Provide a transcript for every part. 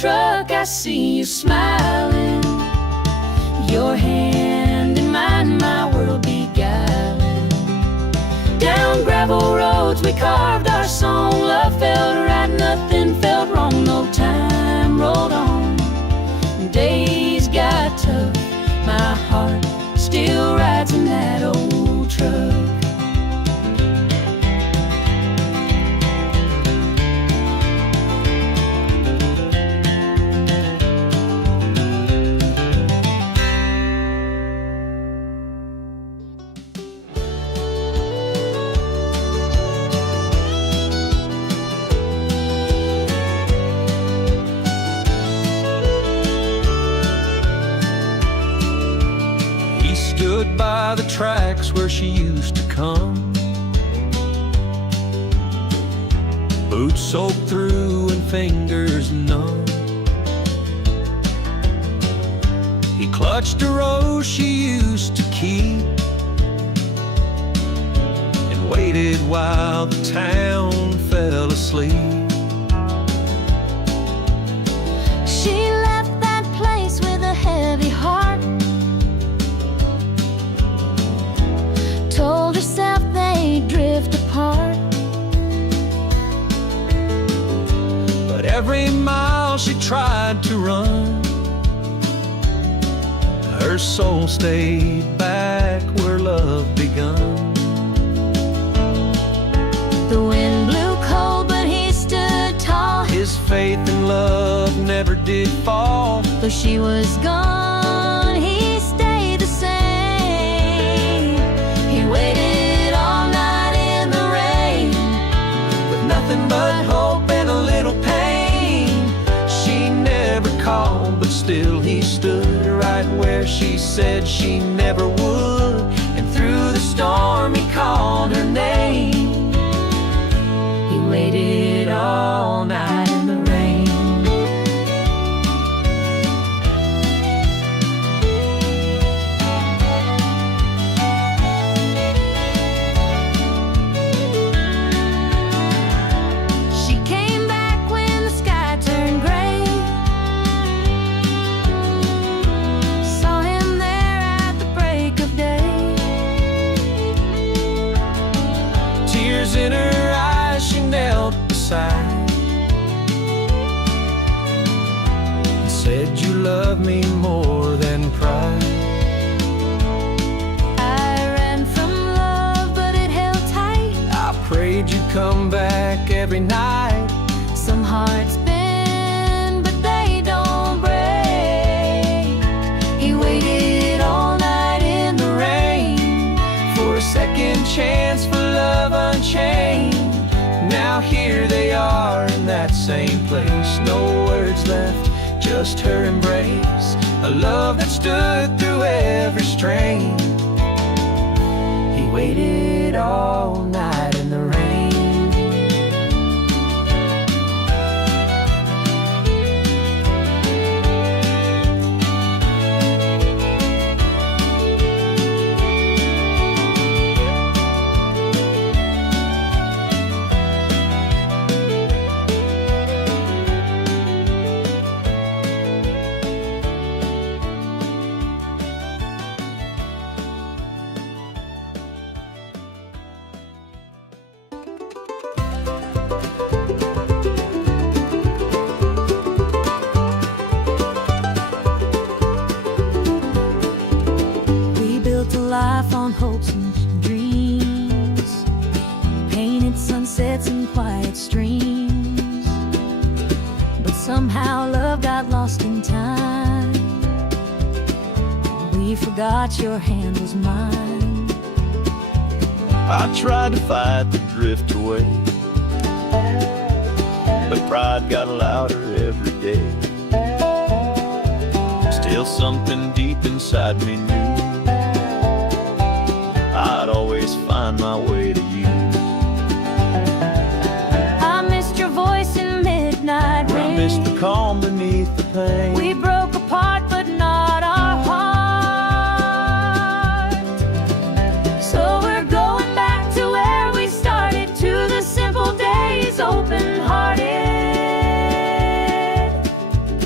truck, I see you smiling, your hand in mine, my world beguiling. Down gravel roads we carved our song, love felt right, nothing felt wrong, no time rolled on. Days got tough, my heart still rides in that old truck. Stood by the tracks where she used to come, boots soaked through and fingers numb. He clutched a rose she used to keep and waited while the town fell asleep. She left that place with a heavy heart, told herself they'd drift apart. But every mile she tried to run, her soul stayed back where love begun. The wind blew cold, but he stood tall. His faith in love never did fall. Though she was gone, he stayed the same. He waited all night in the rain, With nothing but hope and a little pain. She never called, but still he stood right where she said she never would. And through the storm he called her name. He waited all night in the rain. she came back when the sky turned gray. Saw him there at the break of day. Tears in her eyes, she knelt beside and said, "You love me more than pride." I ran from love, but it held tight. I prayed you'd come back every night. Some hearts bend, but they don't break. He waited all night in the rain For a second chance, for love unchained. Now here they are in that same place. No words left, just her embrace. A love that stood through every strain. He waited all night in the rain. We built a life on hopes and dreams, painted sunsets and quiet streams. But somehow love got lost in time. We forgot your hand was mine. I tried to fight the drift away, but pride got louder every day. Still something deep inside me knew I'd always find my way to you. I missed your voice in midnight I rain. missed the calm beneath the pain. We broke apart, but not our heart. So we're going back to where we started, to the simple days, open-hearted.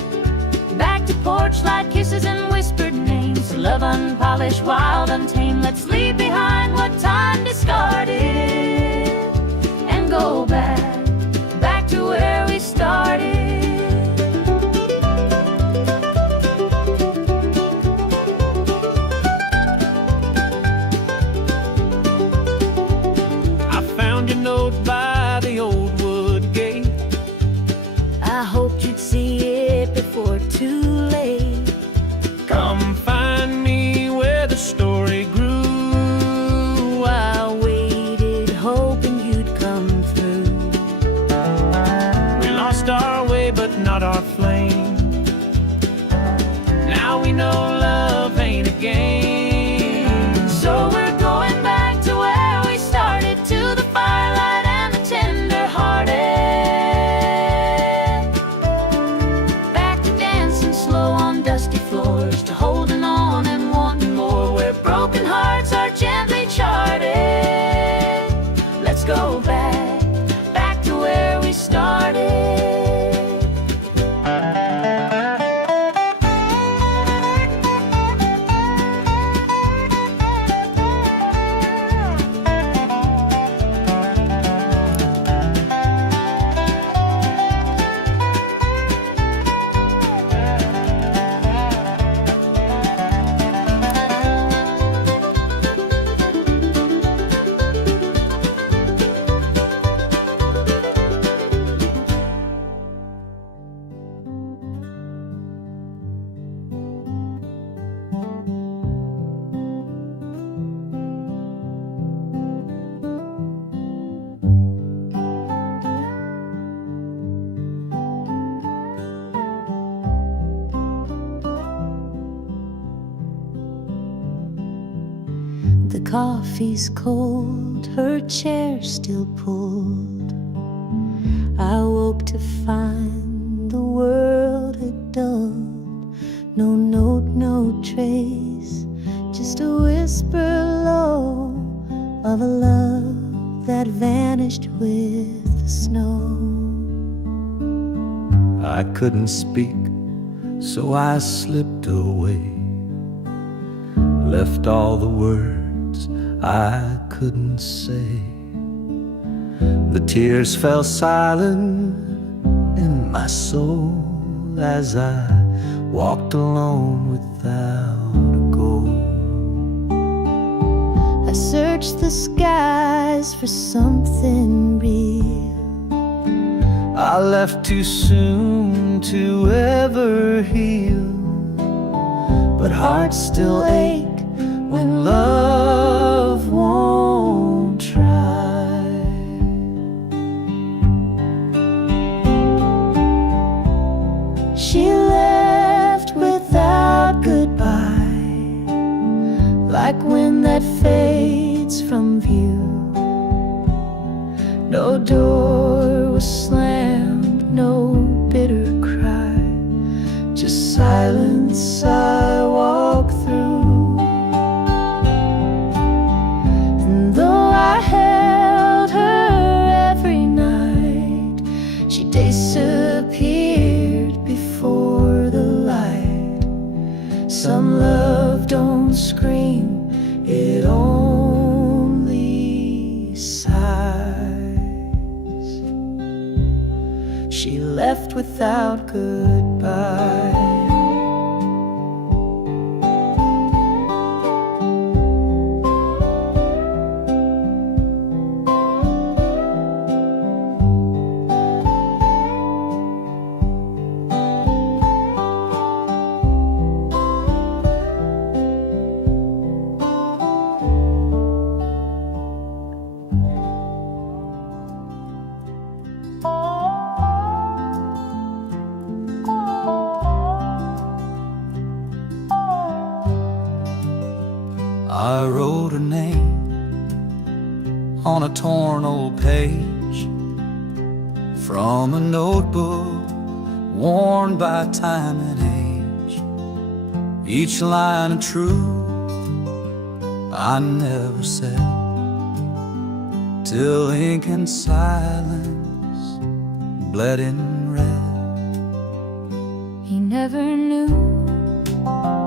voices and whispered names. Love unpolished, wild, untamed. Let's leave behind what time discarded and go back to where we started. I found your note by the old wood gate. I hoped you'd see it before too late. Come find me where the story grew. I waited, hoping you'd come through. We lost our way, but not our flame. Now we know love ain't a game. So we're going back to where we started, to the firelight and the tender-hearted. Back to dancing slow on dusty floors, to holding on and wanting more, where broken hearts are gently charted. Let's go back to where we started. The coffee's cold, her chair still pulled. I woke to find the world had dulled. No note, no trace, just a whisper low of a love that vanished with the snow. I couldn't speak, so I slipped away. Left all the words I couldn't say. The tears fell silent in my soul as I walked alone without a goal. I searched the skies for something real. I left too soon to ever heal, but hearts still ache when love won't try. She left without goodbye, like wind that fades from view. No door was slammed, no bitter cry, just silence I walk through. And though I held her every night, she disappeared before the light. Some love don't scream, it only sighs. She left without goodbye. I wrote her name on a torn old page from a notebook worn by time and age. Each line of truth I never said, till ink and silence bled in red. He never knew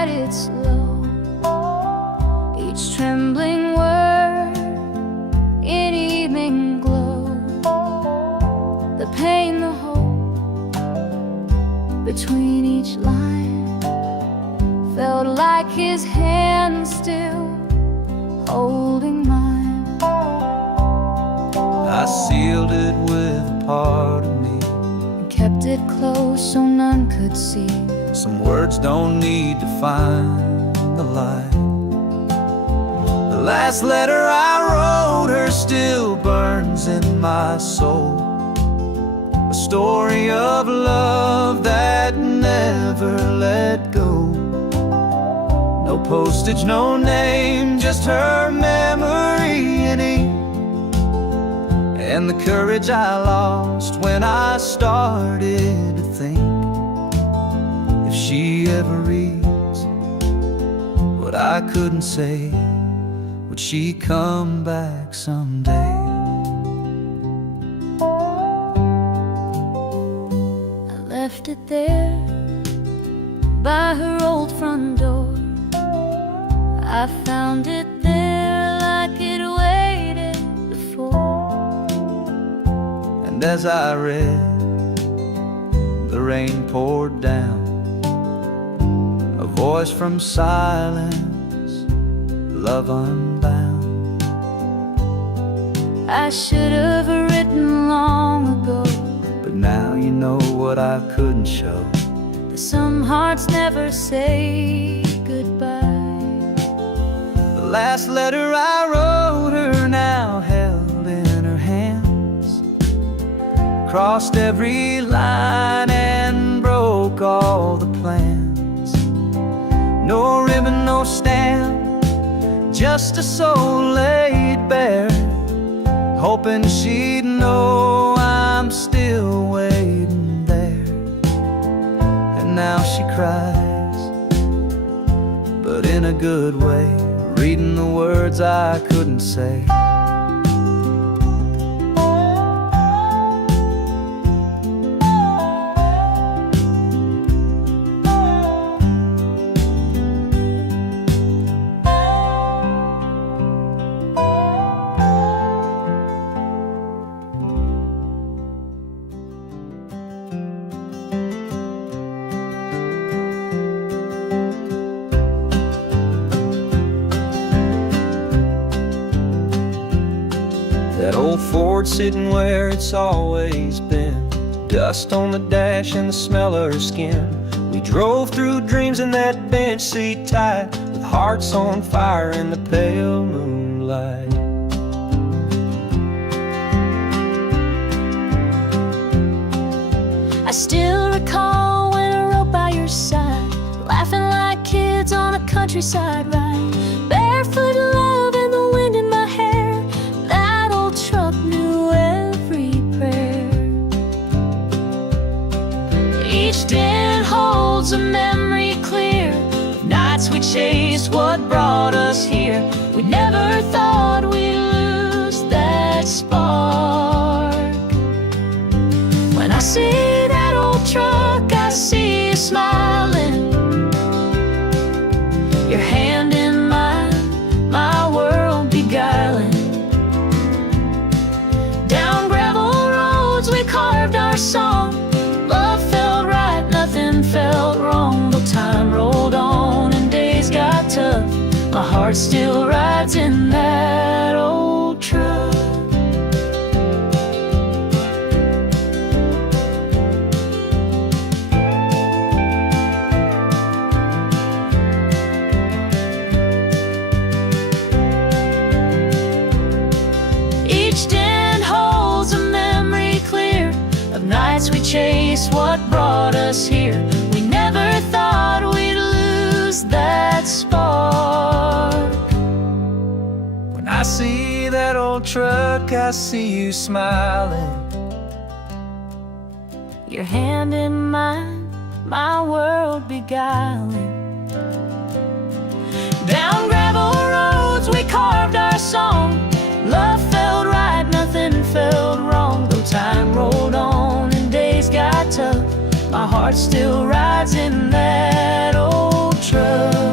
write it slow, each trembling word in evening glow. The pain, the hope between each line felt like his hand still holding mine. I sealed it with a part of me, And kept it close so none could see. some words don't need to find the light. The last letter I wrote her still burns in my soul, a story of love that never let go. No postage, no name, just her memory in ink, and the courage I lost when I started to think, if she ever reads what I couldn't say, would she come back someday? I left it there by her old front door. I found it there like it waited before. And as I read, the rain poured down, a voice from silence, love unbound. I should have written long ago, But now you know what I couldn't show. that some hearts never say goodbye. The last letter I wrote her now held in her hands, crossed every line and broke all the plans. No ribbon, no stamp, just a soul laid bare, hoping she'd know I'm still waiting there. And now she cries, but in a good way, reading the words I couldn't say. That old Ford sitting where it's always been, dust on the dash and the smell of her skin. We drove through dreams in that bench seat tight, with hearts on fire in the pale moonlight. I still recall when I rode by your side, laughing like kids on a countryside ride, barefoot love and the wind in my hair. That old truck knew every prayer. Each dent holds a memory clear of nights we chased what brought us here. We never thought we'd lose that spark. When I see that old truck, I see you smiling, your hand in mine, my world beguiling. Down gravel roads we carved our song, love felt right, nothing felt wrong. Though time rolled on and days got tough, my heart still rides in that old truck. Each dent holds a memory clear of nights we chased what brought us here. We never thought we'd lose that spark. When I see that old truck, I see you smiling, Your hand in mine, my world beguiling. Down gravel roads we carved our song, love felt right, nothing felt wrong. Though time rolled on and days got tough, my heart still rides in that old truck.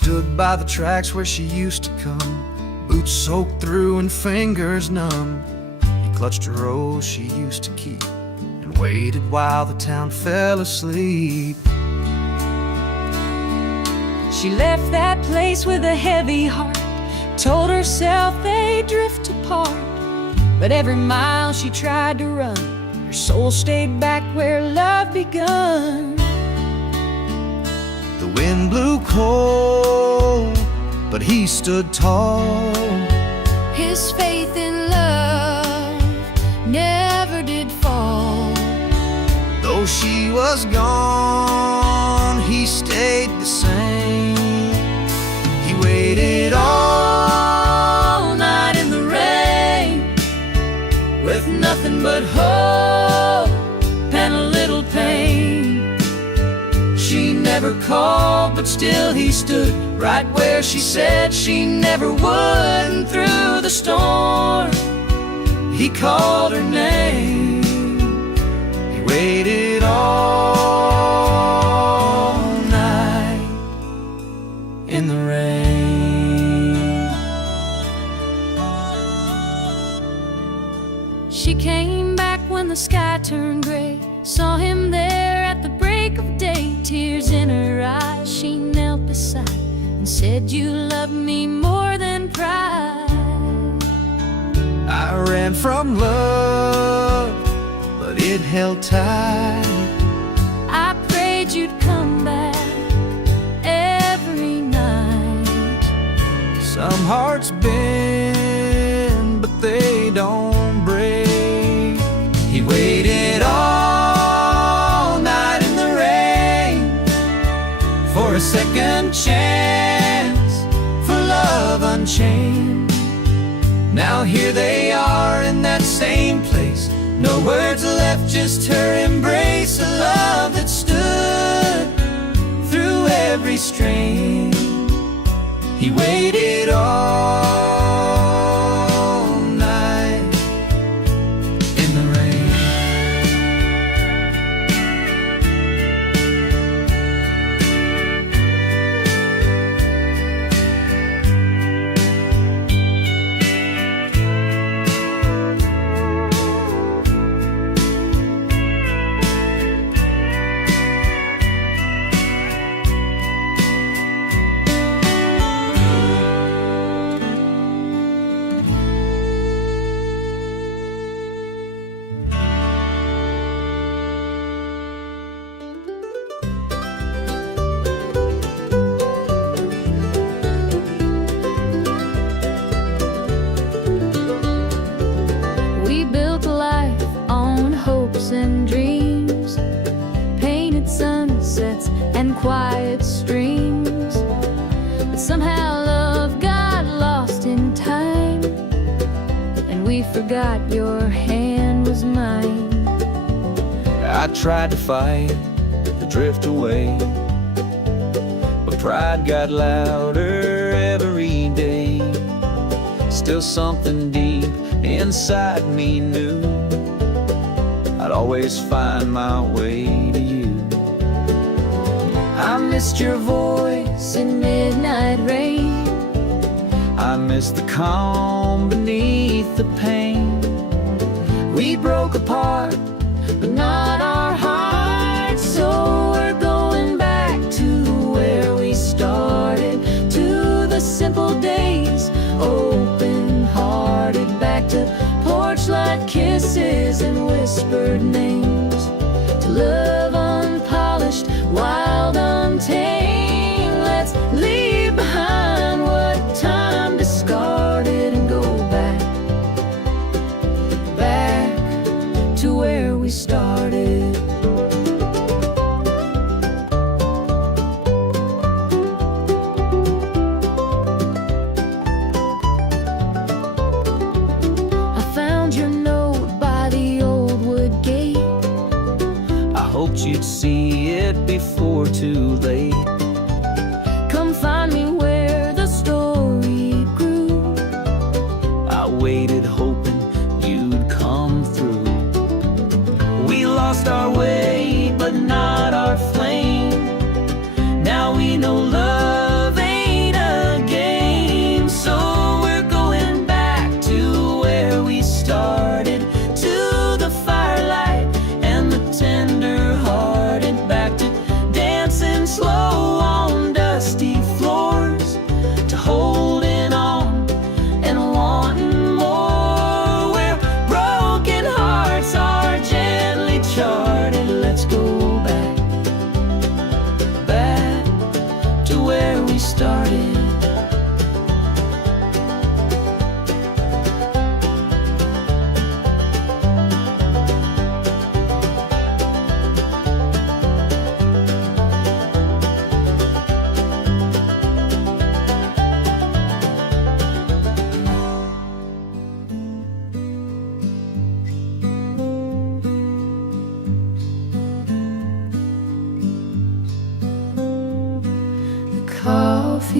stood by the tracks where she used to come, boots soaked through and fingers numb. He clutched a rose she used to keep and waited while the town fell asleep. She left that place with a heavy heart, told herself they'd drift apart. But every mile she tried to run, her soul stayed back where love begun. The wind blew cold, but he stood tall. His faith in love never did fall. Though she was gone, he stayed the same. He waited all night in the rain, with nothing but hope and a little pain. She never called, but still he stood right where she said she never would. And through the storm, he called her name. He waited all night in the rain. She came back when the sky turned gray, saw him there at the break of day. Tears in her eyes, she knelt beside and said, "You love me more than pride." I ran from love, but it held tight. I prayed you'd come back every night. Some hearts bend, but they don't break. He waited all night in the rain for a second chance, for love unchained. Now here they are in that same place, no words left, just her embrace. A love that stood through every strain. He waited all night in the rain. We built a life on hopes and dreams, painted sunsets and quiet streams. But somehow love got lost in time, and we forgot your hand was mine. I tried to fight, to drift away, but pride got louder every day. Still something deep inside me knew I'd always find my way to you. I missed your voice in midnight rain. I missed the calm beneath the pain. We broke apart, but not our hearts. So we're going back to where we started, to the simple days, open-hearted, back to porch light kisses and whispered names, to love unpolished, wild, untamed. Let's leave behind what time discarded and go back, back to where we started. I found your note by the old wood gate. I hoped you'd see it before too late. Come find me where the story grew. I waited hoping you'd come through. We lost our way, but not our flame. Now we know love ain't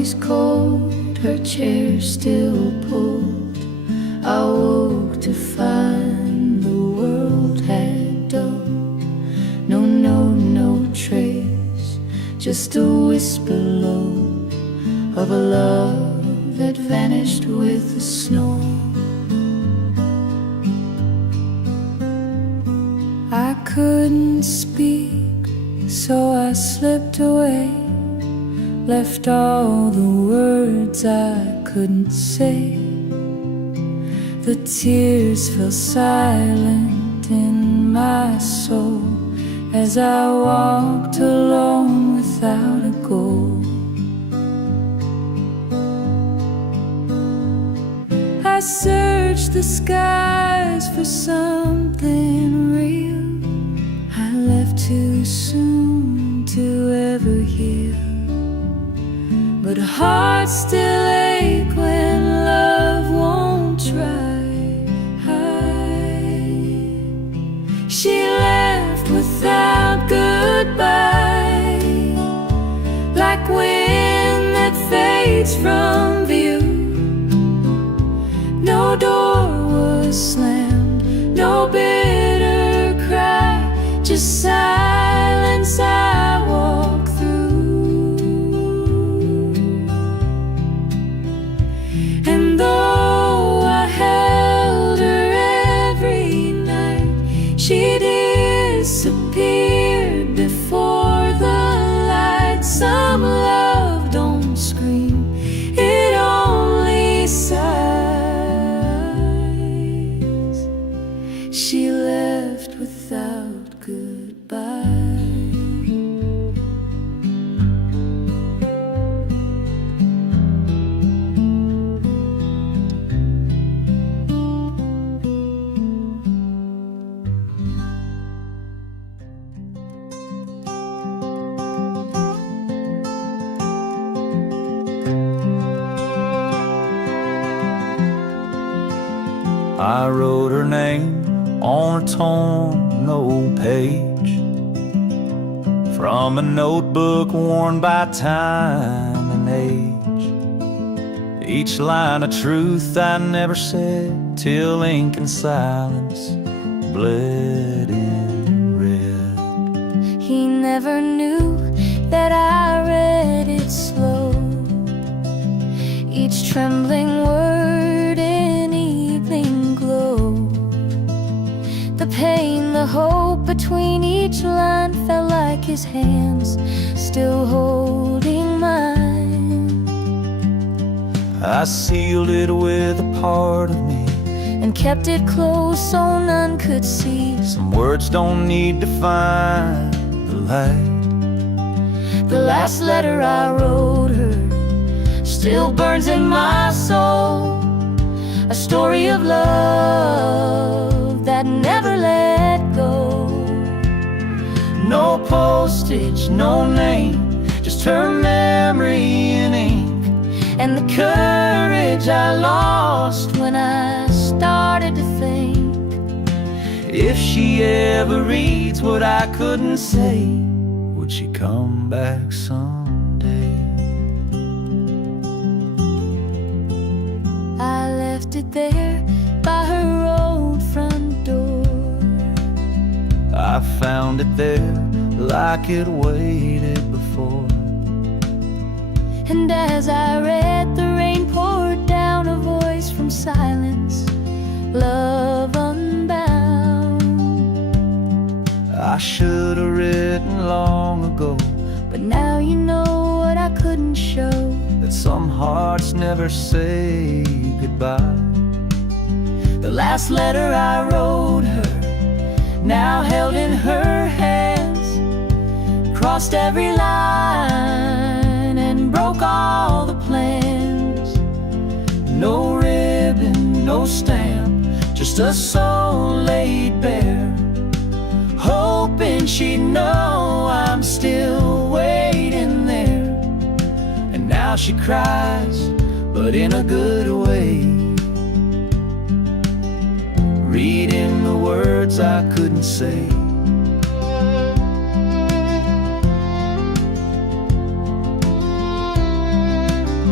she's cold, her chair still pulled. I woke to find the world had dulled. No trace, just a whisper low of a love that vanished with the snow. I couldn't speak, so I slipped away, left all the words I couldn't say. The tears fell silent in my soul as I walked alone without a goal. I searched the skies for something real. I left too soon to ever heal, but hearts still ache when love won't try. She left without goodbye, like wind that fades from view. No door was slammed, no bitter cry, just silence I walk through. And though I held her every night, she disappeared before the light. Some love don't scream, it only sighs. She left without goodbye. I wrote her name on a torn old page from a notebook worn by time and age. Each line a truth I never said till ink and silence bled in red. He never knew that I read it slow, each trembling word in evening glow. The pain, the hope between each line felt like his hands still holding mine. I sealed it with a part of me and kept it close so none could see. Some words don't need to find the light. The last letter I wrote her still burns in my soul, a story of love that never let go. No postage, no name, just her memory in ink, and the courage I lost when I started to think. If she ever reads what I couldn't say, would she come back someday? I left it there by her old front door. I found it there like it waited before. And as I read, the rain poured down, a voice from silence, love unbound. I should have written long ago, but now you know what I couldn't show, that some hearts never say goodbye. The last letter I wrote her, now held in her hands, crossed every line and broke all the plans. No ribbon, no stamp, just a soul laid bare, hoping she'd know I'm still waiting there. And now she cries, but in a good way, reading the words I couldn't say.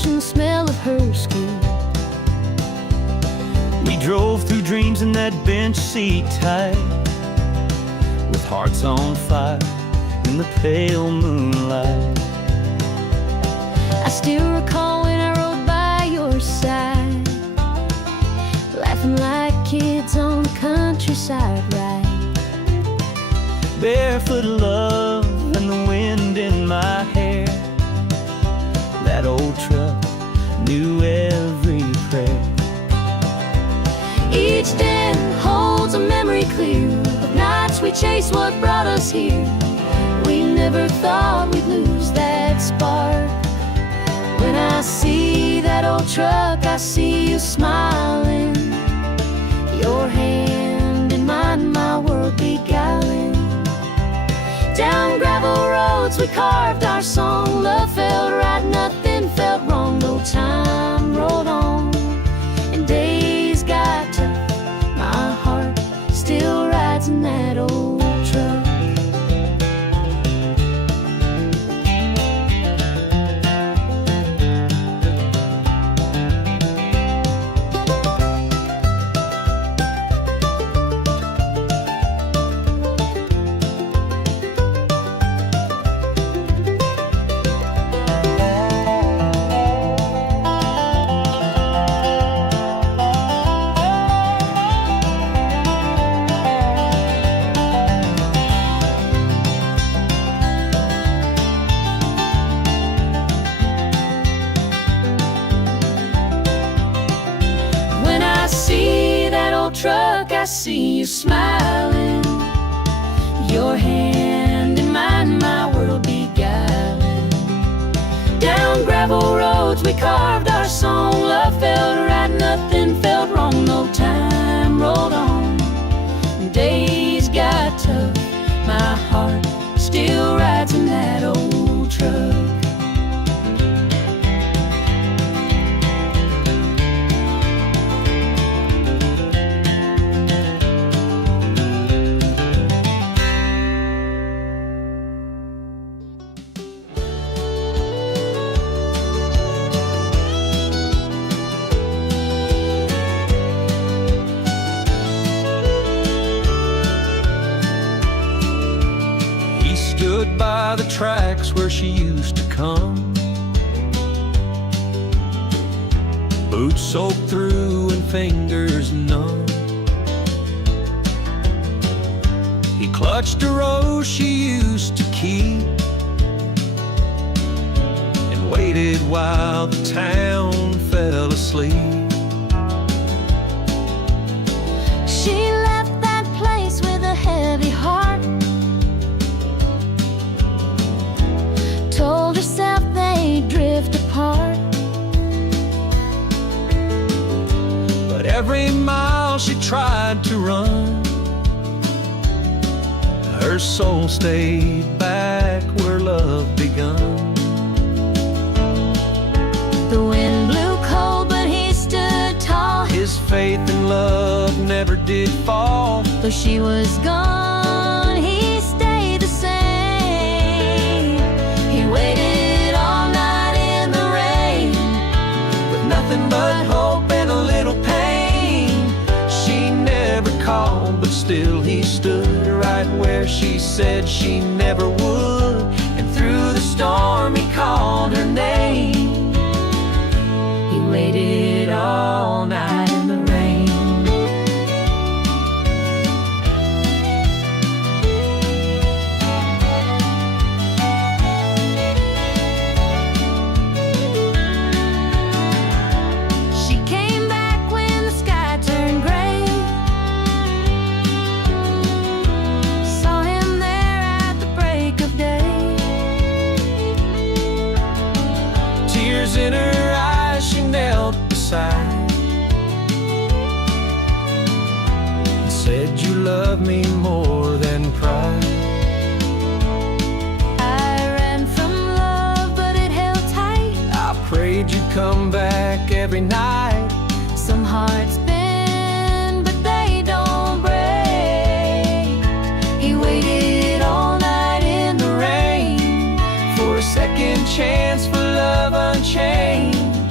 brush and the smell of her skin. We drove through dreams in that bench seat tight, with hearts on fire in the pale moonlight. I still recall when I rode by your side, laughing like kids on the countryside ride. Barefoot love and the wind in my hair. That old truck knew every prayer. Each day holds a memory clear of nights we chased what brought us here. We never thought we'd lose that spark. When I see that old truck, I see you smiling, your hand in mine, my world beguiling. Down gravel roads we carved our song. Love felt right, nothing felt wrong. No time rolled on and days got tough. My heart still rides in that old truck. Truck, I see you smiling, your hand in mine, my world beguiling. Down gravel roads we carved our song. Love felt right, nothing felt wrong. No time rolled on, days got tough. My heart still rides in that old truck. Stood by the tracks where she used to come, boots soaked through and fingers numb. He clutched a rose she used to keep and waited while the town fell asleep. She left that place with a heavy heart, told herself they'd drift apart. But every mile she tried to run, her soul stayed back where love begun. The wind blew cold, but he stood tall. His faith in love never did fall. Though she was gone, he stayed the same. He waited all night in the rain, With nothing but hope and a little pain. She never called, but still he stood right where she said she never would. And through the storm he called her name. he waited all night in the rain. She came back when the sky turned gray, saw him there at the break of day. Tears in her eyes, she knelt beside and said, "You love me more than pride." I ran from love, but it held tight. I prayed you'd come back every night. Some hearts bend, but they don't break. He waited all night in the rain For a second chance, for love unchained.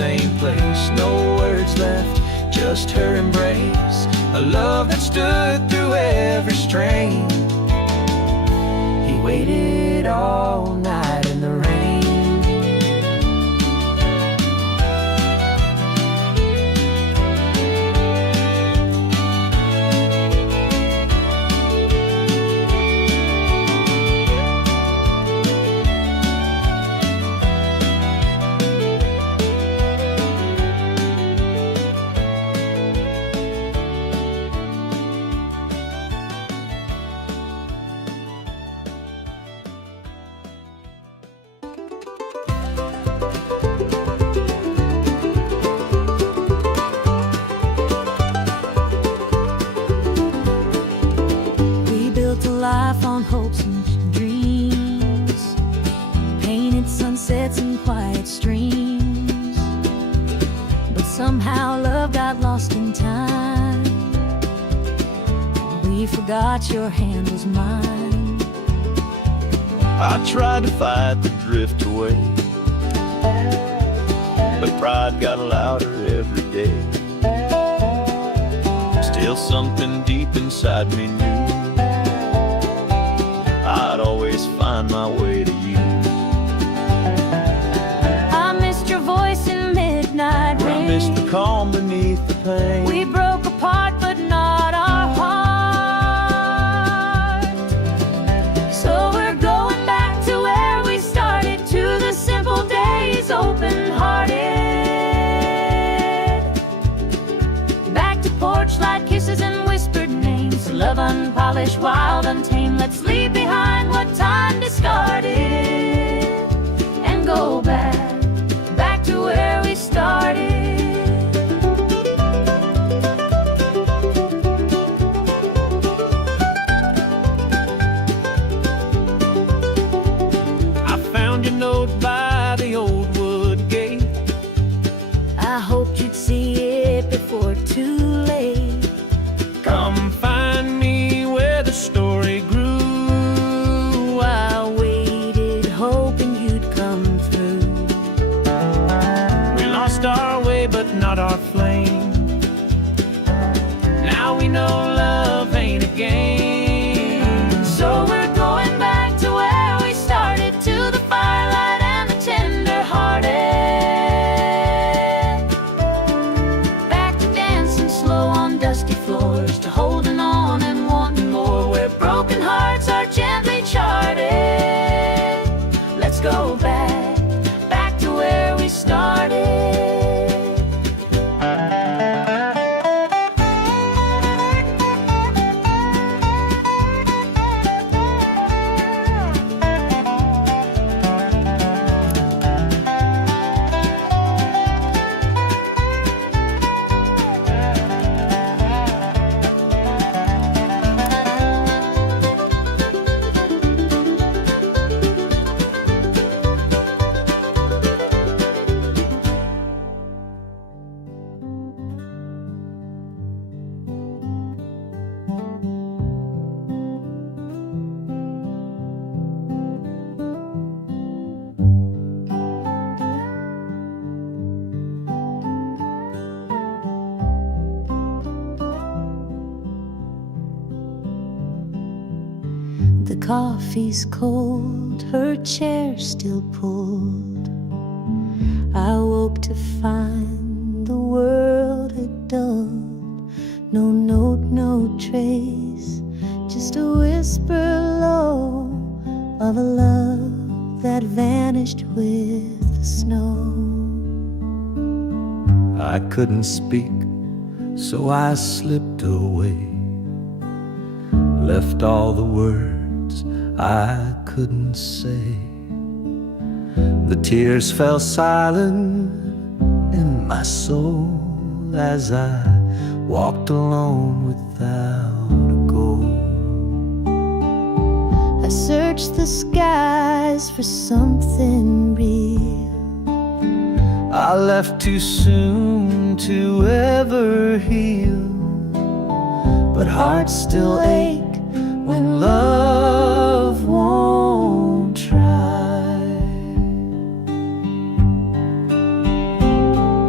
same place. No words left, just her embrace. A love that stood through every strain. He waited all night in the rain. Life on hopes and dreams, painted sunsets and quiet streams. But somehow love got lost in time. We forgot your hand was mine. I tried to fight the drift away, but pride got louder every day. Still something deep inside me knew I'd always find my way to you. I missed your voice in midnight rain. I missed the calm beneath the pain. We broke apart but not our heart. So we're going back to where we started, to the simple days, open-hearted. Back to porch light kisses and whispered names. Love unpolished, wild, untamed. Let's leave behind what time discarded and go back to where we started. I found your note by the old wood gate. I hoped you'd see it before too late. Come find me where the story grew. I waited, hoping you'd come through. We lost our way, but not our flame. Now we know love ain't a game. So we're going back to where we started, to the firelight and the tender-hearted. Back to dancing slow on dusty floors, to holding on and wanting more, where broken hearts are gently charted. Let's go back to where we started. The coffee's cold, her chair still pulled. I woke to find the world had dulled. No note, no trace, just a whisper low of a love that vanished with the snow. I couldn't speak, so I slipped away. Left all the words I couldn't say. The tears fell silent in my soul as I walked alone without a goal. I searched the skies for something real. I left too soon to ever heal, but hearts still ache when love won't try.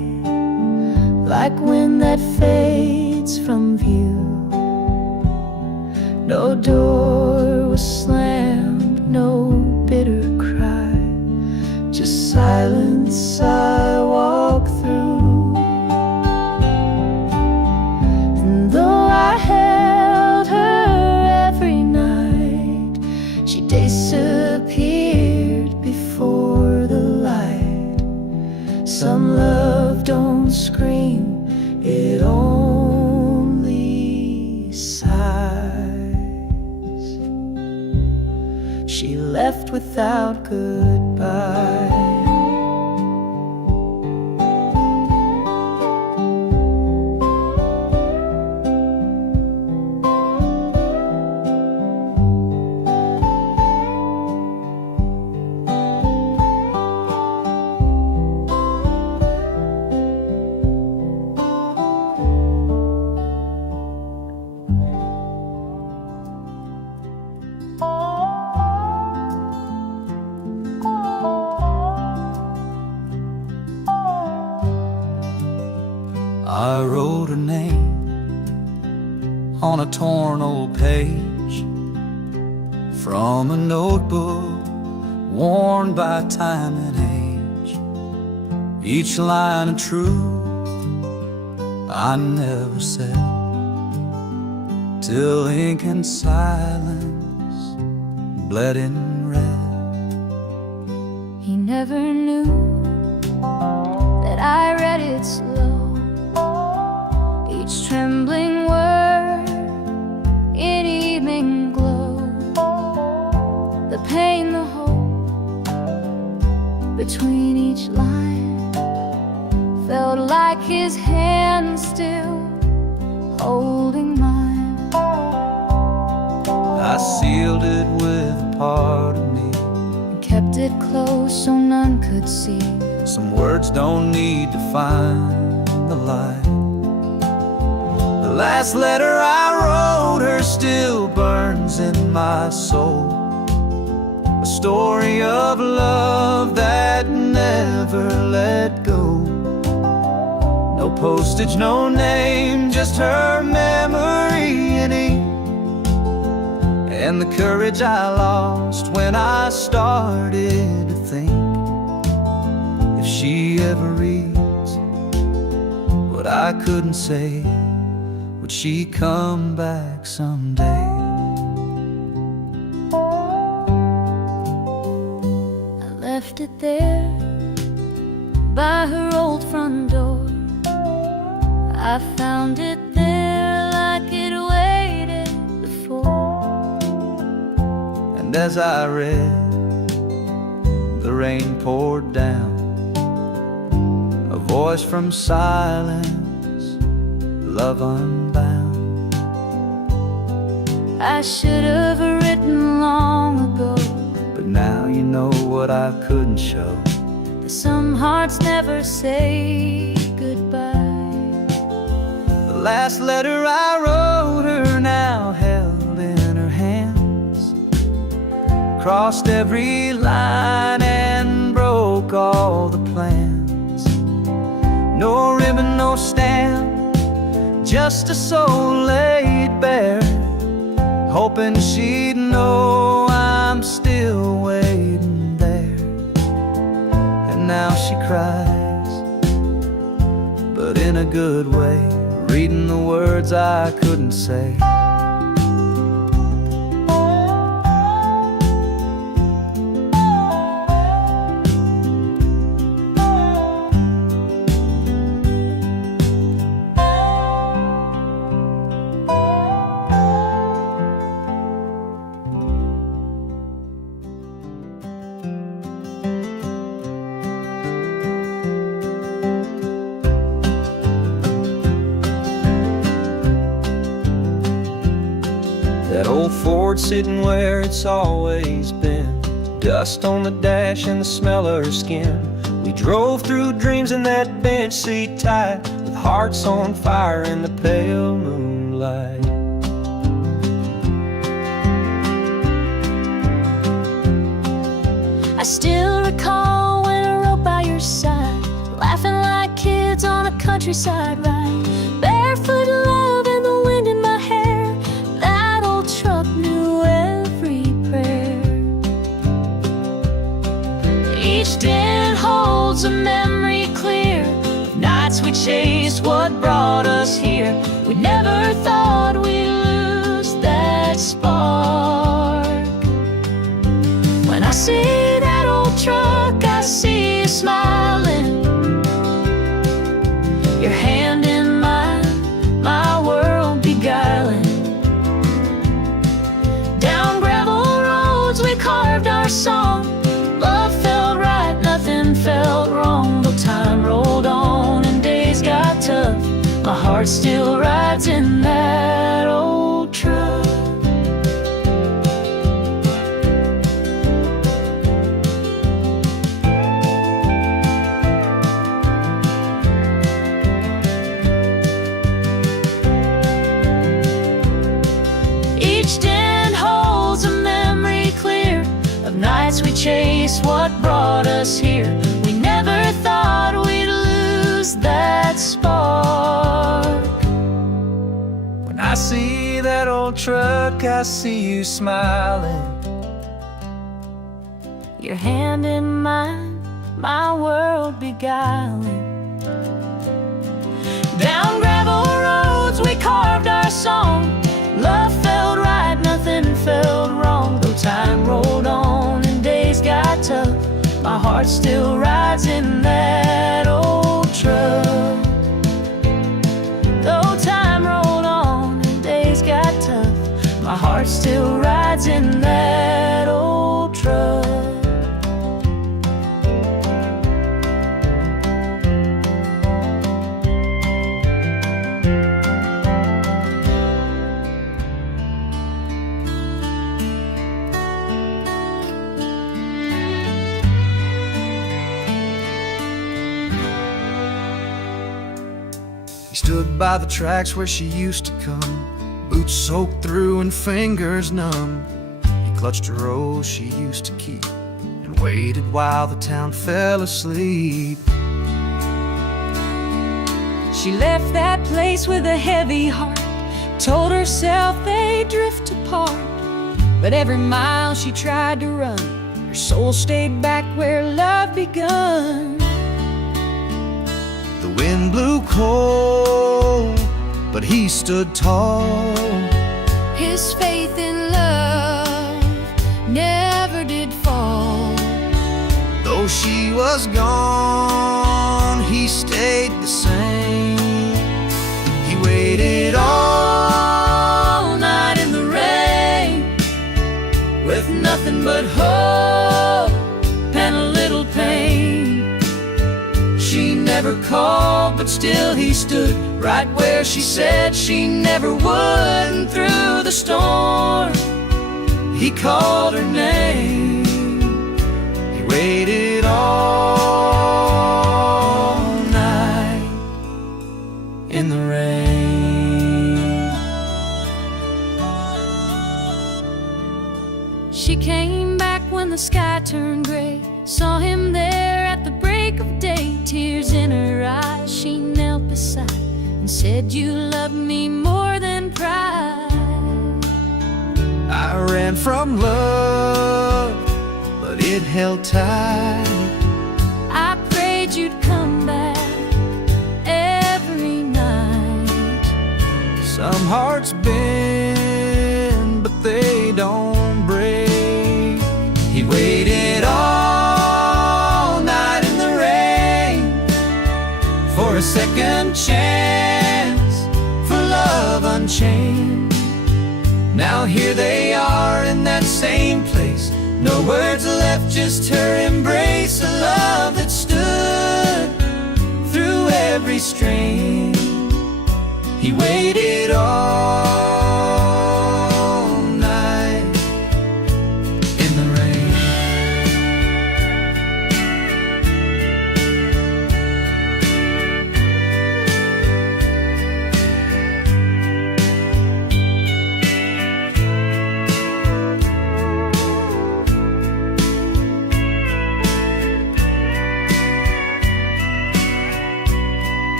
like wind that fades from view. No door was slammed, no bitter cry, just silence I walk through. And though I held her every night, she disappeared before the light. Some love don't scream, it only sighs. She left without goodbye. I wrote her name on a torn old page from a notebook worn by time and age. Each line of truth I never said, till ink and silence bled in red. He never knew that I read it slow, each trembling word in evening glow. The pain, the hope between each line felt like his hand still holding mine. I sealed it with a part of me, And kept it close so none could see. some words don't need to find the light. The last letter I wrote her still burns in my soul, a story of love that never let go. No postage, no name, just her memory in ink, and the courage I lost when I started to think, if she ever reads what I couldn't say, would she come back someday? I left it there by her old front door. I found it there like it waited before. And as I read, the rain poured down, a voice from silence, love unbound. I should have written long ago, But now you know what I couldn't show. that some hearts never say goodbye. The last letter I wrote her now held in her hands, crossed every line and broke all the plans. No ribbon, no stamp, just a soul laid bare, hoping she'd know I'm still waiting there. And now she cries, but in a good way, reading the words I couldn't say. That old Ford sitting where it's always been, dust on the dash and the smell of her skin. We drove through dreams in that bench seat tight, with hearts on fire in the pale moonlight. I still recall when I rode by your side, laughing like kids kids on a countryside ride, barefoot love and the wind in my hair. That old truck knew every prayer. Each den holds a memory clear, nights we chased what brought us here. We never thought we'd lose that spark. When I see that old truck, I see you smiling, your hand in mine, my world beguiling. Down gravel roads we carved our song. Love felt right, nothing felt wrong. Though time rolled on and days got tough, my heart still rides in that old truck. Each den holds a memory clear of nights we chased what brought us here. We never thought we'd lose that spark. When I see that old truck, I see you smiling, Your hand in mine, my world beguiling. Down gravel roads we carved our song. Love felt right, nothing felt wrong. Though time rolled on and days got tough, my heart still rides in that old truck. Though time rolled on and days got tough, my heart still rides in that old truck. He stood by the tracks where she used to come, boots soaked through and fingers numb. He clutched a rose she used to keep and waited while the town fell asleep. She left that place with a heavy heart, told herself they'd drift apart. But every mile she tried to run, her soul stayed back where love begun. The wind blew cold, but he stood tall. His faith in love never did fall. Though she was gone, he stayed the same. He waited all night in the rain, with nothing but hope and a little pain. She never called, but still he stood right where she said she never would. And through the storm, he called her name. He waited all night in the rain. She came back when the sky turned gray, saw him there at the break of day. Tears in her eyes, she knelt beside and said, "You love me more than pride." I ran from love, but it held tight. I prayed you'd come back every night. Some hearts bend, but they don't break. He waited all night in the rain for a second chance, for love unchained. Now here they are in that same place, no words left, just her embrace. A love that stood through every strain. He waited all night in the rain.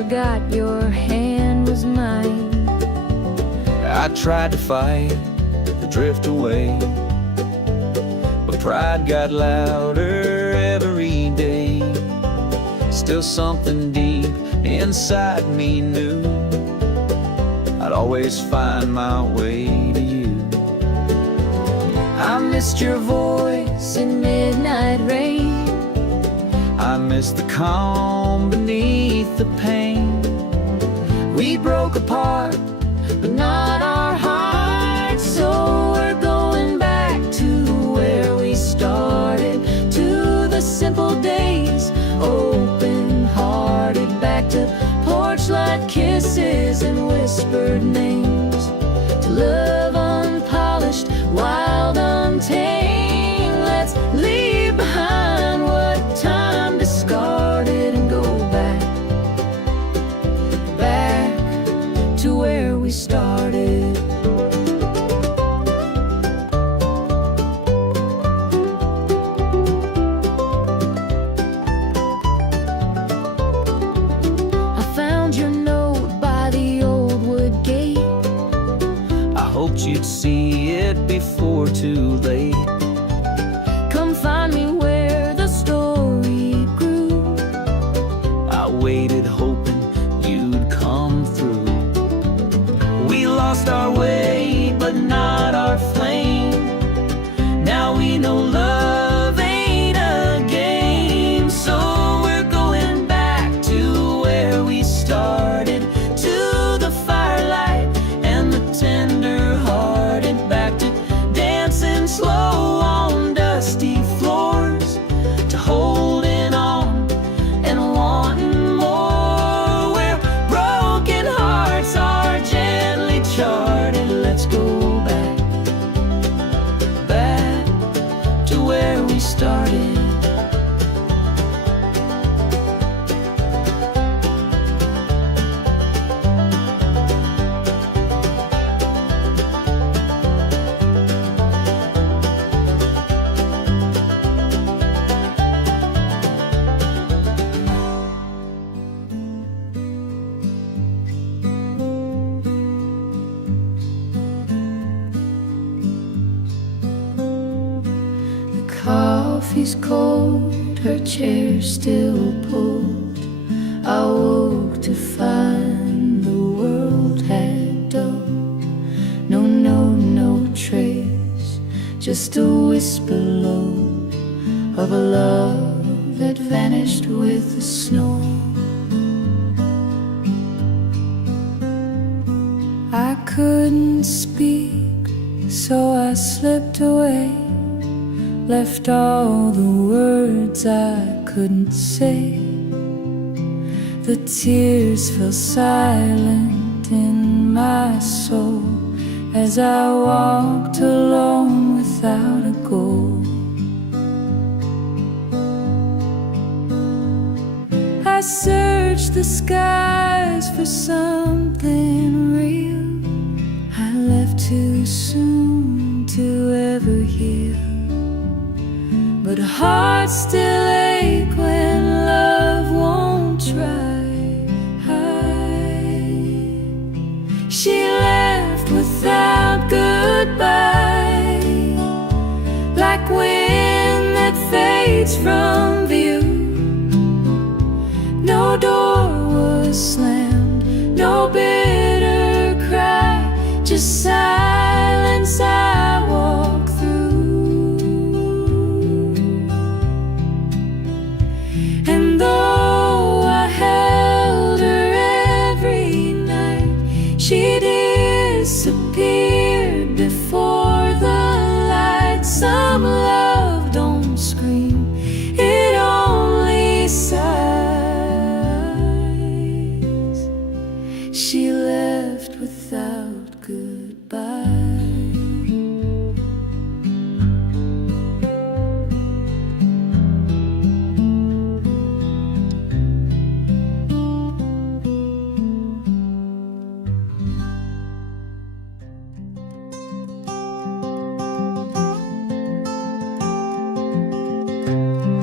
forgot your hand was mine. I tried to fight the drift away, but pride got louder every day. Still something deep inside me knew I'd always find my way to you. I missed your voice in midnight rain. I missed the calm beneath the pain. We broke apart, but not our hearts. So we're going back to where we started, to the simple days, open-hearted. Back to porch light kisses and whispered names, to love unpolished, wild, untamed. Let's leave behind what time discarded and go back, back to where we started. I found your note by the old wood gate. I hoped you'd see it before too late. Come find me where the story grew. I waited hoping you'd come through. We lost our way, but not our flame. Now we know love ain't a game. So we're going back to where we started, to the firelight and the tender-hearted. Back to dancing slow on dusty floors, to holding on and wanting more, where broken hearts are gently charted. Let's go back, back to where we started. The coffee's cold, her chair still pulled. I woke to find the world had dulled. No trace, just a whisper low of a love that vanished with the snow. I couldn't speak, so I slipped away, left all the words I couldn't say. The tears fell silent in my soul as I walked alone without a goal. I searched the skies for something real. I left too soon to ever heal, but hearts still ache when love won't try. She left without goodbye, like wind that fades from view. No door was slammed, no bitter cry, just silence I walk through. And though I held her every night, she disappeared before the light. Some love don't scream, it only sighs. She left without goodbye.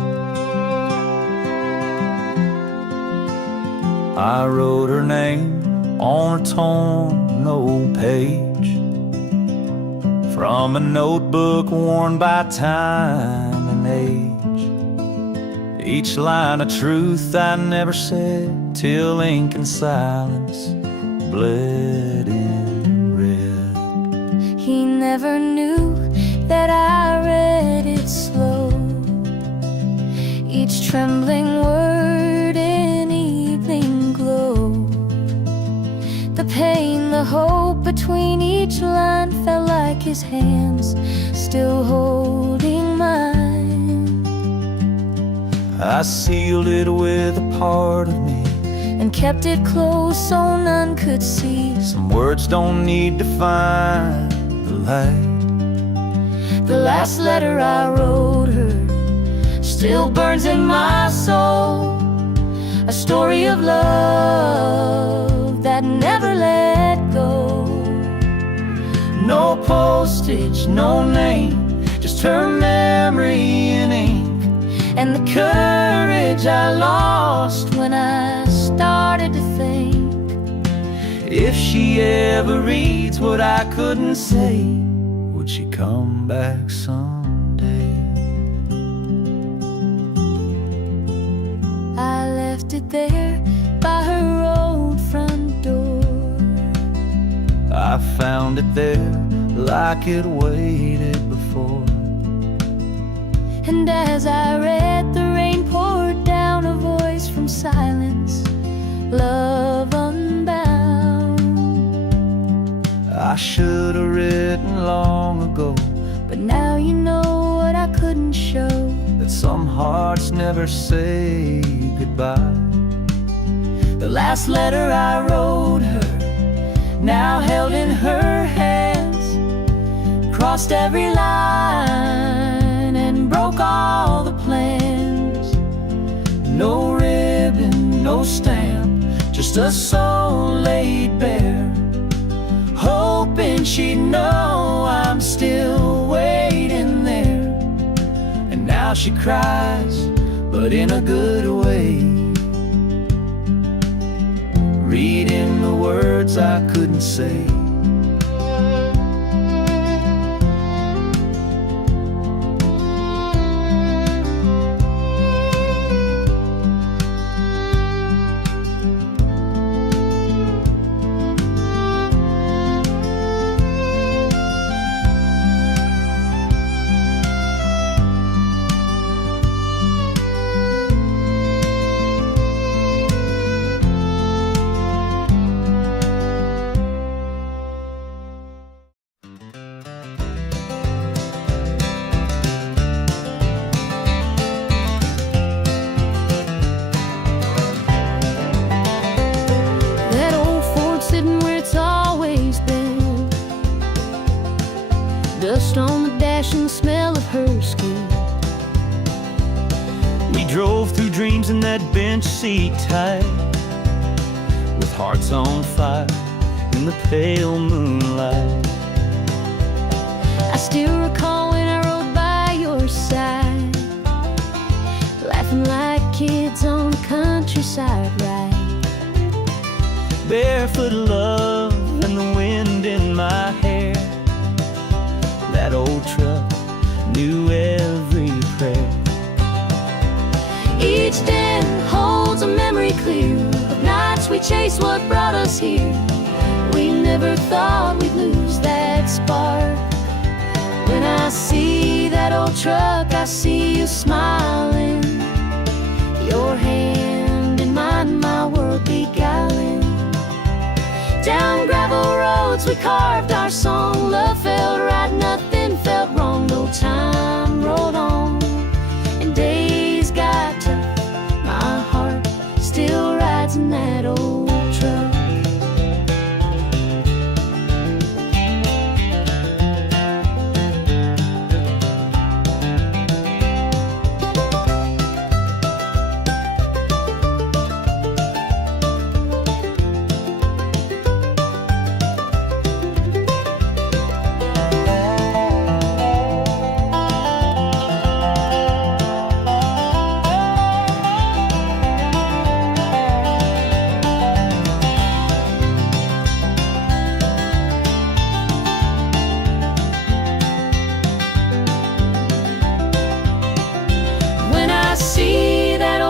I wrote her name on a torn old page from a notebook worn by time and age. Each line of truth I never said till ink and silence bled in red. He never knew that I read it slow, each trembling word in evening glow. The pain, the hope between each line felt like his hands still holding mine. I sealed it with a part of me and kept it close so none could see. Some words don't need to find the light. The last letter I wrote her still burns in my soul, a story of love that never let go. No postage, no name, just her memory in ink, and the courage I lost when I started to think. If she ever reads what I couldn't say, would she come back someday? I left it there by her old front door. I found it there like it waited before. And as I read, the rain poured down, a voice from silence, love unbound. I should have written long ago, but now you know what I couldn't show, that some hearts never say goodbye. The last letter I wrote her, now held in her hands, crossed every line and broke all the plans. No ribbon, no stamp, just a soul laid bare, hoping she'd know I'm still waiting there. And now she cries, but in a good way, reading the words I couldn't say. Dust on the dash and the smell of her skin. We drove through dreams in that bench seat tight, with hearts on fire in the pale moonlight. I still recall when I rode by your side, laughing like kids on the countryside ride. Barefoot love and the wind in my hair. That old truck knew every prayer. Each den holds a memory clear of nights we chased what brought us here. We never thought we'd lose that spark. When I see that old truck, I see you smiling, your hand in mine, my world beguiling. Down gravel roads we carved our song. Love felt right, nothing felt wrong. No time rolled on and days got tough. My heart still rides in that old truck.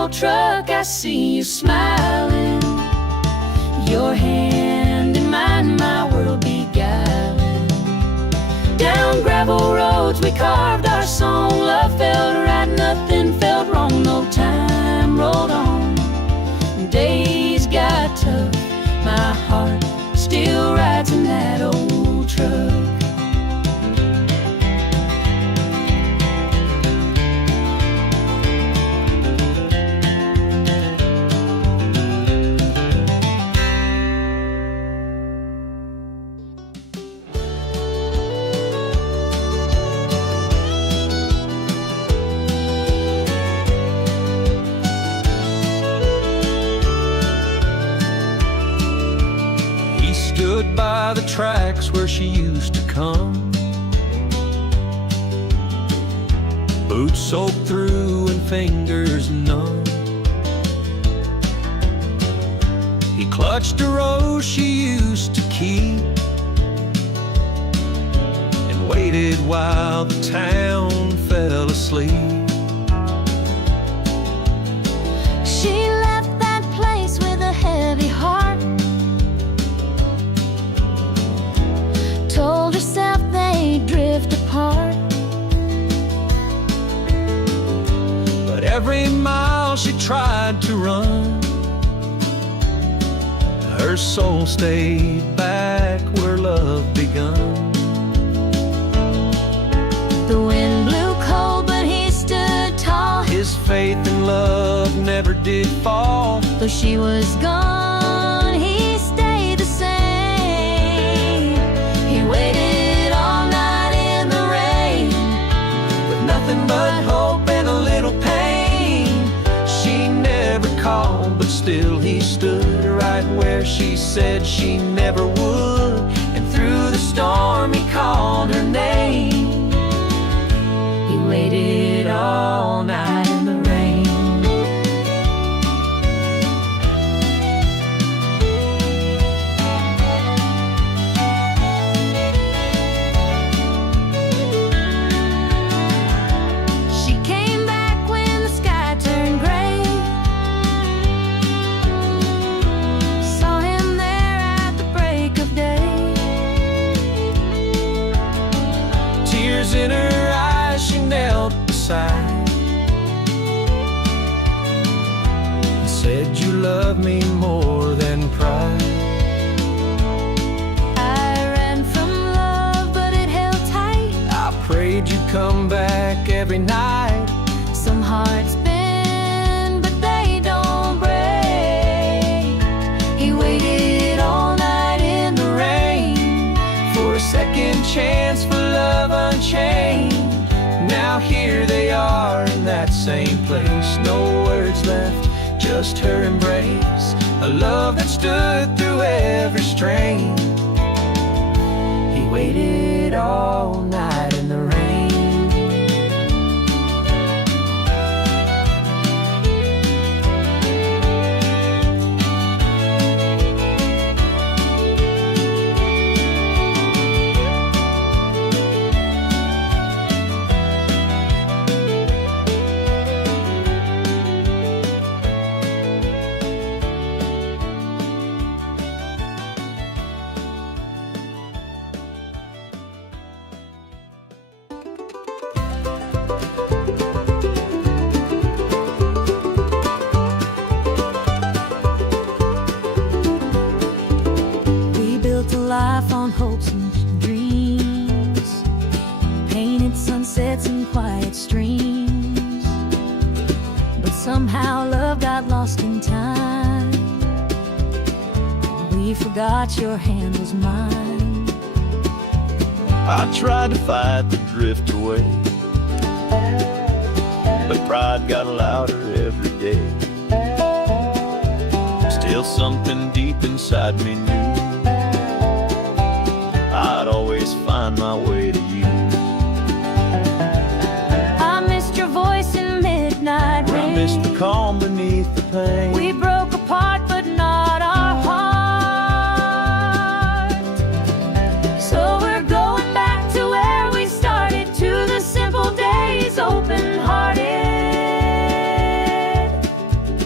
old truck, I see you smiling. Your hand in mine, my world beguiling. Down gravel roads we carved our song. Love felt right, nothing felt wrong. No time rolled on, days got tough. My heart still rides in that old truck. Stood by the tracks where she used to come, boots soaked through and fingers numb. He clutched a rose she used to keep and waited while the town fell asleep. She left that place with a heavy heart, told herself they'd drift apart. But every mile she tried to run, her soul stayed back where love begun. The wind blew cold, but he stood tall. His faith in love never did fall. Though she was gone, he stayed the same. He waited all night in the rain, With nothing but hope and a little pain. She never called, but still he stood right where she said she never would. And through the storm he called her name. He waited all night in the rain. she came back when the sky turned gray. Saw him there at the break of day. Tears in her eyes, she knelt beside and said, "You love me more than pride." I ran from love, but it held tight. I prayed you'd come back every night. Some hearts bend, but they don't break. He waited all night in the rain For a second chance for love unchained. Now here they are in that same place. No words left, just her embrace. A love that stood through every strain. He waited all night in the rain. We built a life on hopes and dreams, painted sunsets and quiet streams. But somehow love got lost in time. We forgot your hand was mine. I tried to fight the drift away, but pride got louder every day. Still something deep inside me knew I'd always find my way to you. I missed your voice in midnight I rain. missed the calm beneath the pain. We broke apart, but not our heart. So we're going back to where we started, to the simple days, open-hearted.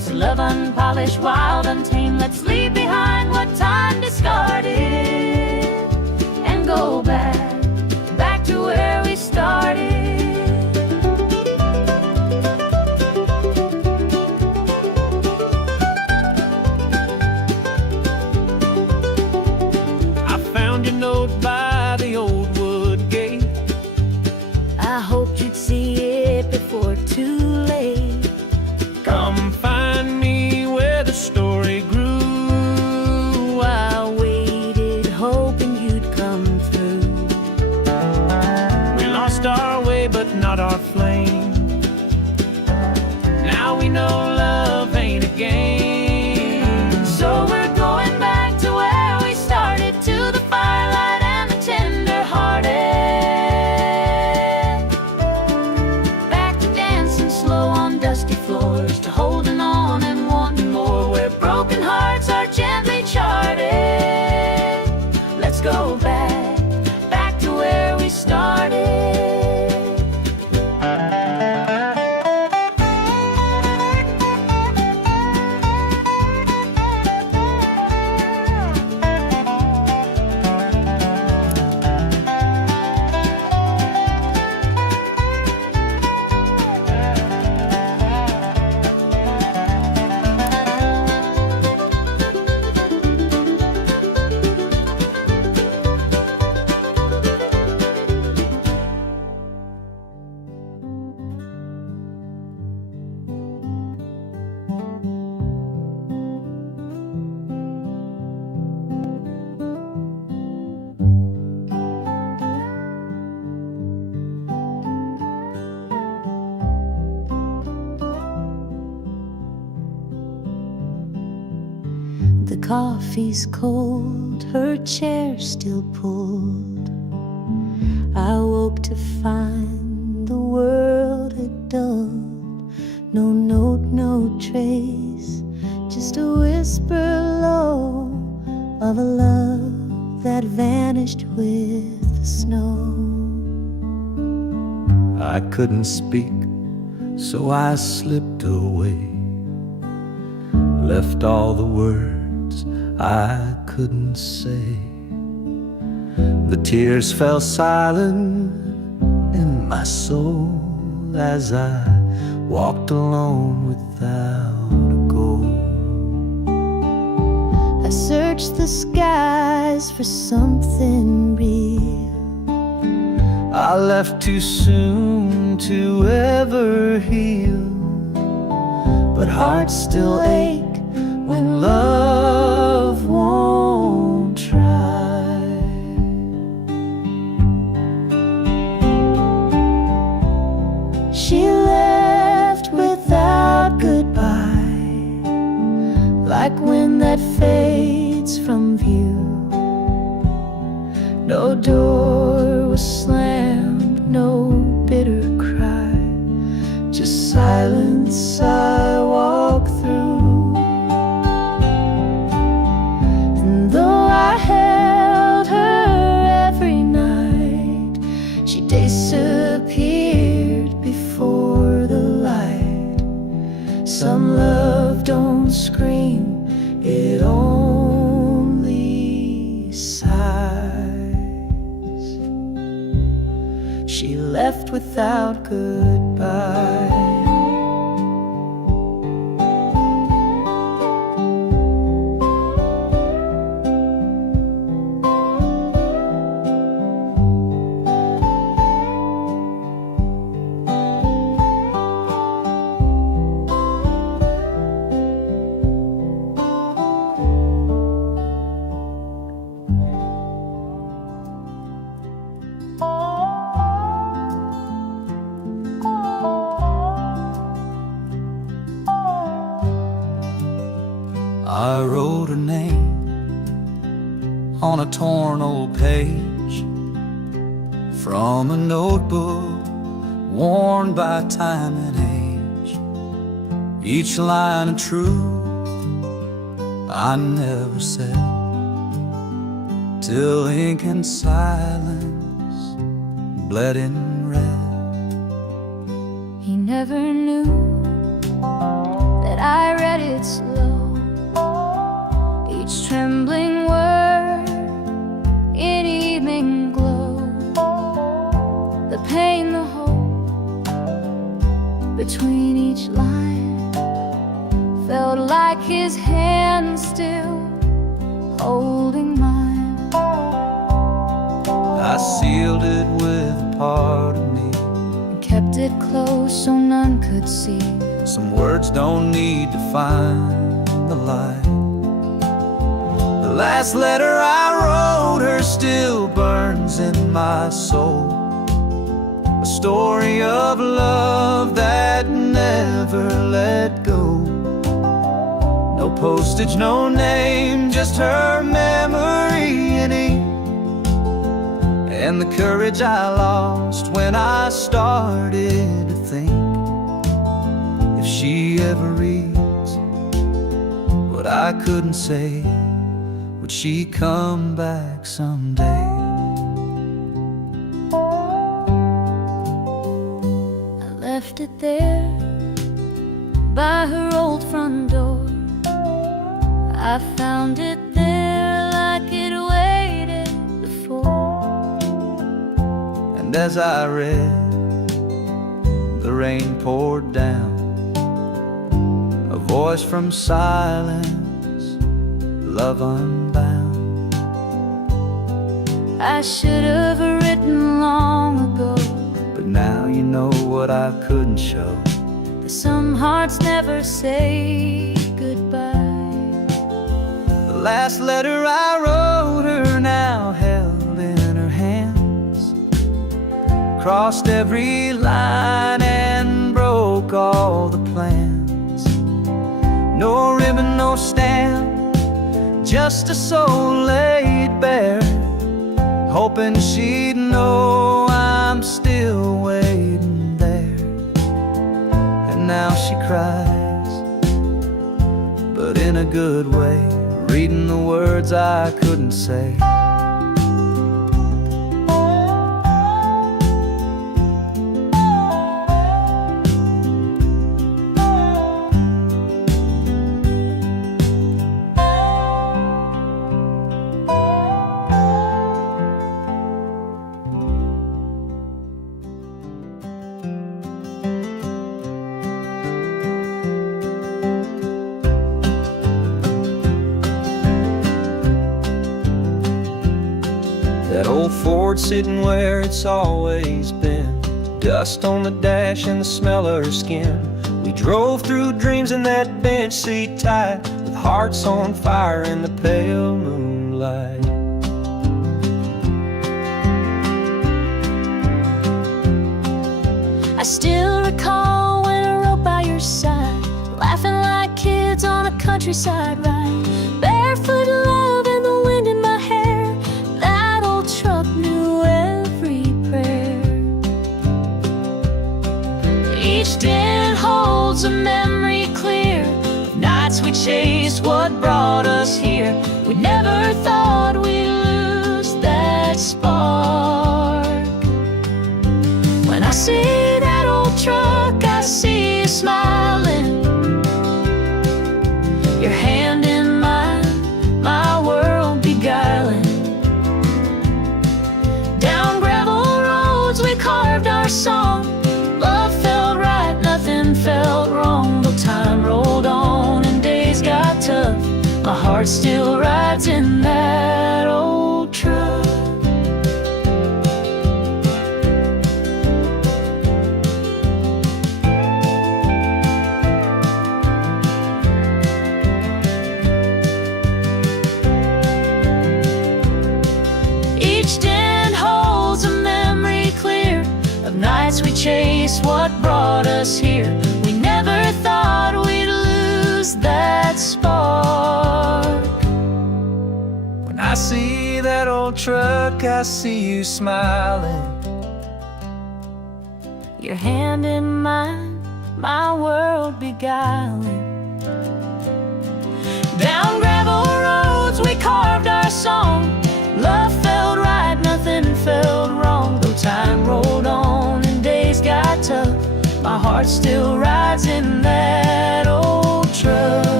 unpolished, wild, untamed. Let's leave behind what time discarded and go back to where we started. I found your note by the old wood gate. I hoped you'd see it before too late. Come find me where the story grew. I waited, hoping you'd come through. We lost our way, but not our flame. Now we know love ain't a game. So we're going back to where we started, to the firelight and the tender-hearted. Back to dancing slow on dusty floors, to holding on and wanting more, where broken hearts are gently charted. Let's go back to where we started. The coffee's cold, her chair still pulled. I woke to find the world had dulled. No note, no trace, just a whisper low of a love that vanished with the snow. I couldn't speak, so I slipped away, left all the words I couldn't say. The tears fell silent in my soul as I walked alone without a goal. I searched the skies for something real. I left too soon to ever heal, but hearts still ache when love won't try. She left without goodbye, like wind that fades from view. No door was slammed, no bitter cry, just silence I walk through. And though I held her every night, she disappeared before the light. Some love don't scream, it only sighs. She left without goodbye. I wrote her name on a torn old page from a notebook worn by time and age. Each line of truth I never said, till ink and silence bled in red. He never knew that I read read it slow, each trembling word in evening glow. The pain, the hope between each line felt like his hand still holding mine. I sealed it with a part of me And kept it close so none could see. Some words don't need to find the light. The last letter I wrote her still burns in my soul. A story of love that never let go. No postage, no name, just her memory in ink. And the courage I lost when I started to think, if she ever reads what I couldn't say, would she come back someday? I left it there by her old front door. I found it there like it waited before. And as I read, the rain poured down, a voice from silence, love unbound. I should have written long ago, But now you know what I couldn't show. that some hearts never say goodbye. The last letter I wrote her now held in her hands, crossed every line and broke all the plans. No ribbon, no stamp, just a soul laid bare, hoping she'd know I'm still waiting there. And now she cries, but in a good way, reading the words I couldn't say. That old Ford sitting where it's always been, dust on the dash and the smell of her skin. We drove through dreams in that bench seat tight, with hearts on fire in the pale moonlight. I still recall when I rode by your side, laughing like kids on a countryside ride. Barefoot love and the wind in my hair, that old truck knew every prayer. Each dent holds a memory clear of nights we chased what brought us here. We never thought we'd lose that spark. When I see that old truck, I see you smiling, your hand in mine, my world beguiling. Down gravel roads we carved our song. Love felt right, nothing felt wrong. Though time rolled on and days got tough, my heart still rides in that old truck. Each dent holds a memory clear of nights we chased what brought us here. We never thought we'd lose that spark. When I see that old truck, I see you smiling, Your hand in mine, my world beguiling. Down gravel roads we carved our song. Love felt right, nothing felt wrong. Though time rolled on and days got tough, my heart still rides in that old truck.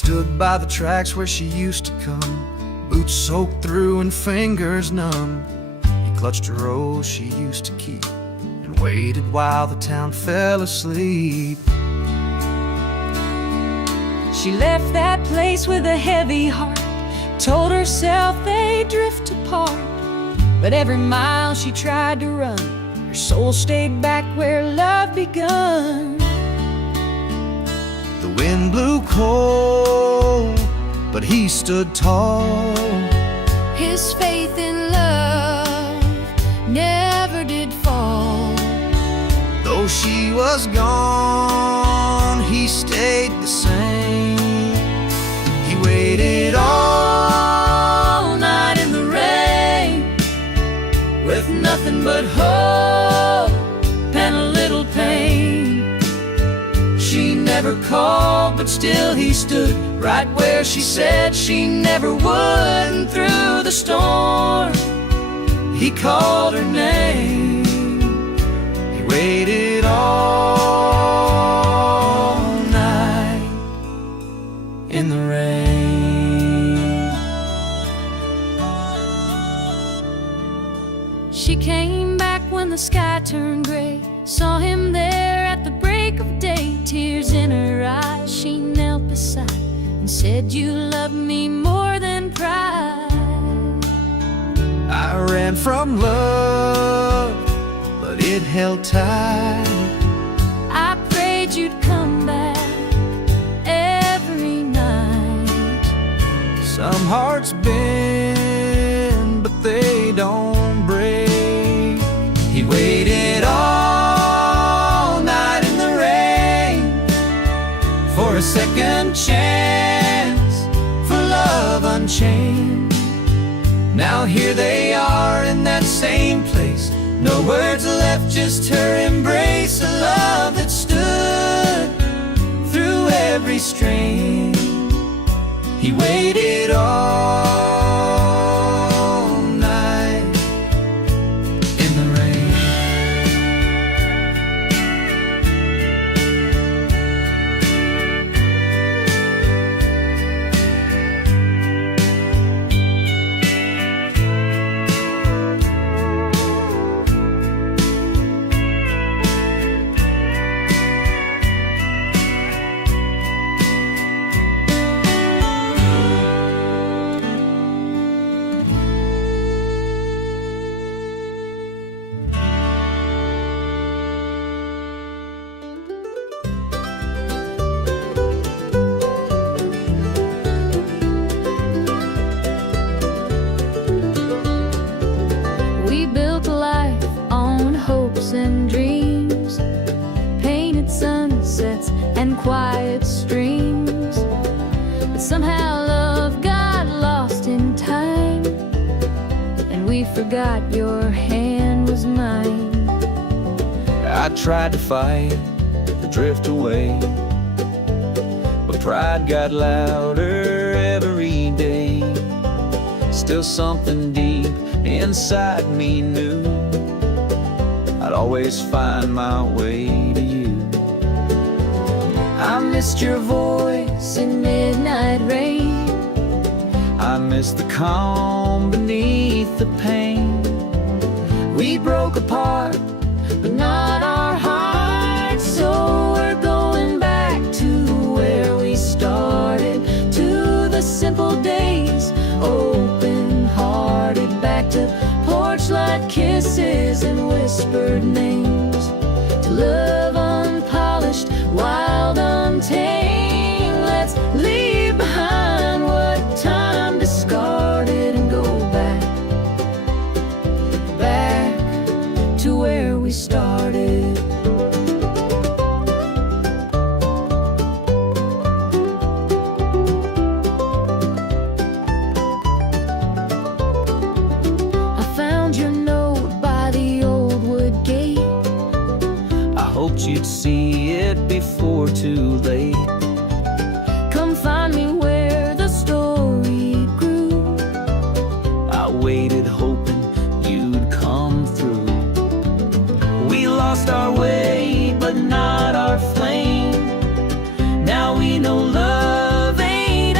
stood by the tracks where she used to come, boots soaked through and fingers numb. He clutched a rose she used to keep and waited while the town fell asleep. She left that place with a heavy heart, told herself they'd drift apart. But every mile she tried to run, her soul stayed back where love begun. The wind blew cold, but he stood tall. His faith in love never did fall. Though she was gone, he stayed the same. He waited all night in the rain, with nothing but hope and a little pain. She never called, but still he stood right where she said she never would. And through the storm, he called her name. He waited all night in the rain. She came back when the sky turned gray, saw him there at the break of day. Tears in her eyes, she knelt beside and said, "You love me more than pride." I ran from love, but it held tight. I prayed you'd come back every night. Some hearts bend, but they don't break. He waited all night in the rain for a second chance, for love unchained. Now here they are in that same place, no words left, just her embrace. A love that stood through every strain. He waited all night in the rain. We built a life on hopes and dreams, painted sunsets and quiet streams. But somehow love got lost in time, and we forgot your hand was mine. I tried to fight, to drift away, but pride got louder every day. Still something deep inside me knew I'd always find my way to you. I missed your voice in midnight rain. I miss the calm beneath the pain. We broke apart, but not our hearts. So we're going back to where we started, to the simple days, open-hearted, back to porch-light kisses and whispered names, to love unpolished, wild, untamed. Let's leave behind what time discarded and go back to where we started. I found your note by the old wood gate. I hoped you'd see it before too late. Come find me where the story grew. I waited hoping you'd come through. We lost our way, but not our flame. Now we know love ain't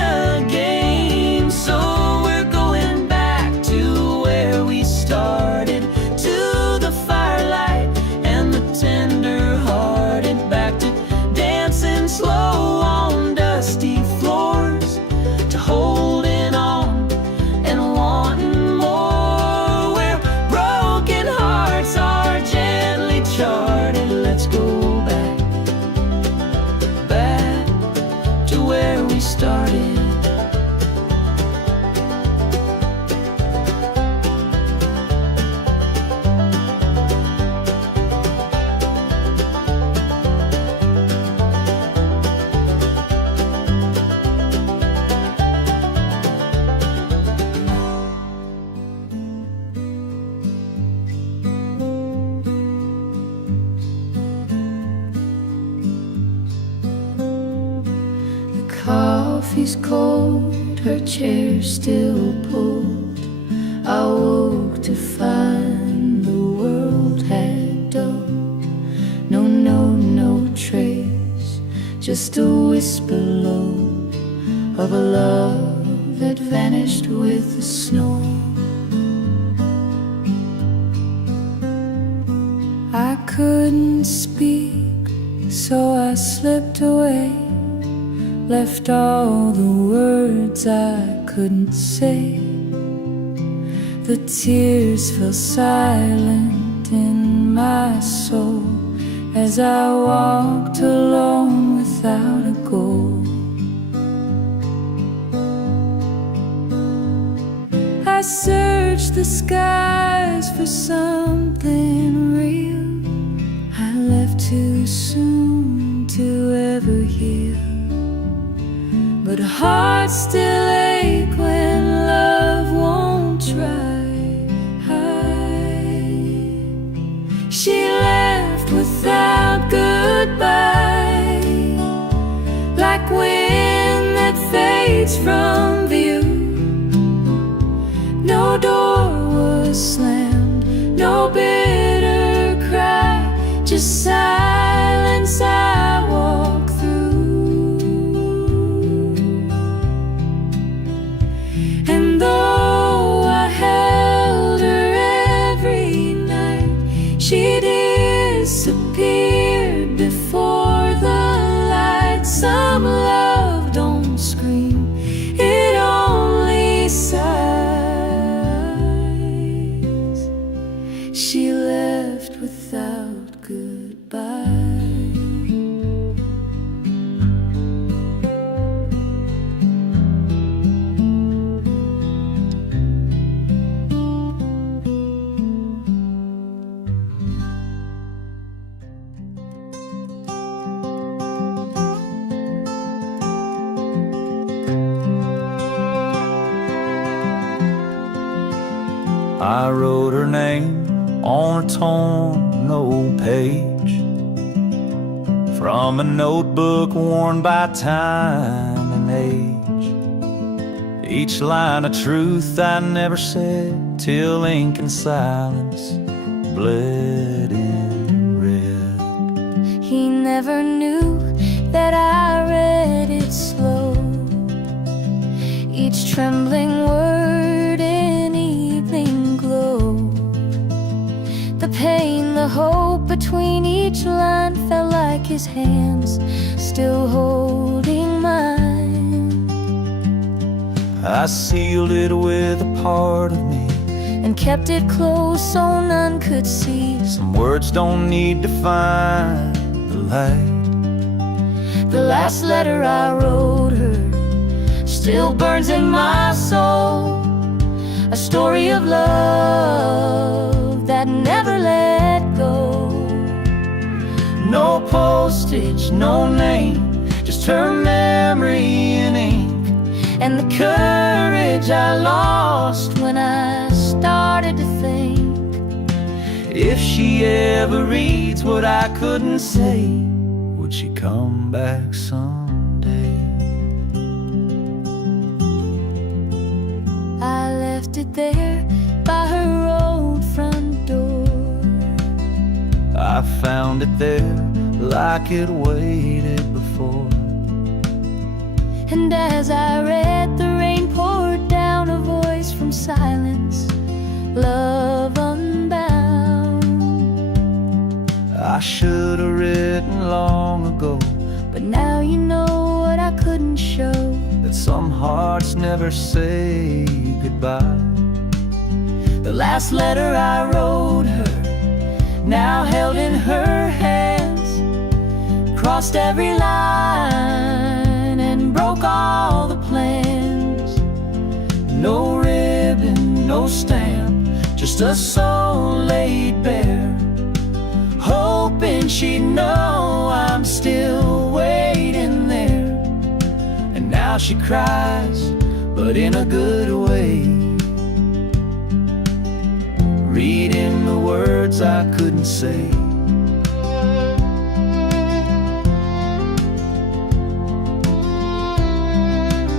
coffee's cold, her chair still pulled. I woke to find the world had dulled. No trace, just a whisper low of a love that vanished with the snow. I couldn't speak, so I slipped away, left all the words I couldn't say. The tears fell silent in my soul as I walked alone without a goal. I searched the skies for something real. I left too soon to ever heal, but hearts still ache when love won't try. She left without goodbye, like wind that fades from view. No door was slammed, no bitter cry, just silence I walk through. And though I held her every night, she disappeared before the light. Some love don't scream, it only sighs. She left without goodbye. I wrote her name on a torn old page from a notebook worn by time and age. Each line of truth I never said till ink and silence bled in red. He never knew that I read it slow, each trembling word in evening glow. The pain, the hope between each line felt like his hands still holding mine. I sealed it with a part of me and kept it close so none could see. Some words don't need to find the light. The last letter I wrote her still burns in my soul, a story of love that never let go. No postage, no name, just her memory in ink, and the courage I lost when I started to think, if she ever reads what I couldn't say, would she come back someday? I left it there by her old front door. I found it there like it waited before. And as I read, the rain poured down, a voice from silence, love unbound. I should have written long ago, but now you know what I couldn't show, that some hearts never say goodbye. The last letter I wrote her, now held in her hands, crossed every line and broke all the plans. No ribbon, no stamp, just a soul laid bare, hoping she'd know I'm still waiting there. And now she cries, but in a good way, reading the words I couldn't say.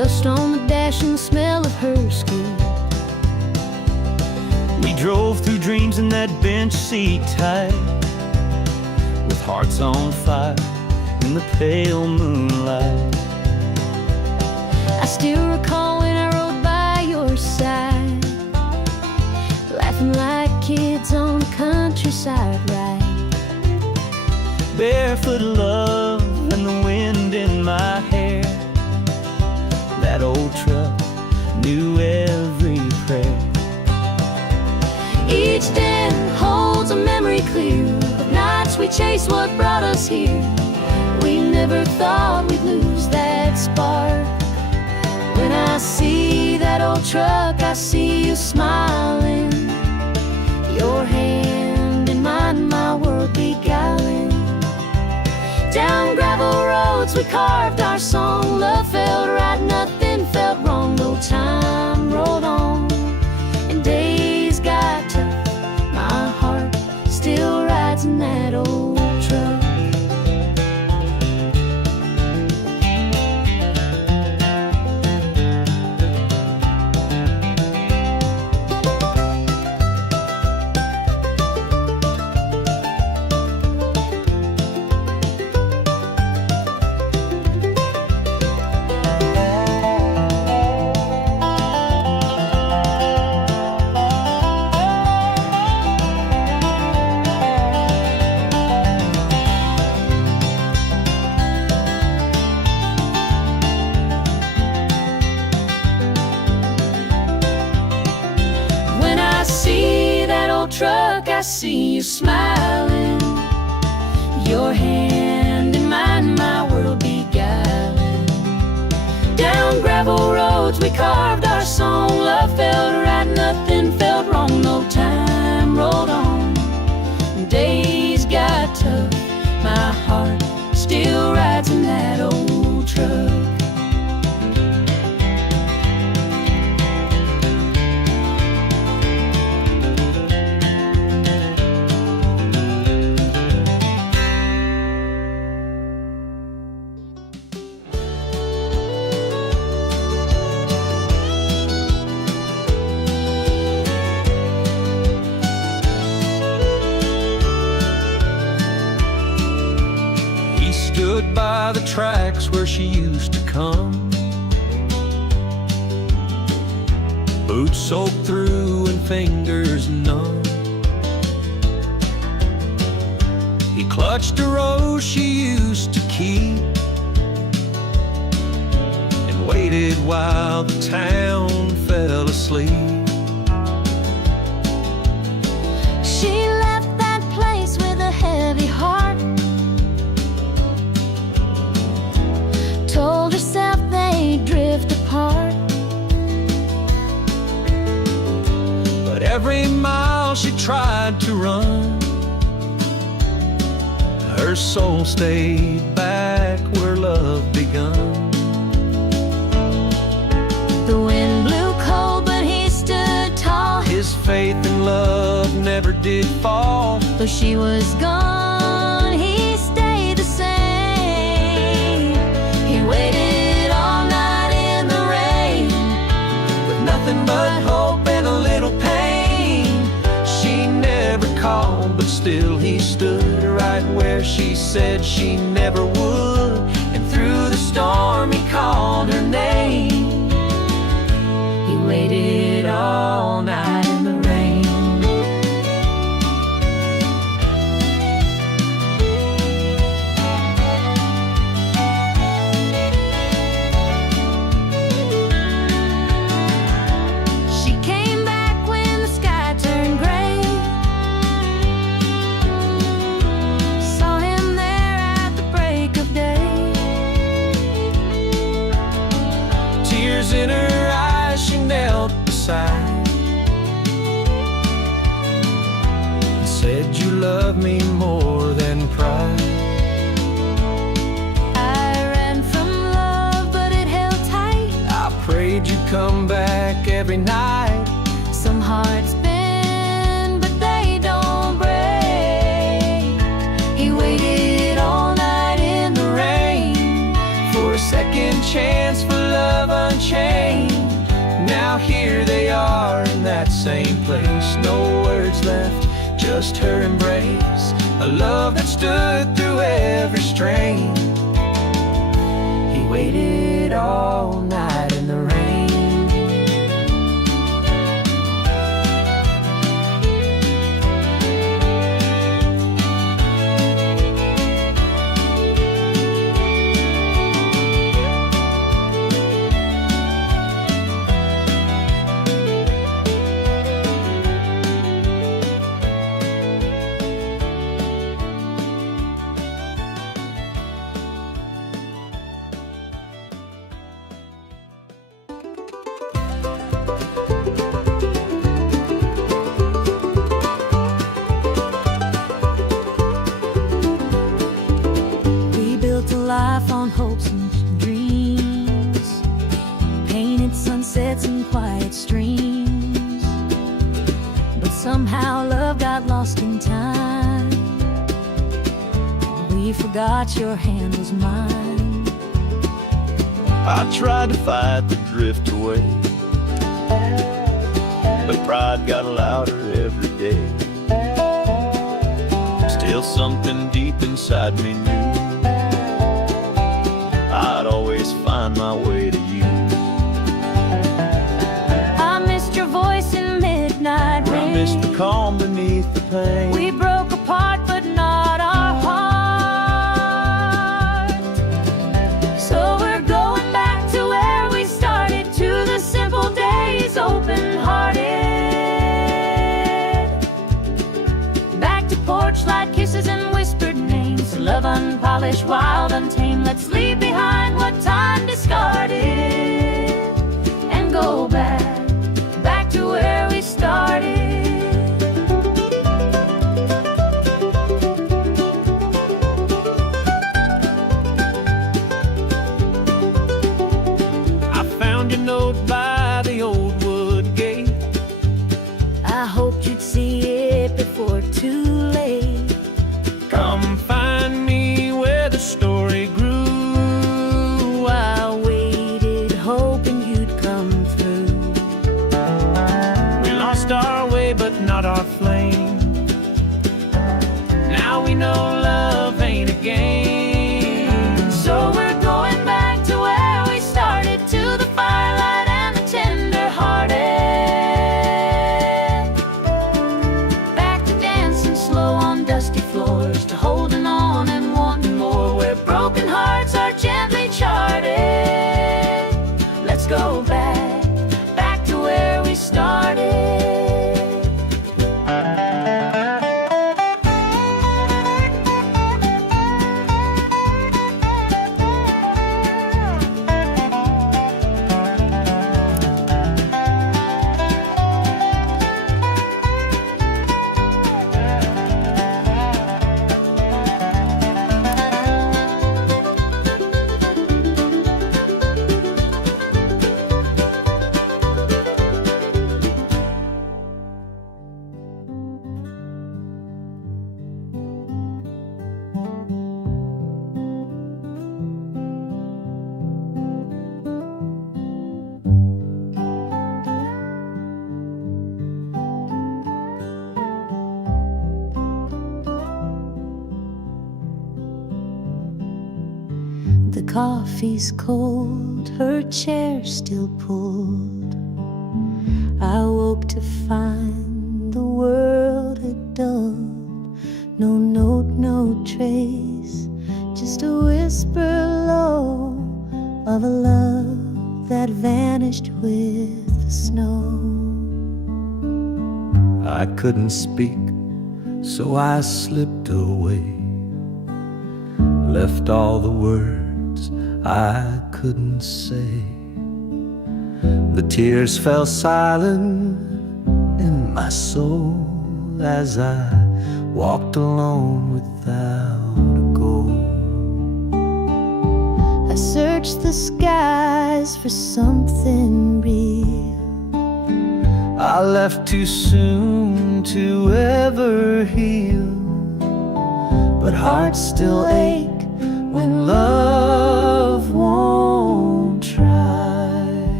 Dust on the dash and the smell of her skin. We drove through dreams in that bench seat tight, with hearts on fire in the pale moonlight. I still recall when I rode by your side, laughing like kids on the countryside ride. Barefoot love and the wind in my hair. That old truck knew every prayer. Each day holds a memory clear of nights we chased what brought us here. We never thought we'd lose that spark. When I see that old truck, I see you smiling, your hand in mine, my world beguiling. Down gravel roads we carved our song. Love felt right, nothing felt wrong. No time rolled on and days got tough. My heart still rides in that old truck. Truck, I see you smiling, your hand in mine, my world beguiling. Down gravel roads we carved our song. Love felt right, nothing felt wrong. No time rolled on, days got tough. My heart still rides in that old truck. Stood by the tracks where she used to come, boots soaked through and fingers numb. He clutched a rose she used to keep and waited while the town fell asleep. She left that place with a heavy heart, told herself they'd drift apart. But every mile she tried to run, her soul stayed back where love begun. The wind blew cold, but he stood tall. His faith in love never did fall. Though she was gone, he stayed the same. He waited all night in the rain, With nothing but hope and a little pain. She never called, but still he stood right where she said she never would. And through the storm he called her name. he waited all night in the rain. She came back when the sky turned gray, saw him there at the break of day. Tears in her eyes, she knelt beside and said, "You love me more than pride." I ran from love, but it held tight. I prayed you'd come back every night. Some hearts bend, but they don't break. He waited all night in the rain For a second chance for love unchained. Now here they are in that same place. No words left, just her embrace. A love that stood through every strain. He waited all night in the rain. Life on hopes and dreams, painted sunsets and quiet streams. But somehow love got lost in time. We forgot your hand was mine. I tried to fight the drift away, but pride got louder every day. Still something deep inside me knew I'd always find my way to you. I missed your voice in midnight rain. I missed the calm beneath the pain. We broke apart but not our heart. So we're going back to where we started, to the simple days, open-hearted. Back to porch light kisses and whispered names. Love unpolished, wild, untamed. Let's leave behind what time discarded and go back to where we started. I found your note by the old wood gate. I hoped you'd see it before too late. Come find me where the story grew. I waited, hoping you'd come through. We lost our way, but not our flame. Now we know love ain't a game. So we're going back to where we started, to the firelight and the tender-hearted. Back to dancing slow on dusty floors, to holding on and wanting more, where broken hearts are gently charted. Let's go back to where we started. The coffee's cold, her chair still pulled. I woke to find the world had dulled. No note, no trace, just a whisper low of a love that vanished with the snow. I couldn't speak, so I slipped away, left all the words I couldn't say. The tears fell silent in my soul as I walked alone without a goal. I searched the skies for something real. I left too soon to ever heal, but hearts still ache when love won't try.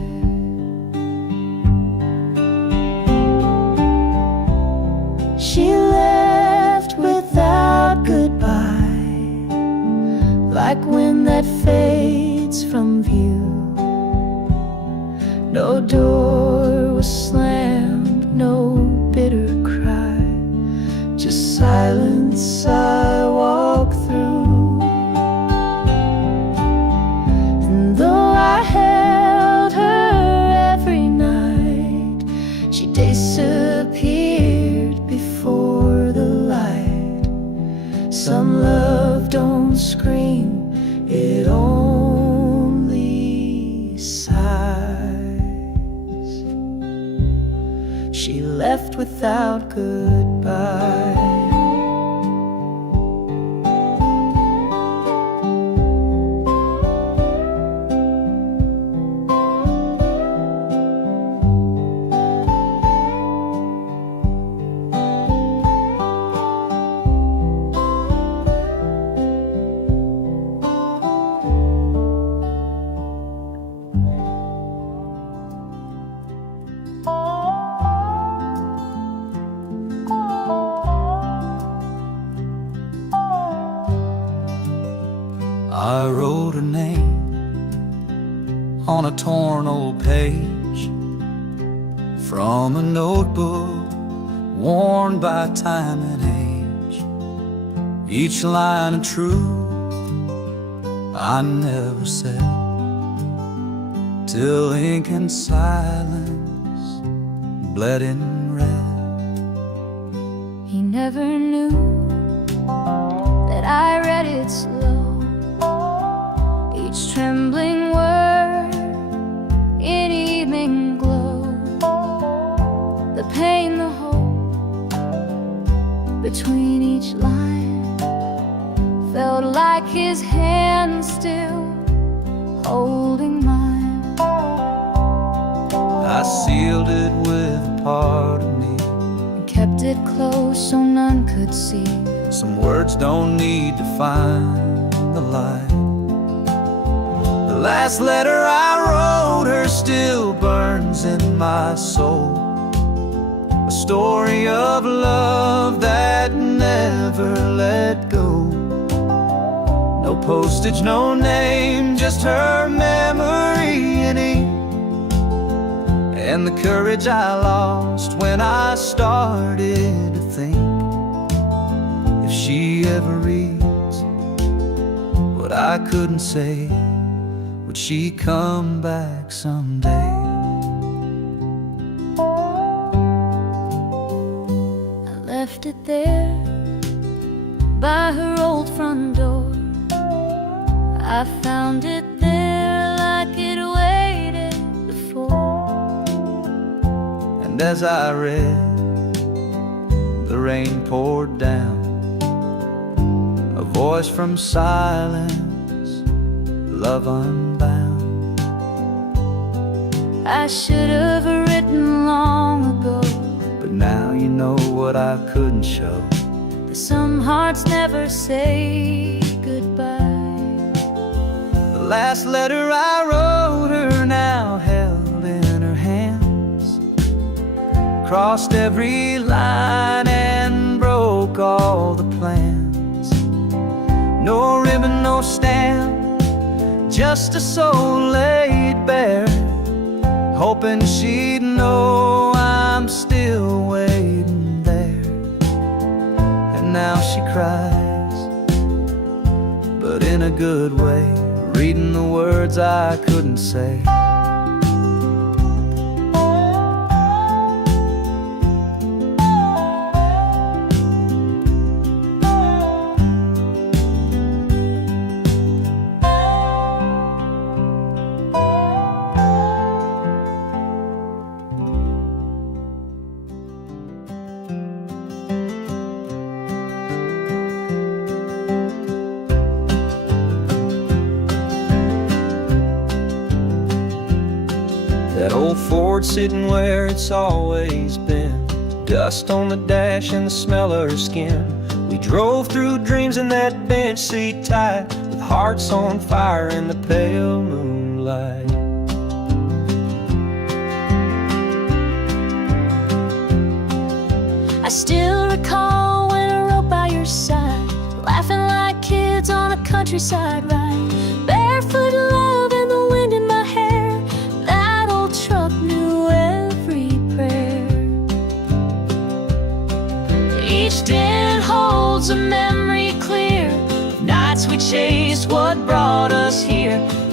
streets from view. No door was slammed, no bitter cry, just silence I walk through. And though I held her every night, she disappeared before the light. Some love don't scream, it only sighs. She left without goodbye. I wrote her name on a torn old page from a notebook worn by time and age. Each line of truth I never said, till ink and silence bled in red. He never knew that I read it slow, each trembling word in evening glow. The pain, the hope between each line felt like his hand still holding mine. I sealed it with a part of me, And kept it close so none could see. some words don't need to find the light. The last letter I wrote her still burns in my soul, a story of love that never let go. No postage, no name, just her memory in ink, and the courage I lost when I started to think, if she ever reads what I couldn't say, would she come back someday? I left it there by her old front door. I found it there like it waited before. And as I read, the rain poured down, a voice from silence, love unbound. I should have written long ago, But now you know what I couldn't show. that some hearts never say goodbye. The last letter I wrote her now held in her hands, crossed every line and broke all the plans. No ribbon, no stamp, just a soul laid bare, hoping she'd know I'm still waiting there. And now she cries, but in a good way, reading the words I couldn't say. That old Ford sitting where it's always been, dust on the dash and the smell of her skin. We drove through dreams in that bench seat tight, with hearts on fire in the pale moonlight. I still recall when I rode by your side, laughing like kids on a countryside ride, barefoot love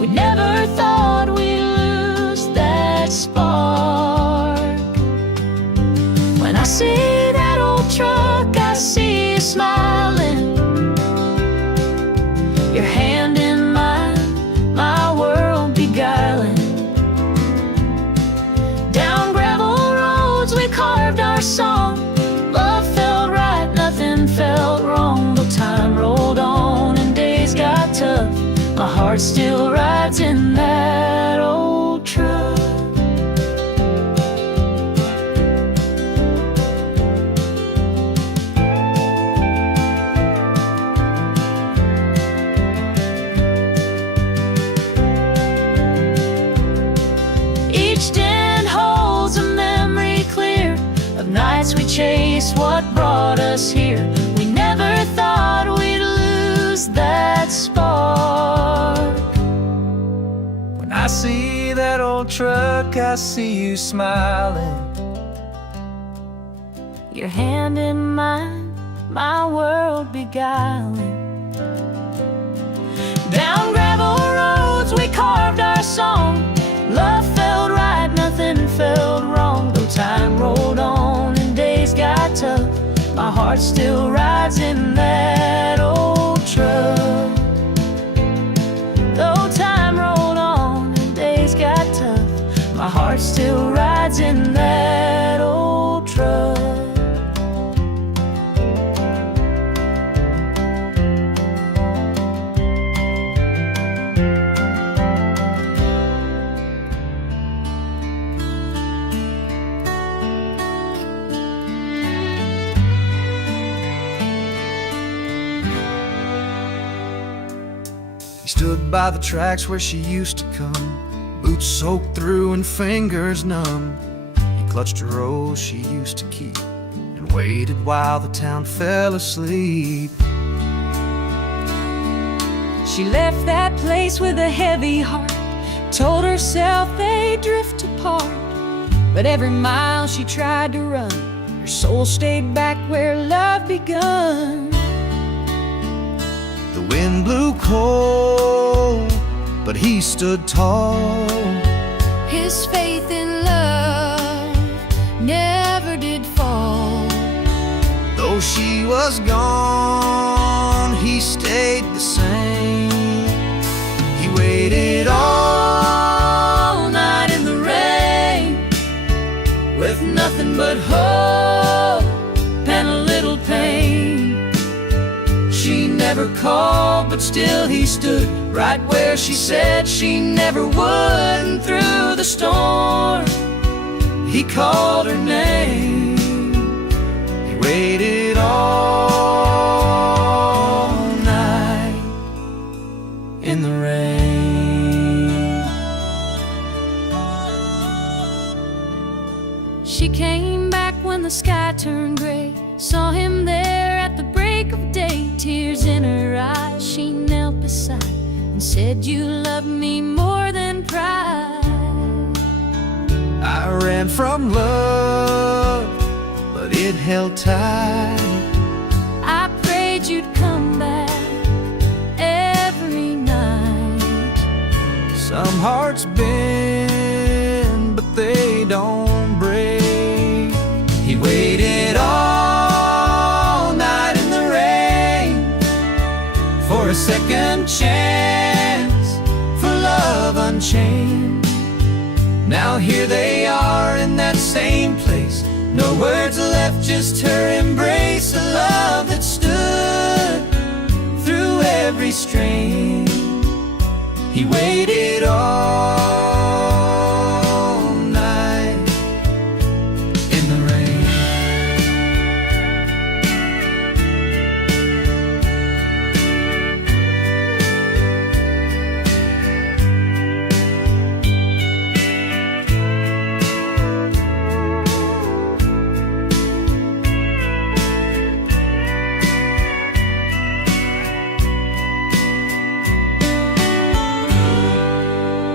We never thought we'd lose that spark. When I see that old truck, I see you smiling, your hand in mine, my world beguiling. Down gravel roads we carved our song. Love felt right, nothing felt wrong. Though time rolled on and days got tough, my heart still rides in that old truck. Each den holds a memory clear of nights we chased what brought us here. We never thought we'd lose that spark. When I see that old truck, I see you smiling, Your hand in mine, my world beguiling. Down gravel roads we carved our song. Love felt right, nothing felt wrong. Though time rolled on and days got tough, my heart still rides in that old truck. Though time rolled on and days got tough, my heart still rides in that old truck. He stood by the tracks where she used to come, boots soaked through and fingers numb. He clutched a rose she used to keep and waited while the town fell asleep. She left that place with a heavy heart, told herself they'd drift apart. But every mile she tried to run, her soul stayed back where love begun. The wind blew cold, but he stood tall. His faith in love never did fall. Though she was gone, he stayed the same. He waited all night in the rain, With nothing but hope and a little pain. She never called, but still he stood right where she said she never would. And through the storm, he called her name. he waited all night In the rain, She came back when the sky turned gray, saw him there at the break of day. Tears in her eyes, she knelt beside and said, "You love me more than pride." I ran from love, but it held tight. I prayed you'd come back every night. Some hearts bend, but they don't break. He waited all night in the rain for a second chance, for love unchained. Now here they are in that same place, no words left, just her embrace. A love that stood through every strain. He waited all night in the rain.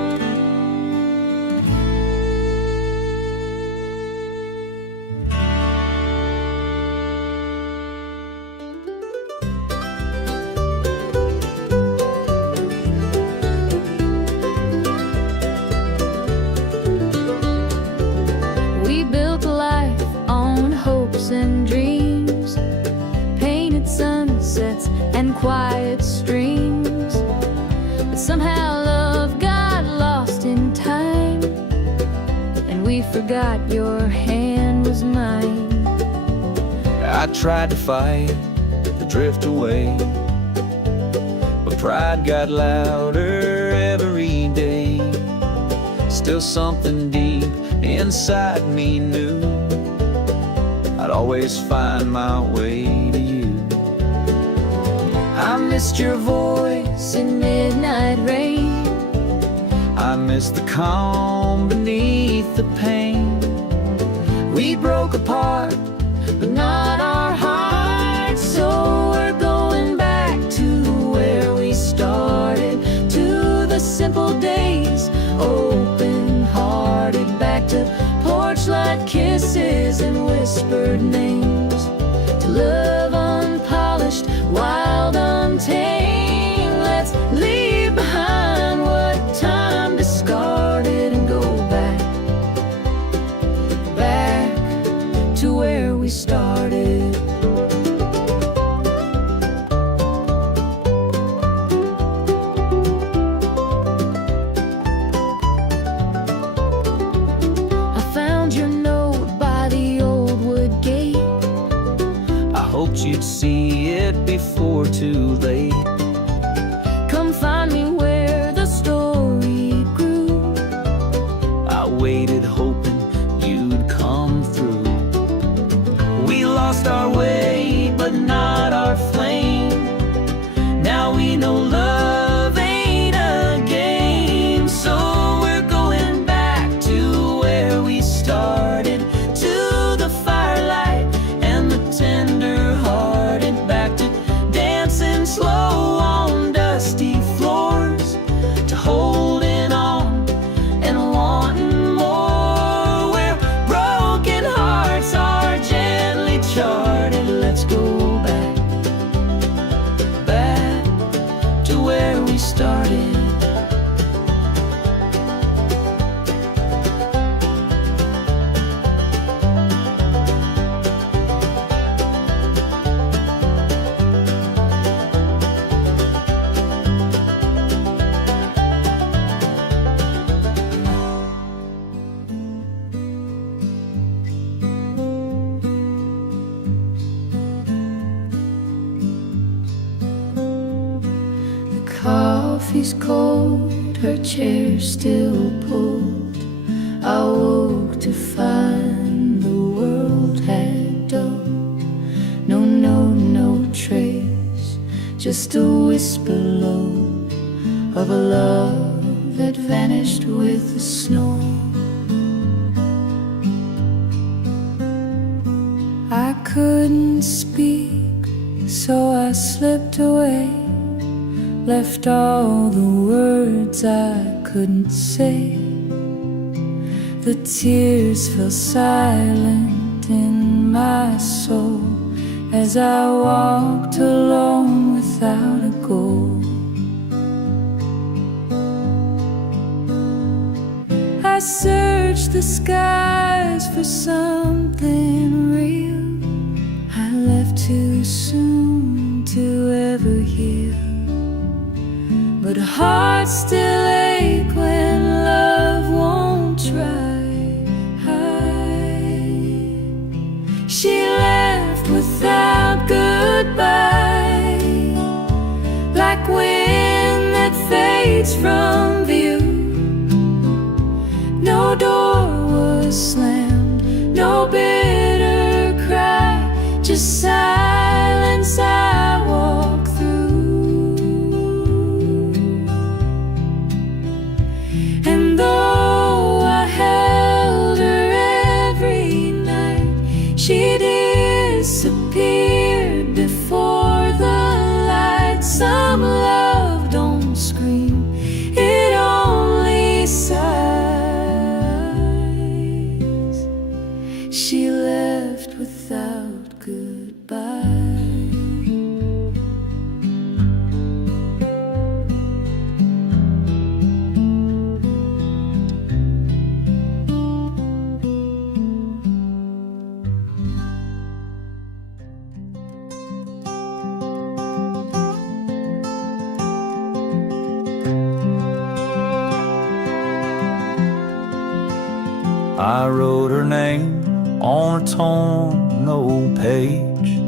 I tried to fight the drift away, but pride got louder every day. Still something deep inside me knew I'd always find my way to you. I missed your voice in midnight rain. I miss the calm beneath the pain. We broke apart, but not our hearts. So we're going back to where we started, to the simple days, open-hearted. Back to porch light kisses and whispered names, to love unpolished, wild, untamed. Let's leave behind what time discarded and go back to where we started. I found your note by the old wood gate. I hoped you'd see it before too late. Come find me where the story grew. I waited hoping you'd come through. We lost our way, but not our flame. Now we know love ain't a game. So we're going back to where we started, to the firelight and the tender-hearted. Back to dancing slow on dusty floors, to holding on and wanting more. Where broken hearts are gently charted. Let's go back to where we started. Coffee's cold, her chair still pulled. I woke to find the world had dulled. No note, no trace, just a whisper low of a love that vanished with the snow. I couldn't speak, so I slipped away, left all the words I couldn't say. The tears fell silent in my soul as I walked alone without a goal. I searched the skies for something real. I left too soon to ever heal, but hearts still ache when love won't try. She left without goodbye, like wind that fades from view. No door was slammed, no bitter cry, just silence I walk through. And though I held her every night, she disappeared before the light. Some love don't scream, it only sighs. She left without goodbye. I wrote her name on a torn old page.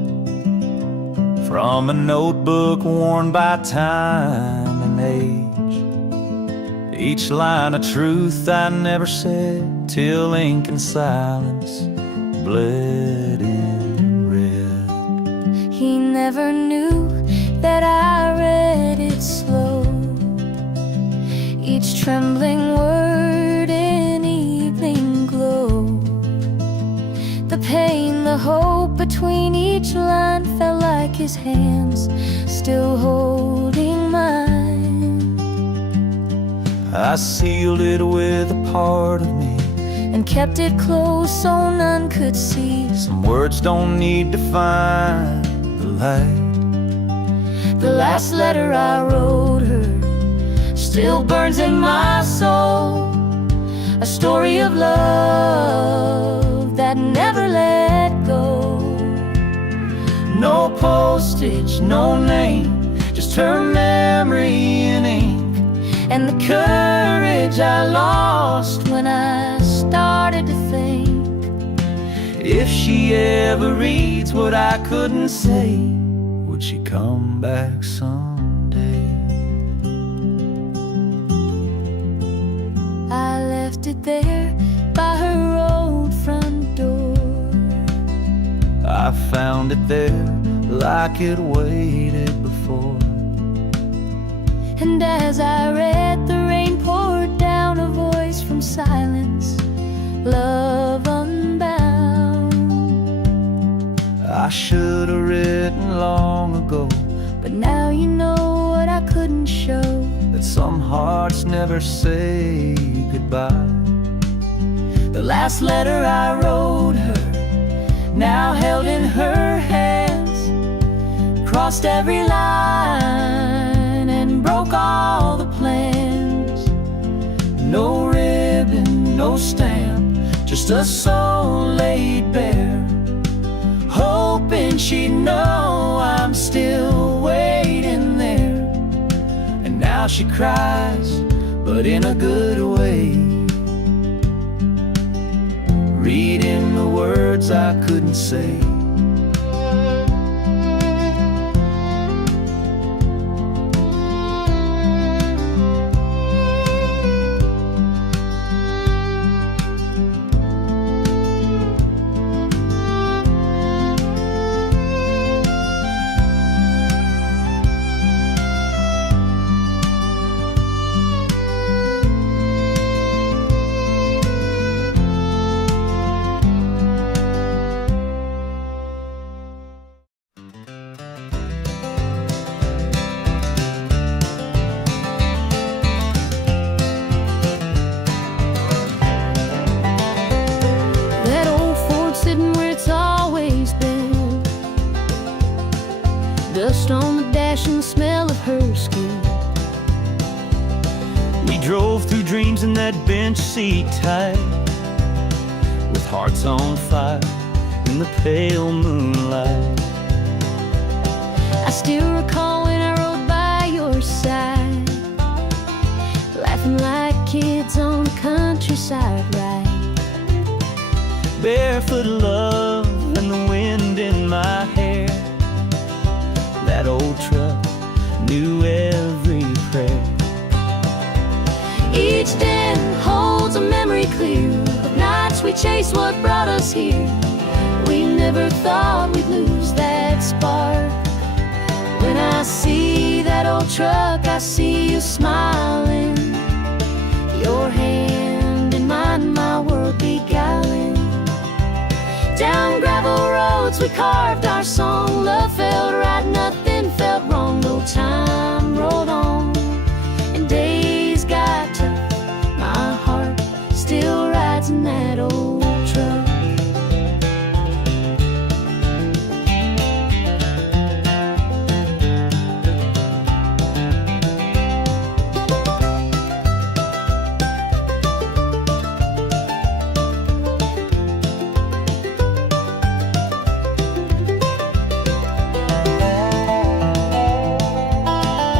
from a notebook worn by time and age. Each line a truth I never said, till ink and silence bled in red. He never knew that I read it slow, each trembling word in evening glow. The pain, the hope between each line felt like his hands still holding mine. I sealed it with a part of me and kept it close so none could see. Some words don't need to find the light. The last letter I wrote her still burns in my soul, a story of love that never let go. No postage, no name, just her memory in ink, and the courage I lost when I started to think. If she ever reads what I couldn't say, would she come back someday? I left it there by her old front door. I found it there like it waited before. And as I read, the rain poured down, a voice from silence, love unbound. I should have written long ago, but now you know what I couldn't show, that some hearts never say goodbye. the last letter I wrote her, now held in her hands, crossed every line and broke all the plans. No ribbon, no stamp, just a soul laid bare, hoping she'd know I'm still waiting there. And now she cries, but in a good way, reading the words I couldn't say. Dust on the dash and the smell of her skin. We drove through dreams in that bench seat tight, with hearts on fire in the pale moonlight. I still recall when I rode by your side, laughing like kids on the countryside ride. Barefoot love and the wind in my hair. That old truck knew every prayer. Each den holds a memory clear of nights we chased what brought us here. We never thought we'd lose that spark. When I see that old truck, I see you smiling, your hand in mine, my world beguiling. Down gravel roads we carved our song. Love felt right, nothing felt wrong. No time rolled on and days got tough. My heart still rides in that old truck.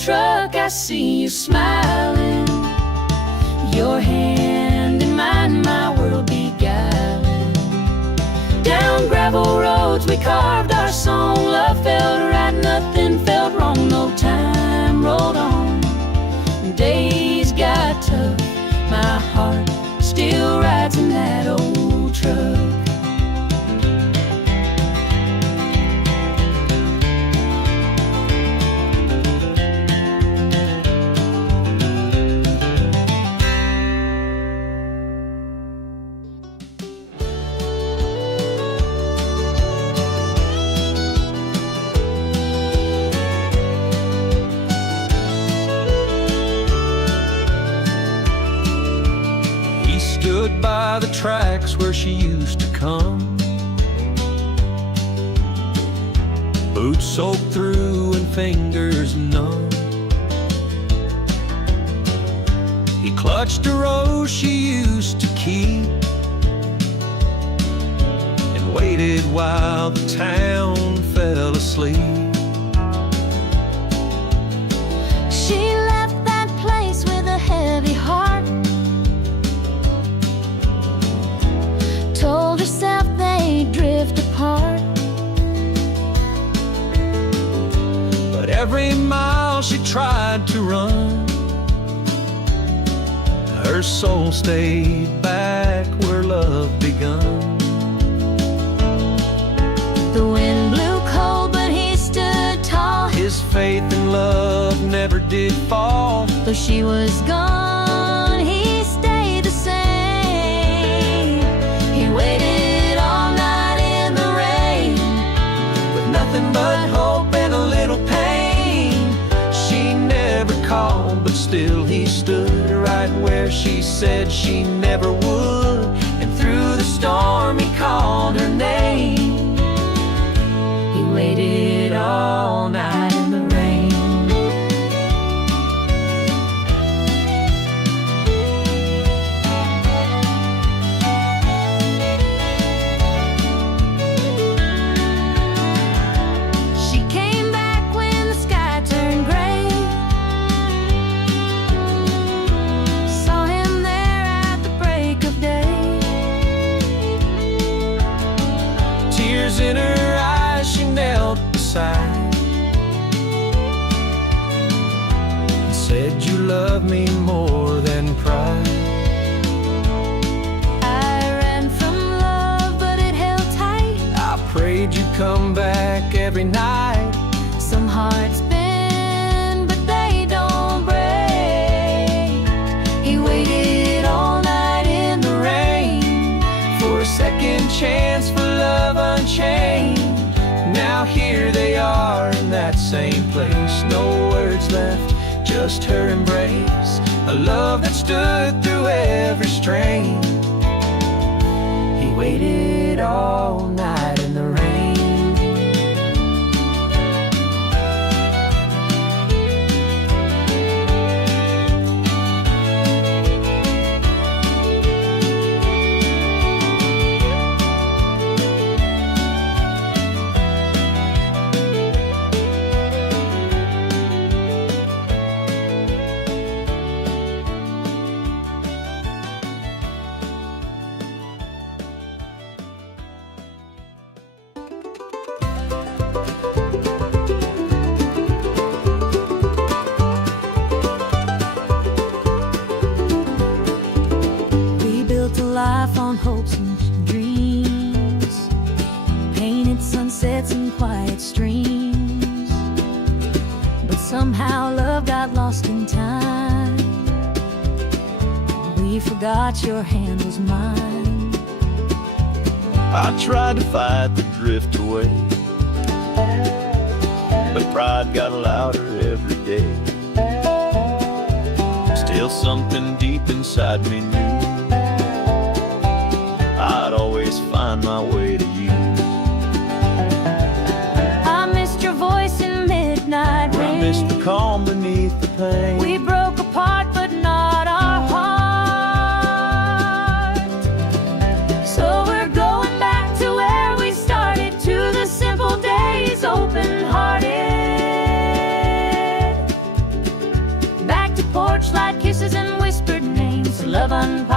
truck, I see you smiling, your hand in mine, my world beguiling. Down gravel roads we carved our song, love felt right, nothing felt wrong, no time rolled on. Days got tough, my heart still rides in that old truck. Stood by the tracks where she used to come, boots soaked through and fingers numb. He clutched a rose she used to keep and waited while the town fell asleep. She left that place with a heavy heart, told herself they'd drift apart. But every mile she tried to run, her soul stayed back where love begun. The wind blew cold, but he stood tall. His faith in love never did fall. Though she was gone, he stayed the same. He waited all night in the rain, With nothing but hope and a little pain. She never called, but still he stood right where she said she never would. And through the storm he called her name. He waited all night in the rain. she came back when the sky turned gray. Saw him there at the break of day. Tears in her eyes, she knelt beside and said, "You love me more than pride." I ran from love, but it held tight. I prayed you'd come back every night. Some hearts bend, but they don't break. He waited all night in the rain For a second chance for love unchained. Now here they are in that same place. No words left, just her embrace. A love that stood through every strain. He waited all night in the rain. We built a life on hopes and dreams, painted sunsets and quiet streams. But somehow love got lost in time. We forgot your hand was mine. I tried to fight the drift away, but pride got louder every day. Still something deep inside me knew I'd always find my way to you. I missed your voice in midnight rain. I missed the calm beneath the pain. We broke apart, but not our heart. So we're going back to where we started, to the simple days, open-hearted.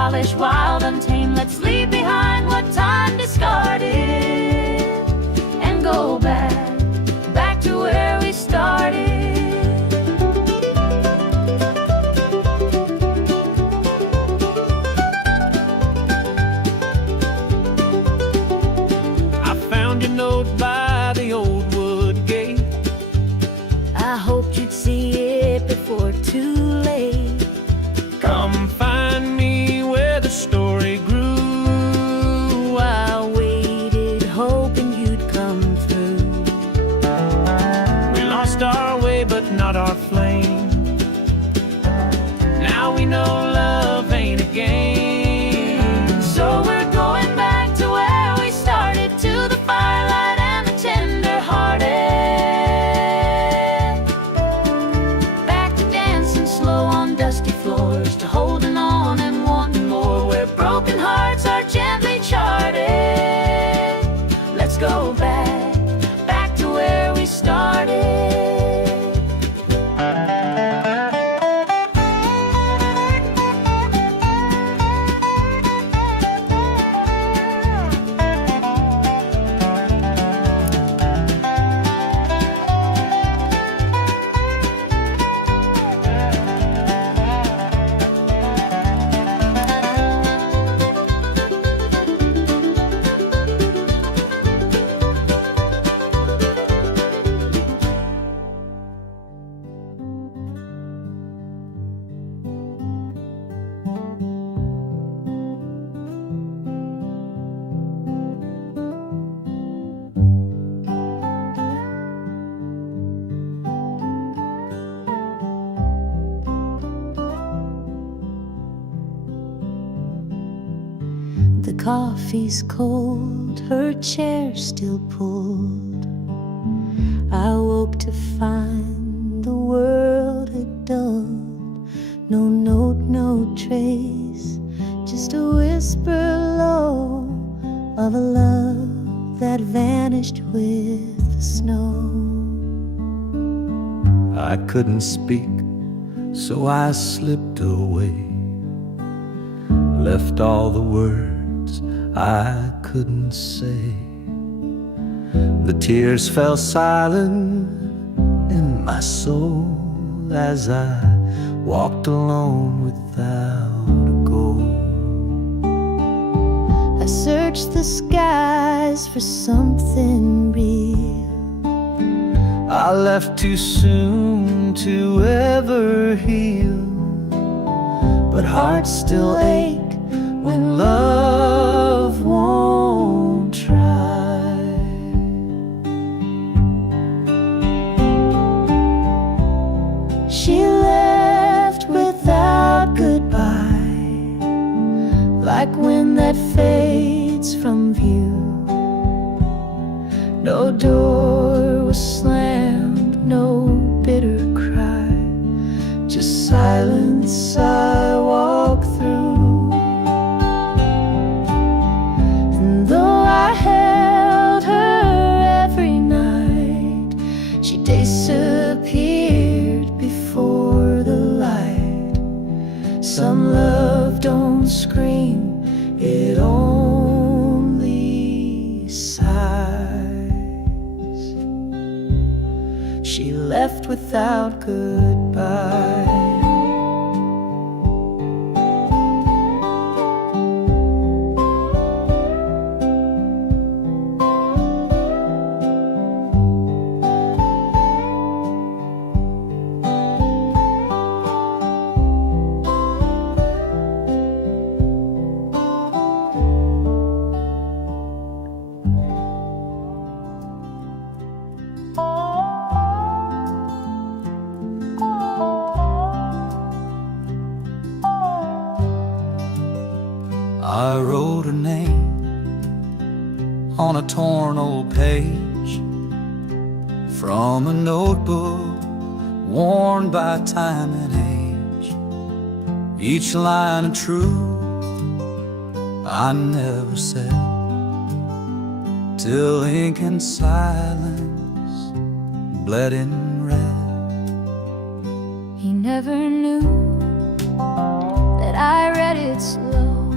childish, wild, untamed. Let's leave behind what time discarded and go back to where we started. I found your note by the old wood gate. I hoped you'd see it before too late. Come find me where the story grew. I waited, hoping you'd come through. We lost our way, but not our flame. Now we know love ain't a game. So we're going back to where we started, to the firelight and the tender-hearted. Back to dancing slow on dusty floors, to holding on and wanting more, where broken hearts are gently charted. Let's go back to where we started. The coffee's cold, her chair still pulled. I woke to find the world had dulled. No note, no trace, just a whisper low of a love that vanished with the snow. I couldn't speak, so I slipped away, left all the words I couldn't say. The tears fell silent in my soul as I walked alone without a goal. I searched the skies for something real. I left too soon to ever heal, but hearts still ache when love won't try. She left without goodbye, like wind that fades from view. No door was slammed, no bitter cry, just silence I walk through. And though I held her every night, she disappeared before the light. Some love don't scream, it only sighs. She left without goodbye. I wrote her name on a torn old page from a notebook worn by time and age. Each line a truth I never said, till ink and silence bled in red. He never knew that I read it slow,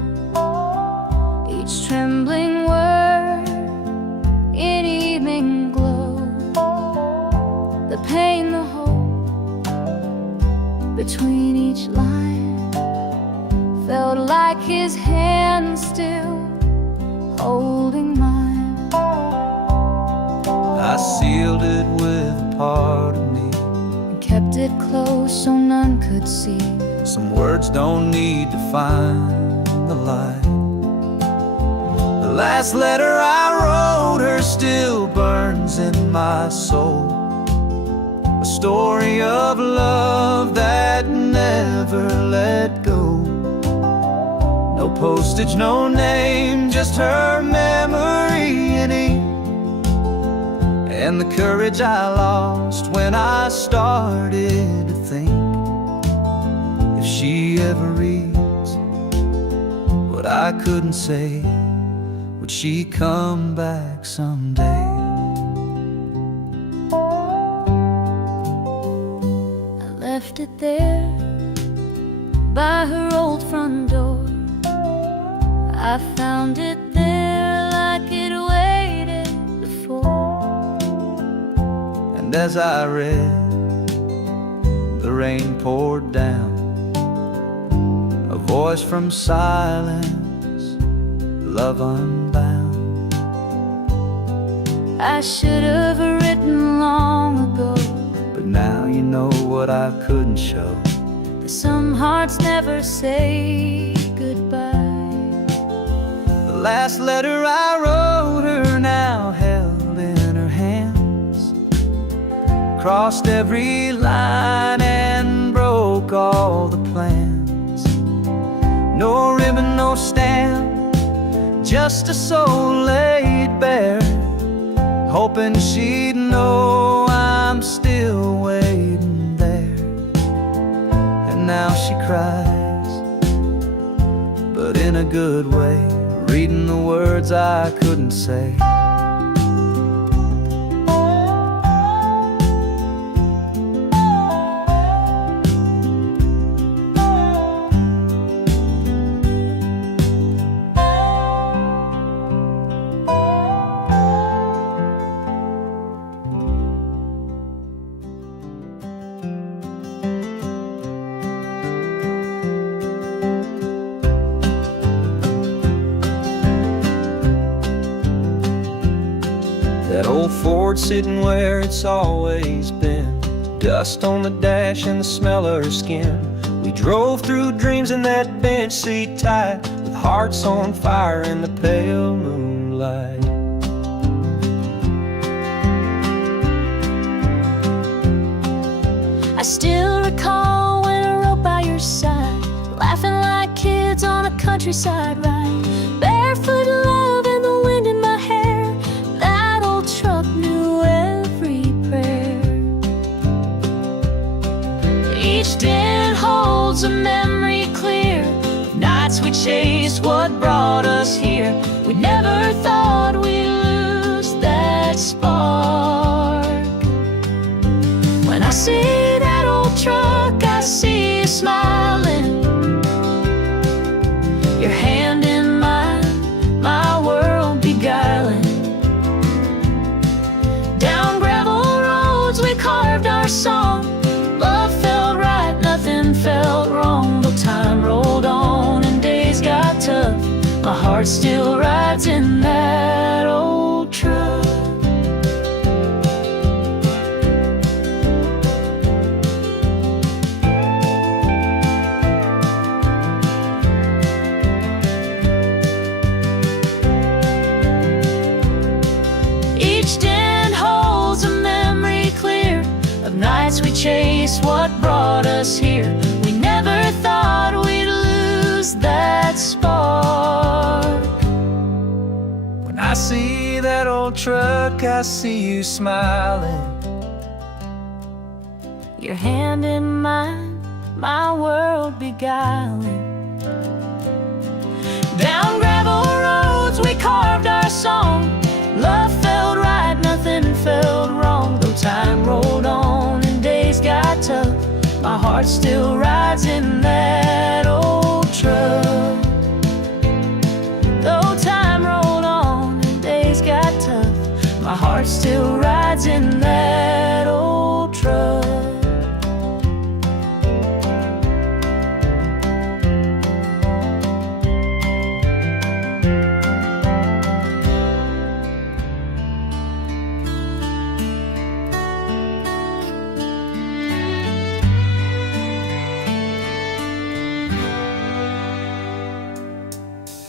between each line. Felt like his hand still holding mine. I sealed it with a part of me, And kept it close so none could see. some words don't need to find the light. The last letter I wrote her still burns in my soul, a story of love that never let go. No postage, no name, just her memory in ink, and the courage I lost when I started to think, if she ever reads what I couldn't say, would she come back someday? I left it there by her old front door. I found it there like it waited before. And as I read, the rain poured down, a voice from silence, love unbound. I should have written long ago, But now you know what I couldn't show. that some hearts never say goodbye. The last letter I wrote her now held in her hands, crossed every line and broke all the plans. No ribbon, no stamp, just a soul laid bare, hoping she'd know I'm still waiting there. And now she cries, but in a good way, reading the words I couldn't say. That old Ford sitting where it's always been, dust on the dash and the smell of her skin. We drove through dreams in that bench seat tight, with hearts on fire in the pale moonlight. I still recall when I rode by your side, laughing like kids on a countryside ride. Barefoot love and the wind in my hair, that old truck knew every prayer. Each dent holds a memory clear, nights we chased what brought us here. We never thought we'd lose that spark. When I see that old truck, I see you smiling, your hand in mine, my world beguiling. Down gravel roads we carved our song, love felt right, nothing felt wrong. Though time rolled on and days got tough, my heart still rides in that old truck. Nights we chased what brought us here. We never thought we'd lose that spark. When I see that old truck, I see you smiling, your hand in mine, my world beguiling. Down gravel roads we carved our song, love felt right, nothing felt wrong. Though time rolled on and days got tough, my heart still rides in that old truck. Though time rolled on and days got tough, my heart still rides in that old truck.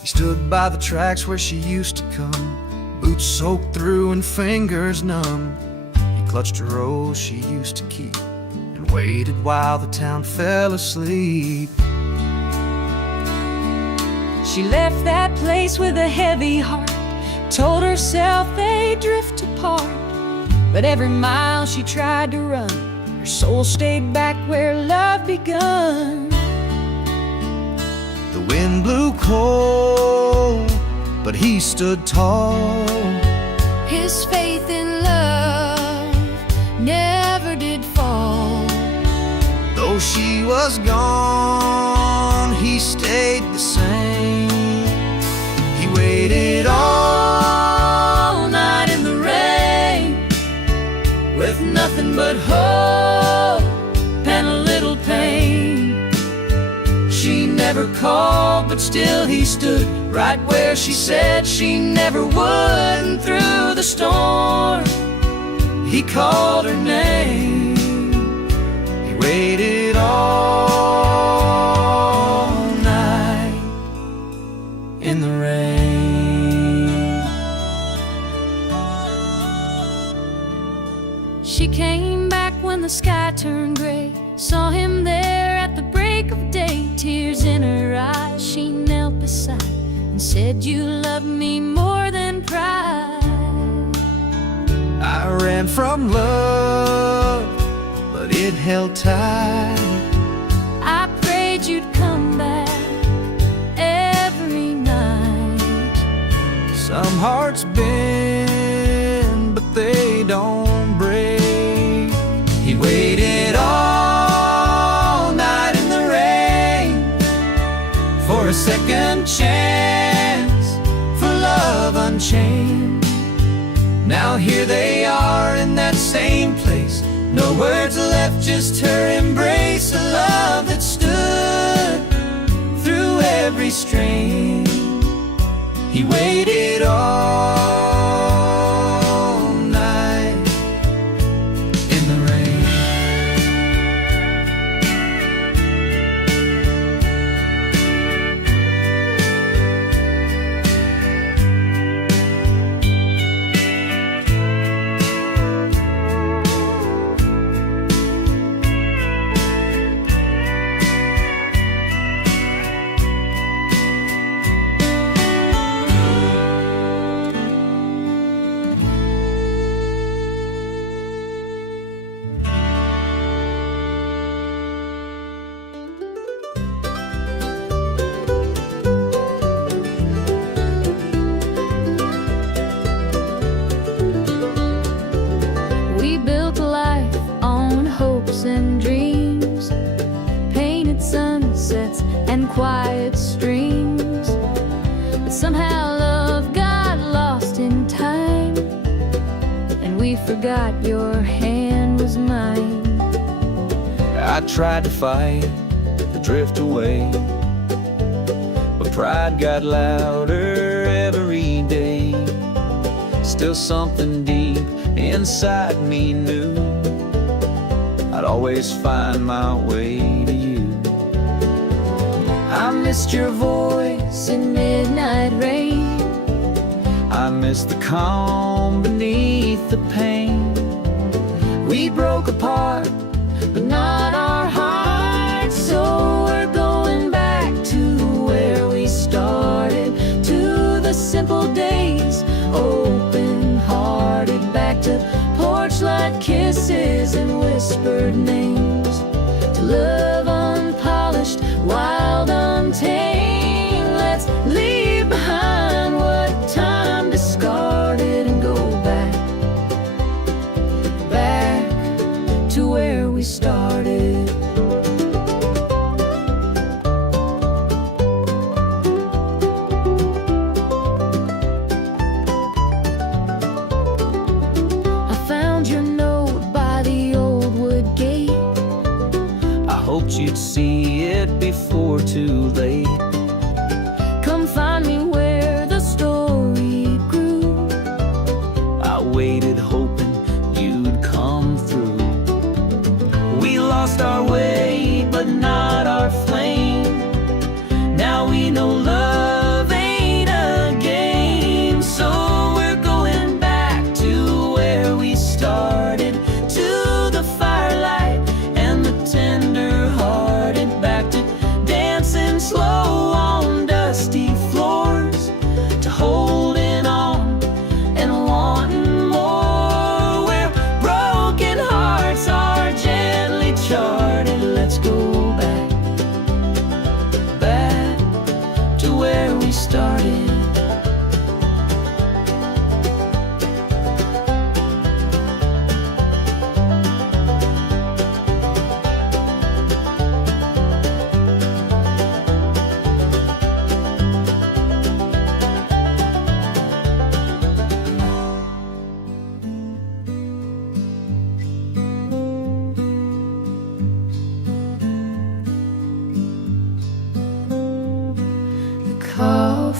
stood by the tracks where she used to come, boots soaked through and fingers numb. He clutched a rose she used to keep and waited while the town fell asleep. She left that place with a heavy heart, told herself they'd drift apart. But every mile she tried to run, her soul stayed back where love begun. The wind blew cold, but he stood tall. His faith in love never did fall. Though she was gone, he stayed the same. He waited all night in the rain, with nothing but hope and a little pain. She never called, but still he stood right where she said she never would. And through the storm, he called her name. he waited all night In the rain. She came back when the sky turned gray, saw him there at the break of day. Tears in her eyes, she knelt beside and said, "You love me more than pride." I ran from love, but it held tight. I prayed you'd come back every night. Some hearts bend, but they don't break. He waited all night in the rain for a second chance, for love unchained. Now here they are in that same place, no words left, just her embrace. A love that stood through every strain. He waited all night in the rain. We built a life on hopes and dreams, painted sunsets and quiet streams. But somehow love got lost in time, and we forgot your hand was mine. I tried to fight the drift away, but pride got louder every day. Still something deep inside me knew I'd always find my way to you. I missed your voice in midnight rain. I miss the calm beneath the pain. We broke apart, but not our hearts. So we're going back to where we started, to the simple days, open-hearted, back to porch light kisses and whispered names, to love unpolished, wild, untamed. Let's leave behind what time discarded and go back to where we started. I found your note by the old wood gate. I hoped you'd see it before too late. Come find me where the story grew. I waited hoping you'd come through. We lost our way, but not our flame. Now we know love ain't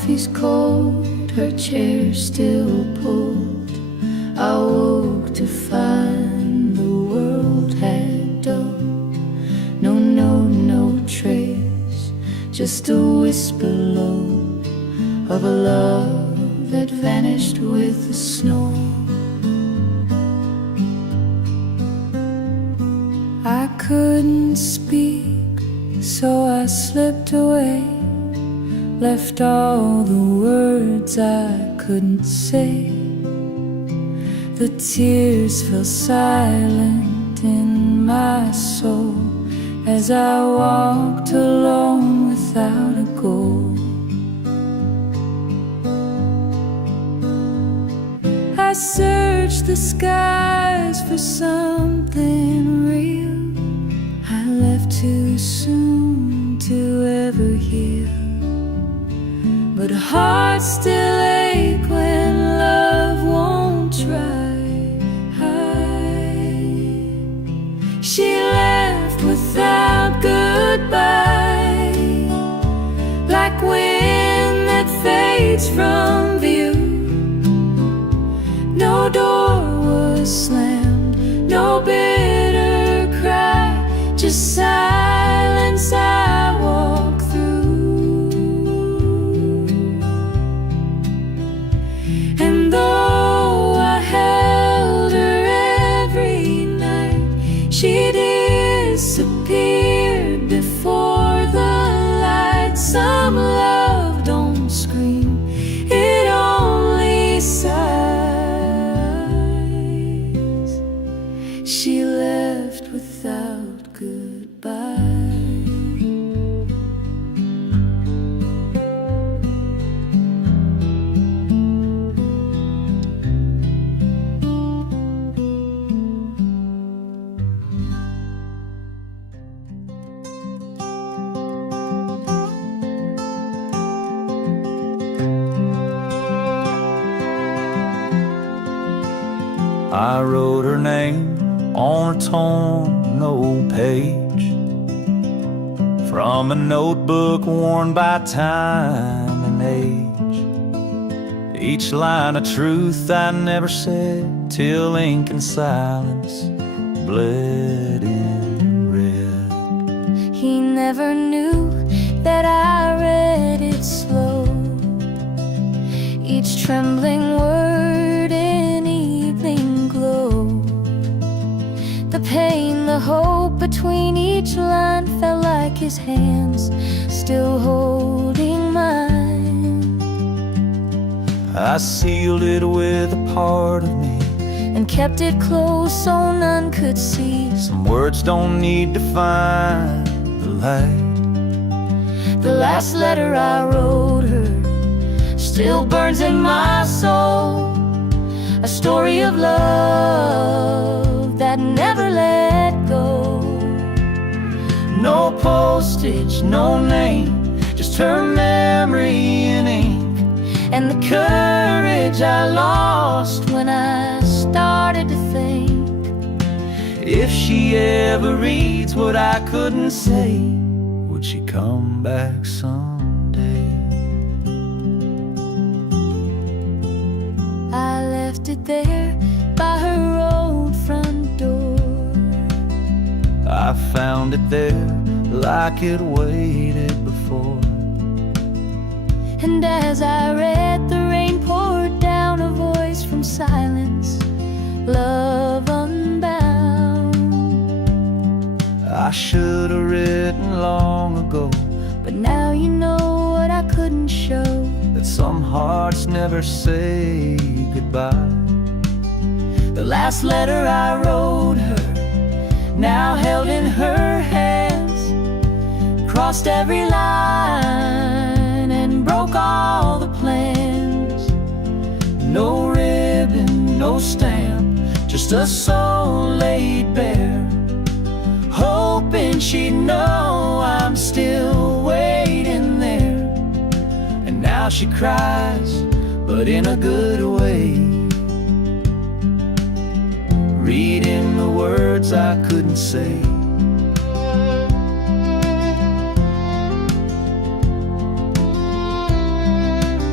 coffee's cold, her chair still pulled. I woke to find the world had dulled. No trace, just a whisper low of a love that vanished with the snow. I couldn't speak, so I slipped away, left all the words I couldn't say. The tears fell silent in my soul as I walked alone without a goal. I searched the skies for something real. I left too soon to ever heal, but hearts still ache when love won't try. She left without goodbye, like wind that fades from view. No door was slammed, no bitter cry, just silence I walk through. And though I held her every night, she disappeared before the light. Some love don't scream, it only sighs. She left without goodbye. I wrote her name on a torn old page from a notebook worn by time and age. Each line of truth I never said till ink and silence bled in red. He never knew that I read it slow, each trembling word in evening glow. The pain, the hope between each line felt like his hands still holding mine. I sealed it with a part of me and kept it close so none could see. Some words don't need to find the light. The last letter I wrote her still burns in my soul, a story of love that never let go. No postage, no name, just her memory in ink, and the courage I lost when I started to think. If she ever reads what I couldn't say, would she come back someday? I left it there by her old front door. I found it there like it waited before. And as I read, the rain poured down, a voice from silence, love unbound. I should have written long ago, but now you know what I couldn't show, that some hearts never say goodbye. The last letter I wrote her, now held in her hands, crossed every line and broke all the plans. No ribbon, no stamp, just a soul laid bare, hoping she'd know I'm still waiting there. And now she cries, but in a good way, reading the words I couldn't say.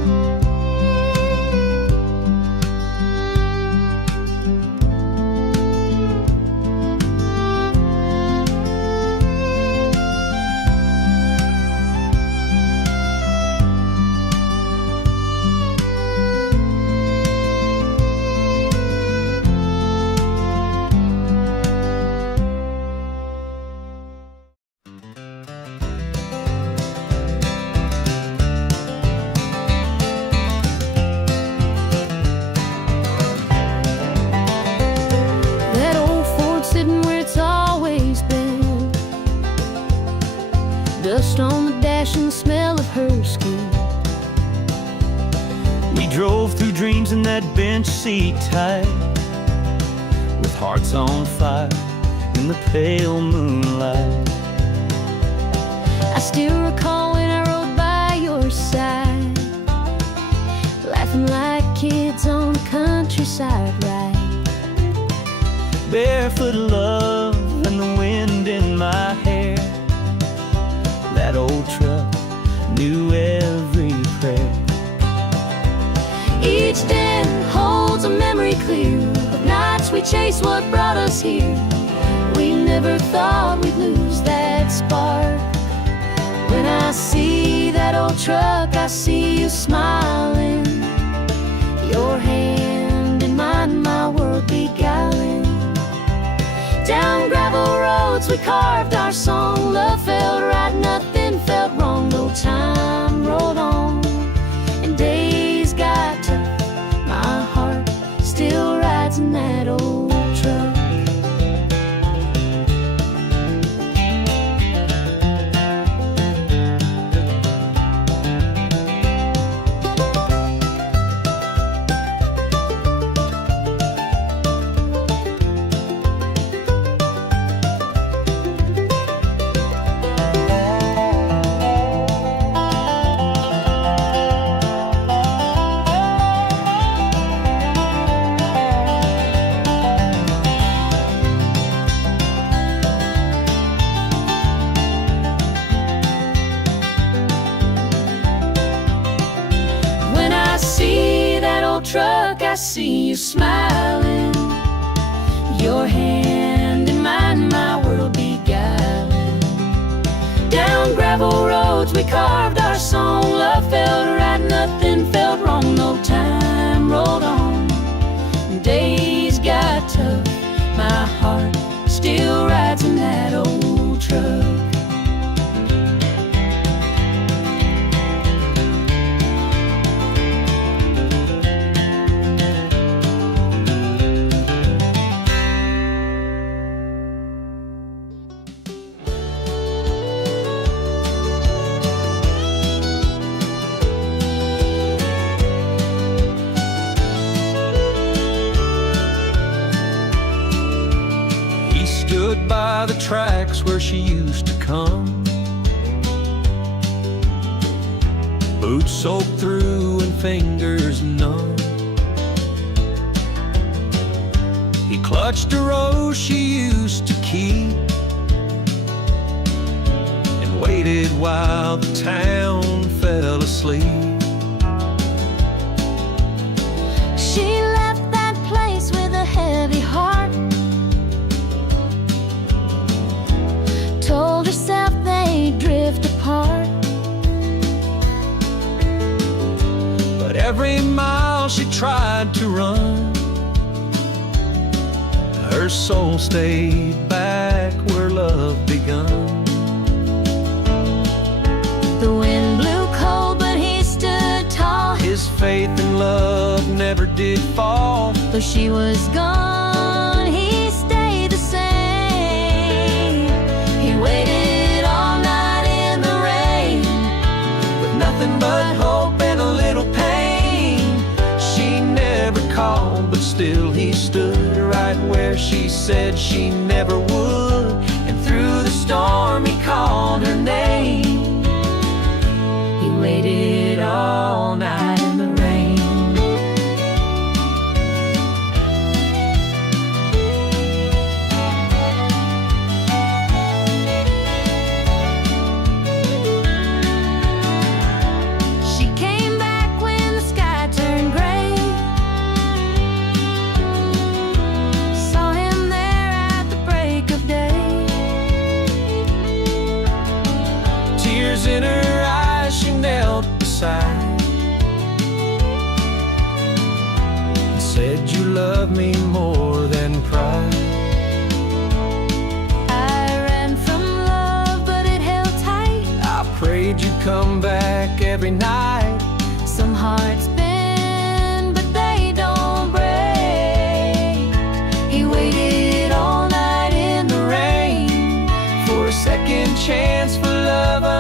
dust on the dash and the smell of her skin. We drove through dreams in that bench seat tight, with hearts on fire in the pale moonlight. I still recall when I rode by your side, laughing like kids on the countryside ride. Barefoot love and the wind in my hair. That old truck knew every prayer. Each den holds a memory clear of nights we chased what brought us here. We never thought we'd lose that spark. When I see that old truck, I see you smiling, your hand in mine, my world beguiling. Down gravel roads we carved our song. Love felt right, nothing felt wrong. No time rolled on and days got tough. My heart still rides in that old truck. Truck, I see you smiling, your hand in mine, my world beguiling. Down gravel roads we carved our song. Love felt right, nothing felt wrong. No time rolled on, days got tough. My heart still rides in that old truck. Stood by the tracks where she used to come, boots soaked through and fingers numb. He clutched a rose she used to keep and waited while the town fell asleep. She left that place with a heavy heart, told herself they'd drift apart. But every mile she tried to run, her soul stayed back where love begun. The wind blew cold, but he stood tall. His faith in love never did fall. Though she was gone, he stayed the same. He waited all night in the rain, With nothing but hope and a little pain. She never called, but still he stood right where she said she never would. And through the storm he called her name. he waited all night in the rain. She came back when the sky turned gray, saw him there at the break of day. Tears in her eyes, she knelt beside and said, "You love me more than pride." I ran from love, but it held tight. I prayed you'd come back every night. Some hearts bend, but they don't break. He waited all night in the rain For a second chance, for love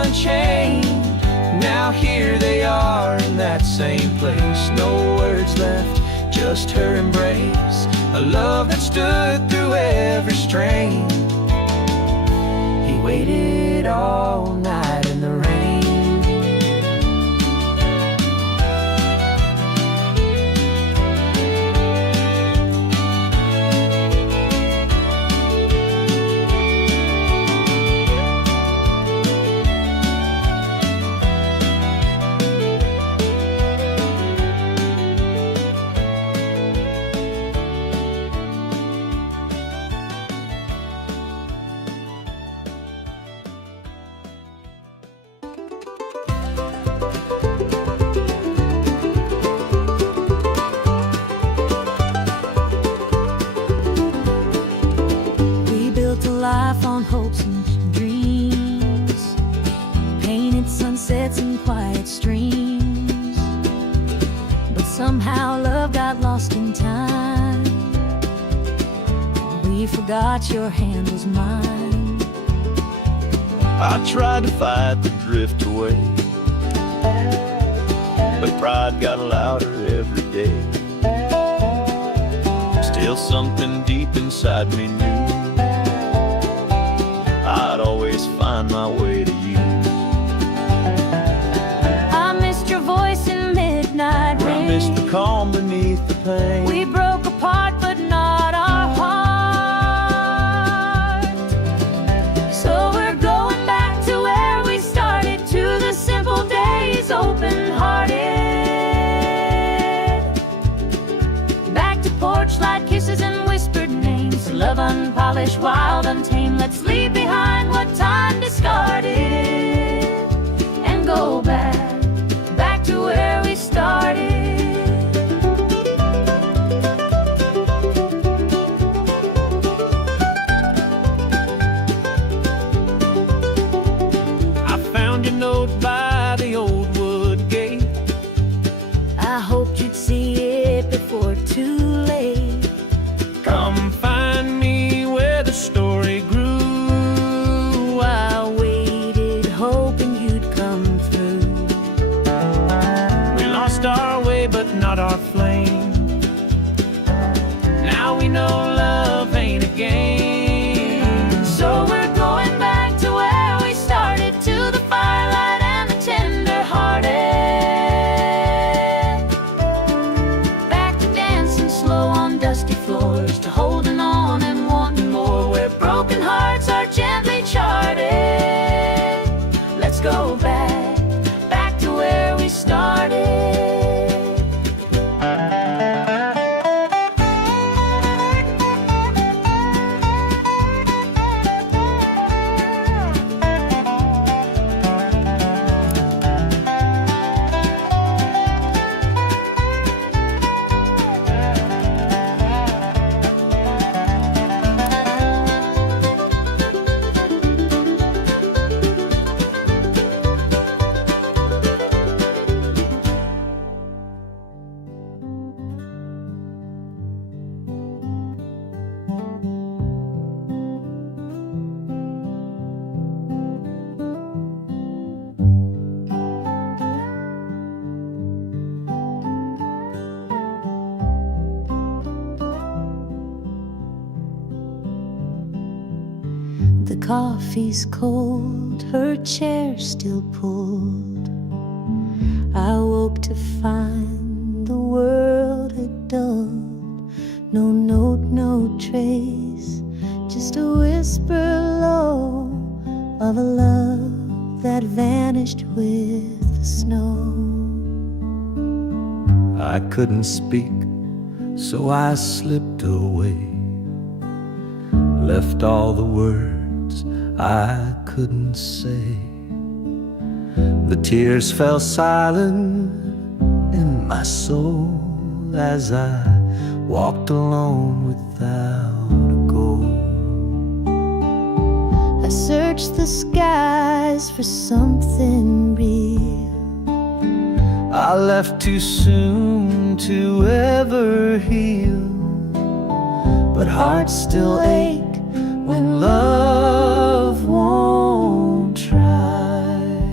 unchained. Now here they are in that same place. No words left, just her embrace. A love that stood through every strain. He waited all night in the rain. We built a life on hopes and dreams, painted sunsets and quiet streams. But somehow love got lost in time. We forgot your hand was mine. I tried to fight the drift away, but pride got louder every day. Still something deep inside me knew I'd always find my way to you. I missed your voice in midnight rain. I missed the calm beneath the pain. We broke apart, but not our heart. So we're going back to where we started, to the simple days, open-hearted. Back to porch light kisses and whispered names. Love unpolished, wild, untamed. Let's leave behind what time discarded and go back to where we started. I found your note by the old wood gate. I hoped you'd see it before too late. Come find me where the story grew. I waited, hoping you'd come through. We lost our way, but not our flame. Now we know love ain't a game. So we're going back to where we started, to the firelight and the tender-hearted. Back to dancing slow on dusty floors, to holding on and wanting more, where broken hearts are gently charted. Let's go back to where we started. The coffee's cold, her chair still pulled. I woke to find the world had dulled. No note, no trace, just a whisper low of a love that vanished with the snow. I couldn't speak, so I slipped away, left all the words I couldn't say. The tears fell silent in my soul as I walked alone without a goal. I searched the skies for something real. I left too soon to ever heal, but hearts still ache when love won't try.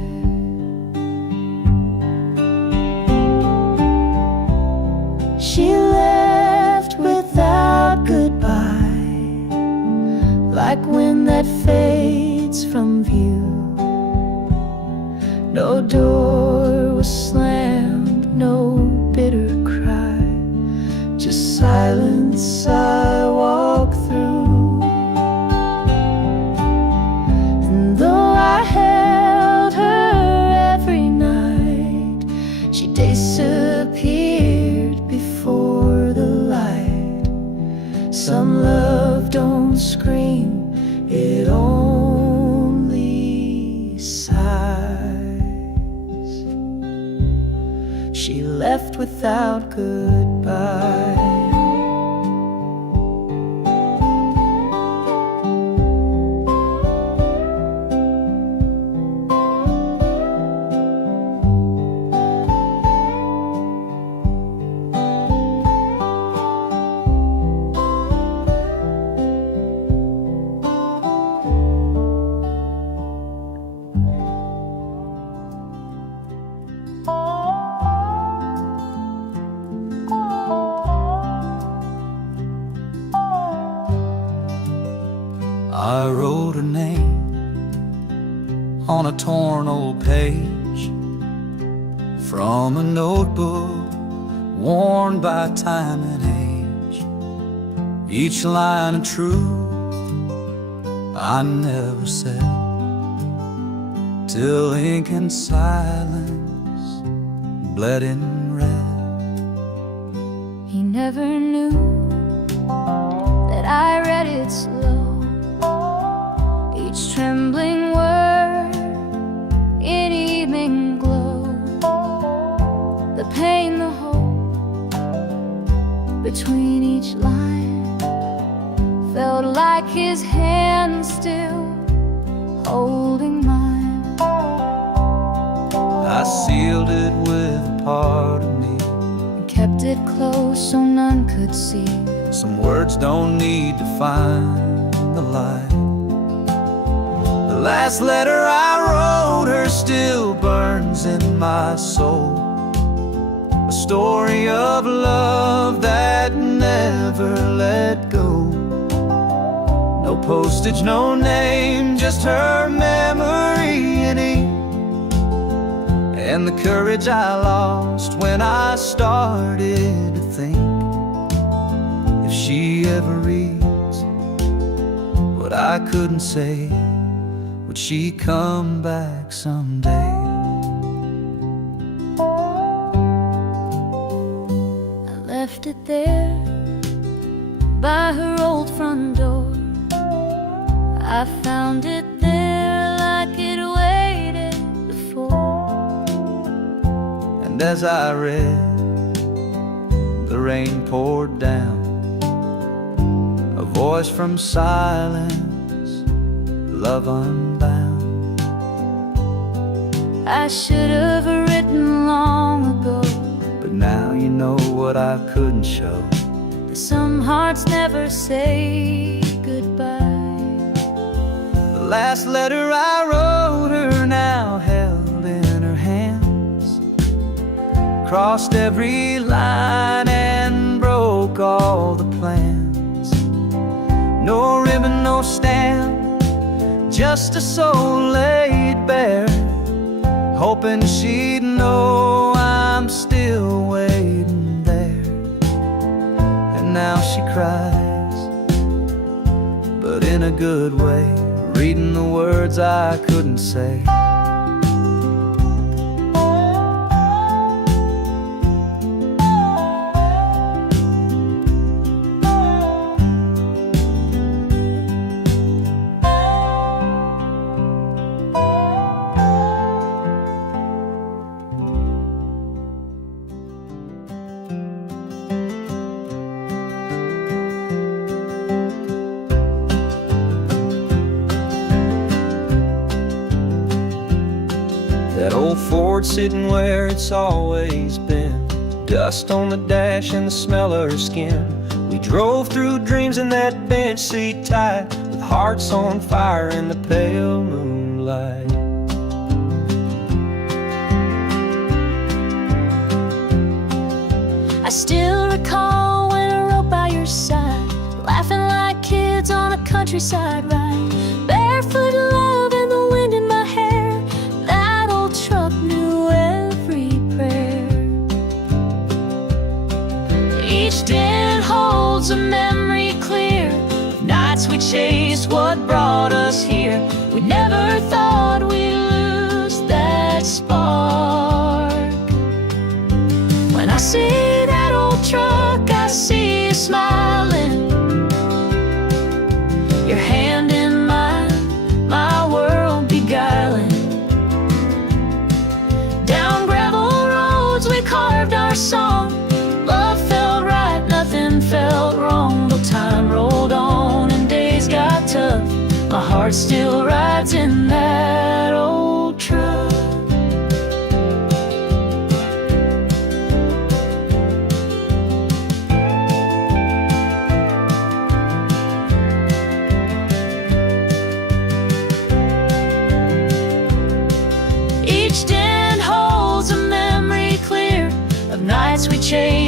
No door was slammed, no bitter cry, just silence I walk through. And though I held her every night, she disappeared before the light. Some love don't scream, it only sighs. She left without goodbye. I wrote her name on a torn old page from a notebook worn by time and age. Each line of truth I never said, till ink and silence bled in red. He never knew that I read it slow, each trembling word in evening glow. The pain, the hope between each line felt like his hand still holding mine. I sealed it with a part of me, And kept it close so none could see. some words don't need to find the light. The last letter I wrote her still burns in my soul, a story of love that never let go. No postage, no name, just her memory in ink, and the courage I lost when I started to think, if she ever reads what I couldn't say, would she come back someday? I left it there by her old front door. I found it there like it waited before. And as I read, the rain poured down, a voice from silence, love unbound. I should have written long ago, But now you know what I couldn't show. that some hearts never say goodbye. The last letter I wrote her now held in her hands, crossed every line and broke all the plans. No ribbon, no stamp, just a soul laid bare, hoping she'd know I'm still waiting there. And now she cries, but in a good way, reading the words I couldn't say. That old Ford sitting where it's always been, dust on the dash and the smell of her skin. We drove through dreams in that bench seat tight, with hearts on fire in the pale moonlight. I still recall when I rode by your side, laughing like kids on a countryside ride. Barefoot love and the wind in my hair, that old truck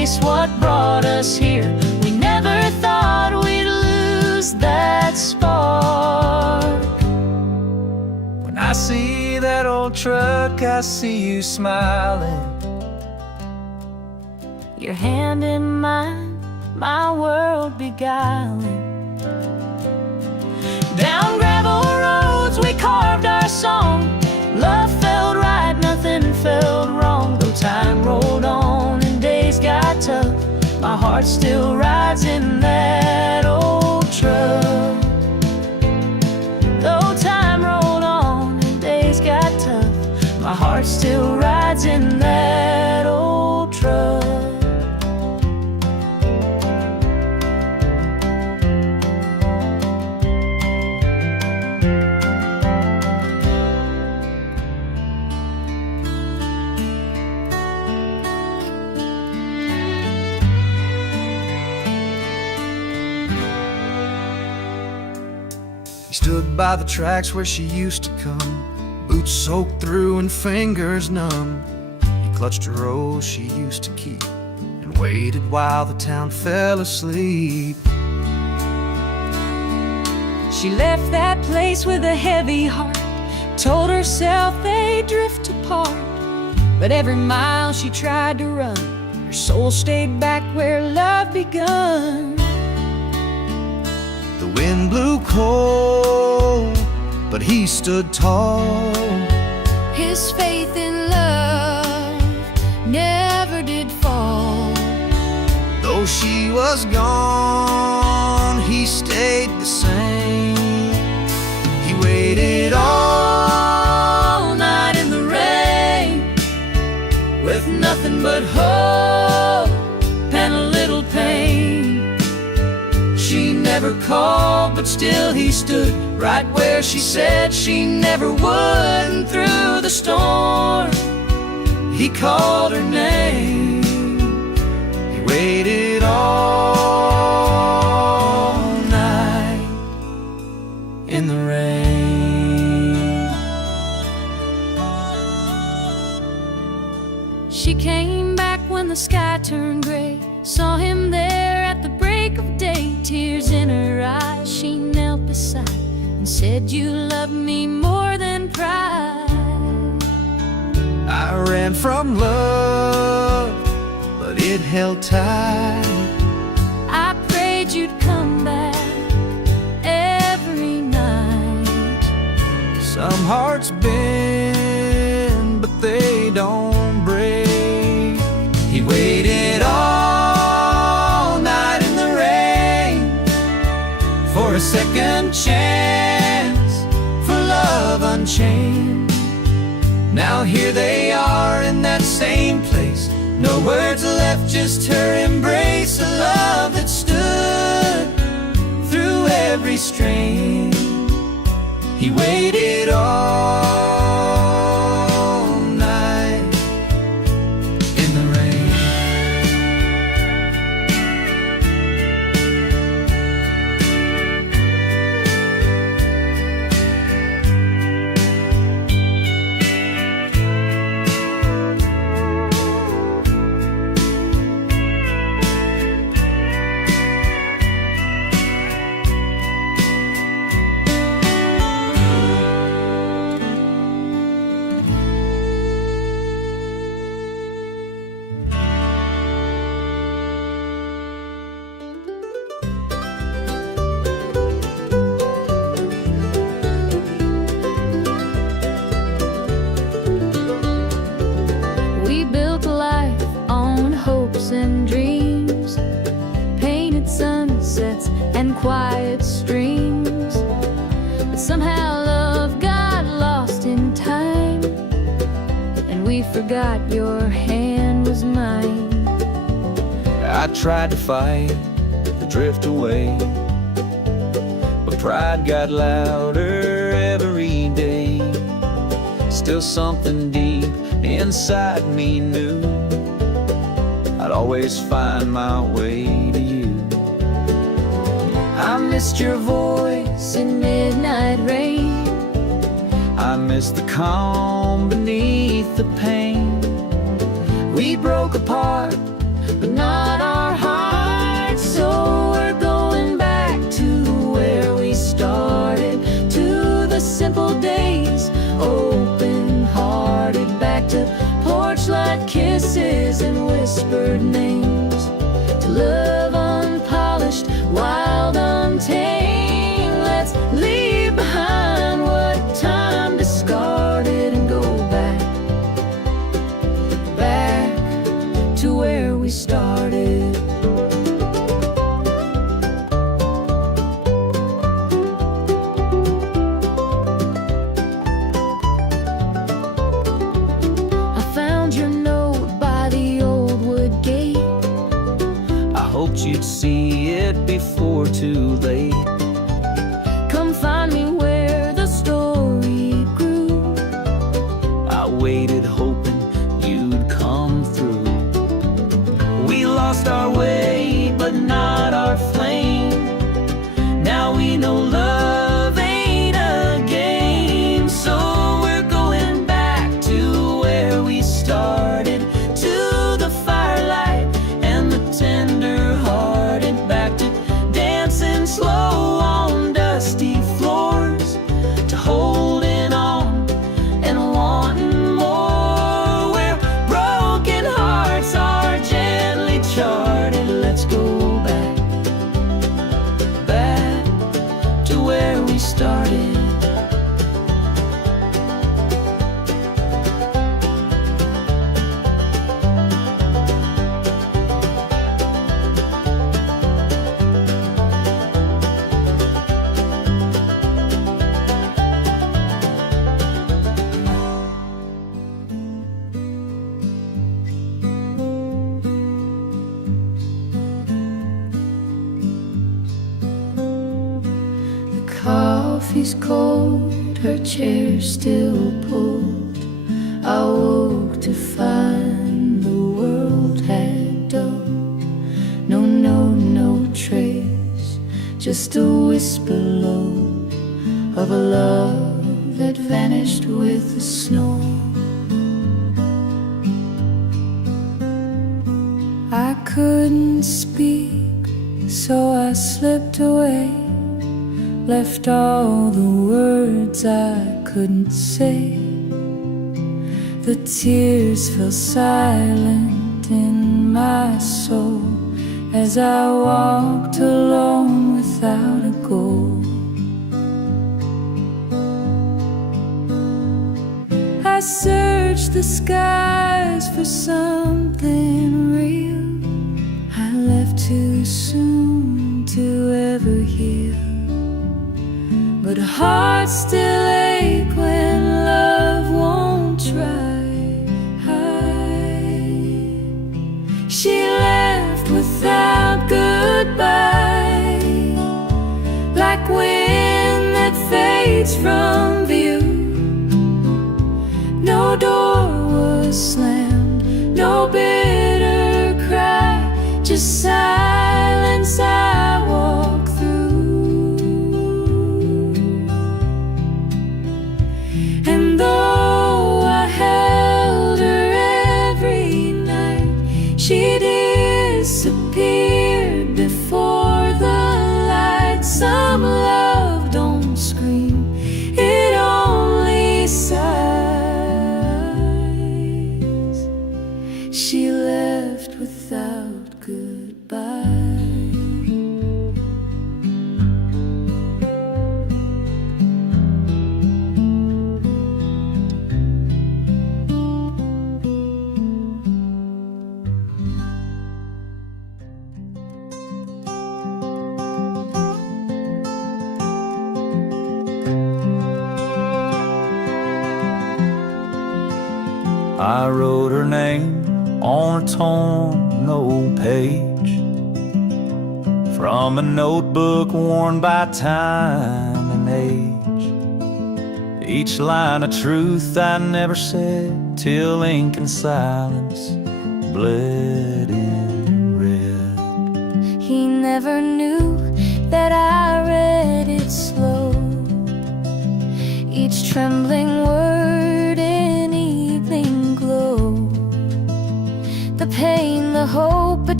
chase what brought us here. We never thought we'd lose that spark. When I see that old truck, I see you smiling. Your hand in mine, my world beguiling. Down gravel roads we carved our song. Love felt right, nothing felt wrong. Though time rolled on and days got tough, my heart still rides in that old truck. Though time rolled on and days got tough, my heart still rides in that old truck. He stood by the tracks where she used to come, boots soaked through and fingers numb. He clutched a rose she used to keep and waited while the town fell asleep. She left that place with a heavy heart, told herself they'd drift apart. But every mile she tried to run, her soul stayed back where love begun. The wind blew cold, but he stood tall. His faith in love never did fall. Though she was gone, he stayed the same. He waited all night in the rain, With nothing but hope and a little pain. She never called, but still he stood right where she said she never would. And through the storm, he called her name. he waited all night In the rain. She came back when the sky turned gray, saw him there at the break of day. Tears in her eyes, she knelt beside and said, "You love me more than pride." I ran from love, but it held tight. I prayed you'd come back every night. Some hearts bend, but they don't break. He waited all night in the rain for a second chance, for love unchained. Now here they are in that same place, no words left, just her embrace. A love that stood through every strain. He waited all night in the rain. We built a life on hopes and dreams, painted sunsets and quiet streams. But somehow love got lost in time, and we forgot your hand was mine. I tried to fight the drift away, but pride got louder every day. Still something deep inside me knew I'd always find my way to you. I missed your voice in midnight rain. I miss the calm beneath the pain. We broke apart but not our hearts. So we're going back to where we started, to the simple days, open-hearted, back to porch light kisses and whispered names, to love unpolished, wild, untamed. Let's leave behind what time discarded and go back, back to where we started. I found your note by the old wood gate. I hoped you'd see it before too late. Come find me where the story grew. I waited hoping you'd come through. We lost our way, but not our flame. Now we know love ain't a game. So we're going back to where we started, to the firelight and the tender-hearted, back to dancing slow on dusty floors, to holding on and wanting more, where broken hearts are gently charted. Let's go back, back to where we started. Coffee's cold, her chair still pulled. I woke to find the world had dulled. No note, no trace, just a whisper low of a love that vanished with the snow. I couldn't speak, so I slipped away, left all the words I couldn't say. The tears fell silent in my soul as I walked alone without a goal. I searched the skies for something real. I left too soon to ever heal, but hearts still ache when love won't try. She left without goodbye, like wind that fades from view. No door was slammed, no bitter cry, just silence I walk through. And though I held her every night, she disappeared before the light. Some love don't scream, it only sighs. She left without goodbye. I wrote her name on a torn old page from a notebook worn by time and age. Each line a truth I never said, till ink and silence bled in red. He never knew that I read it slow, each trembling word in evening glow. The pain, the hope,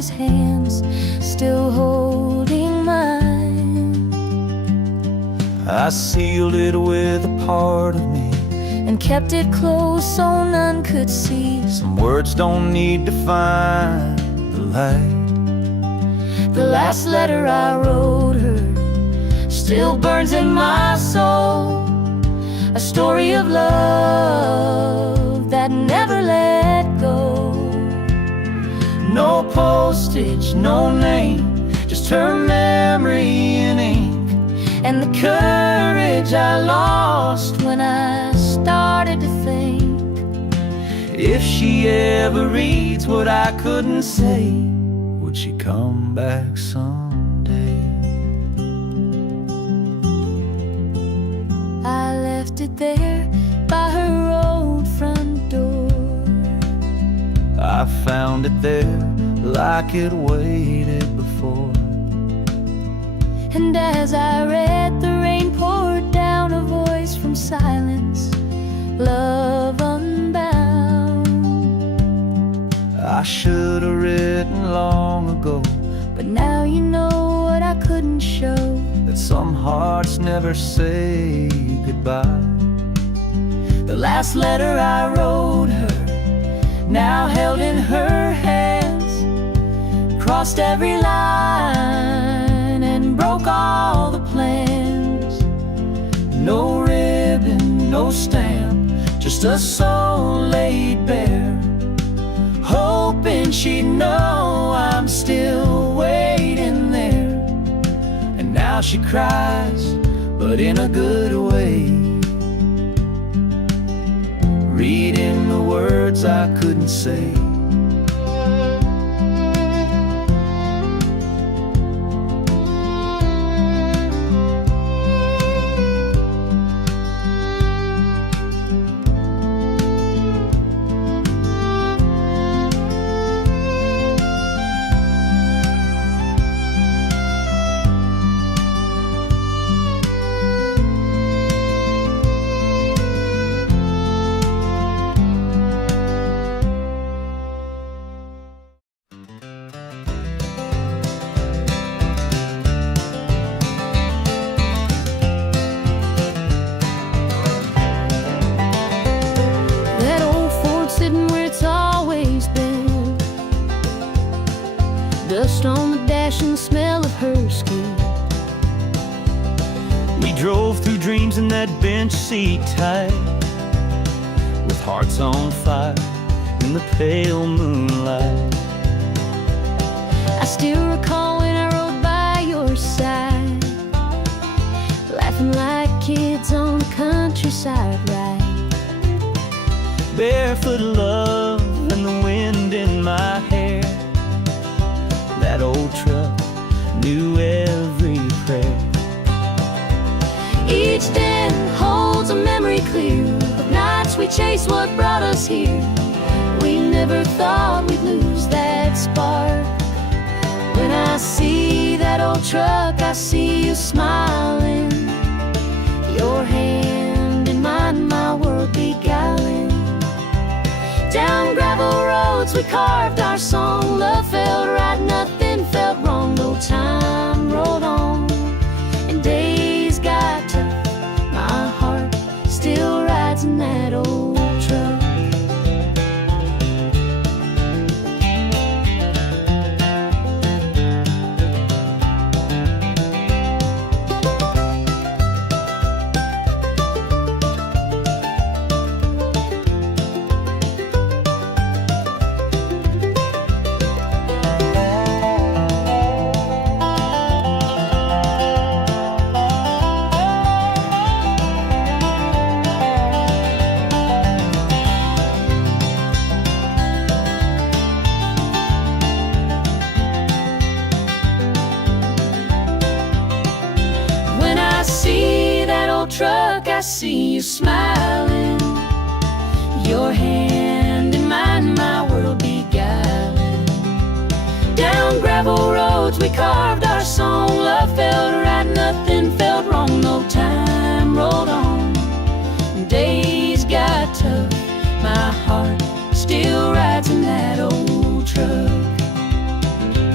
his hands still holding mine. I sealed it with a part of me And kept it close so none could see. Some words don't need to find the light. The last letter I wrote her still burns in my soul. A story of love that never let go. No postage, no name, just her memory in ink. And the courage I lost when I started to think. If she ever reads what I couldn't say, would she come back someday? I left it there by her old front door. I found it there like it waited before. And as I read, the rain poured down a voice from silence, love unbound. I should have written long ago, But now you know what I couldn't show. that some hearts never say goodbye. The last letter I wrote her, now held in her hands, crossed every line and broke all the plans. No ribbon, no stamp, just a soul laid bare, hoping she'd know I'm still waiting there. And now she cries, but in a good way, reading the words I couldn't say. That old Ford sitting where it's always been, dust on the dash and the smell of her skin. We drove through dreams in that bench seat tight, with hearts on fire in the pale moonlight. I still recall when I rode by your side, laughing like kids on the countryside ride. Barefoot love and the wind in my hair. That old truck knew every prayer. Each den holds a memory clear of nights we chased what brought us here. We never thought we'd lose that spark. When I see that old truck, I see you smiling, your hand in mine, my world beguiling. Down gravel roads we carved our song. Love felt right, nothing felt wrong. No time rolled on and days got tough. My heart still rides in that old truck. Truck, I see you smiling, your hand in mine, my world beguiling. Down gravel roads we carved our song. Love felt right, nothing felt wrong. No time rolled on, days got tough. My heart still rides in that old truck.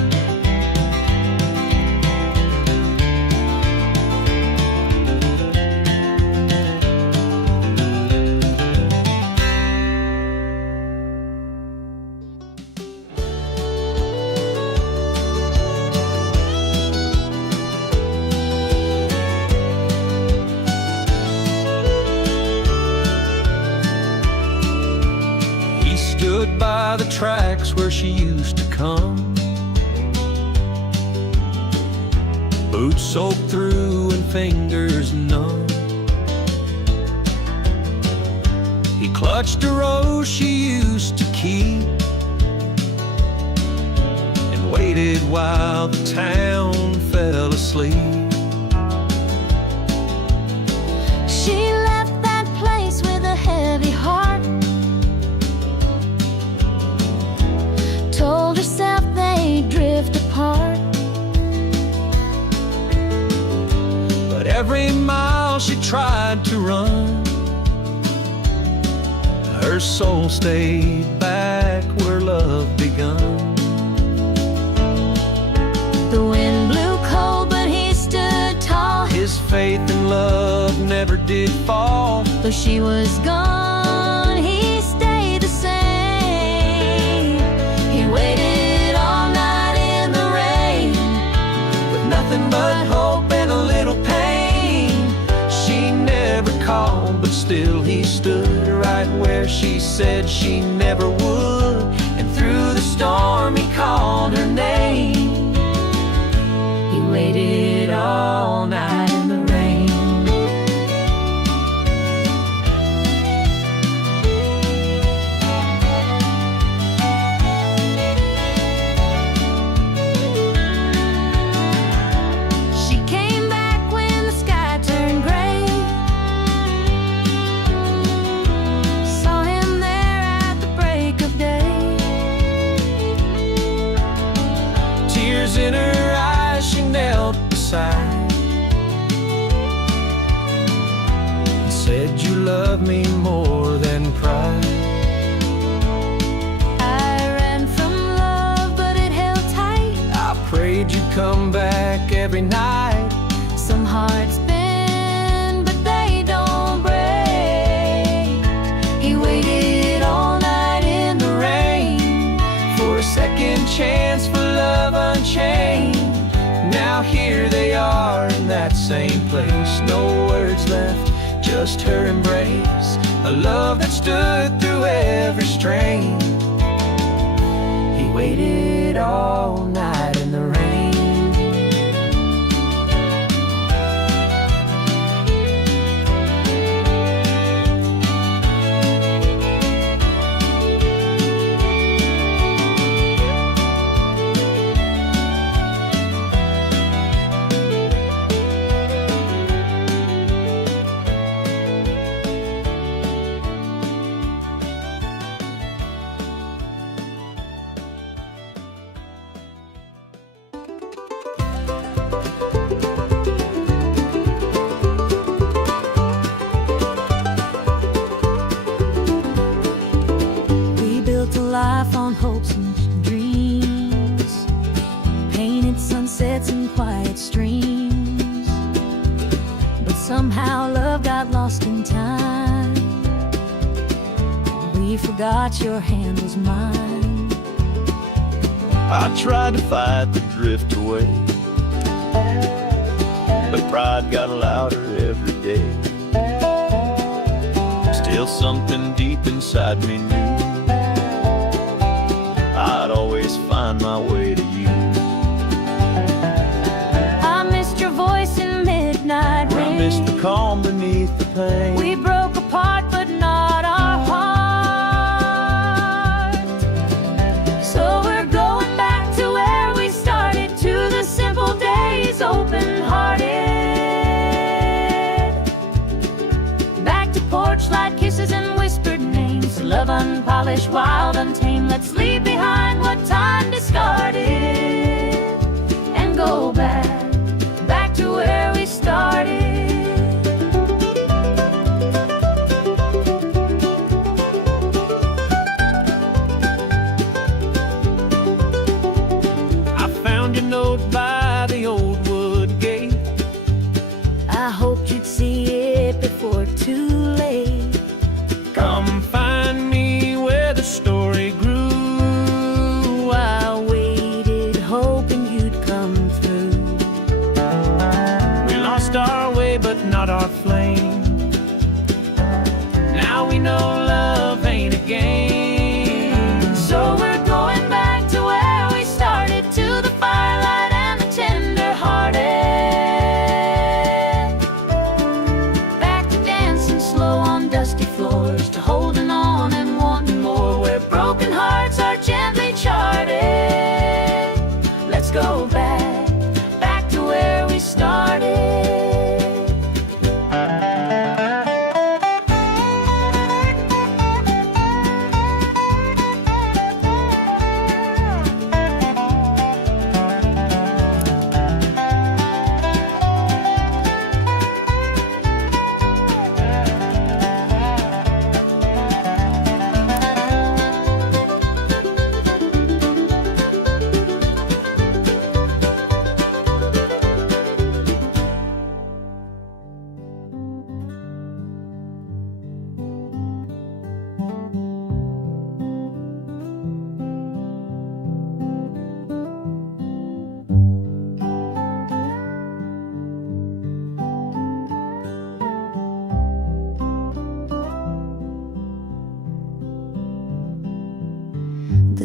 stood by the tracks where she used to come, boots soaked through and fingers numb. He clutched a rose she used to keep and waited while the town fell asleep. She left that place with a heavy heart, told herself they'd drift apart. But every mile she tried to run, her soul stayed back where love begun. The wind blew cold, but he stood tall. His faith in love never did fall. Though she was gone, he stayed the same. He waited all night in the rain, With nothing but hope and a little pain. She never called, but still he stood right where she said she never would. And through the storm he called her name. he waited all night in the rain. She came back when the sky turned gray, saw him there at the break of day. Tears in her eyes, she knelt beside and said, "You love me more than pride." I ran from love, but it held tight. I prayed you'd come back every night. Some hearts bend, but they don't break. He waited all night in the rain For a second chance for love unchained. Now here they are in that same place. No words left, just her embrace. A love that stood through every strain. He waited all night in the rain. We built a life on hopes and dreams, painted sunsets and quiet streams. But somehow love got lost in time. We forgot your hand was mine. I tried to fight the drift away, but pride got louder every day. Still something deep inside me knew I'd always find my way to you. I missed your voice in midnight I rain. missed the calm beneath the pain. We broke apart, but not our heart. So we're going back to where we started, to the simple days, open-hearted. Back to porch light kisses and whispered names. Love unpolished, wild, untamed. Let's leave behind what time discarded and go back to where we started. I found your note by the old wood gate. I hoped you'd see it before too late. Come find me where the story grew. I waited, hoping you'd come through. We lost our way, but not our flame. Now we know love ain't a game.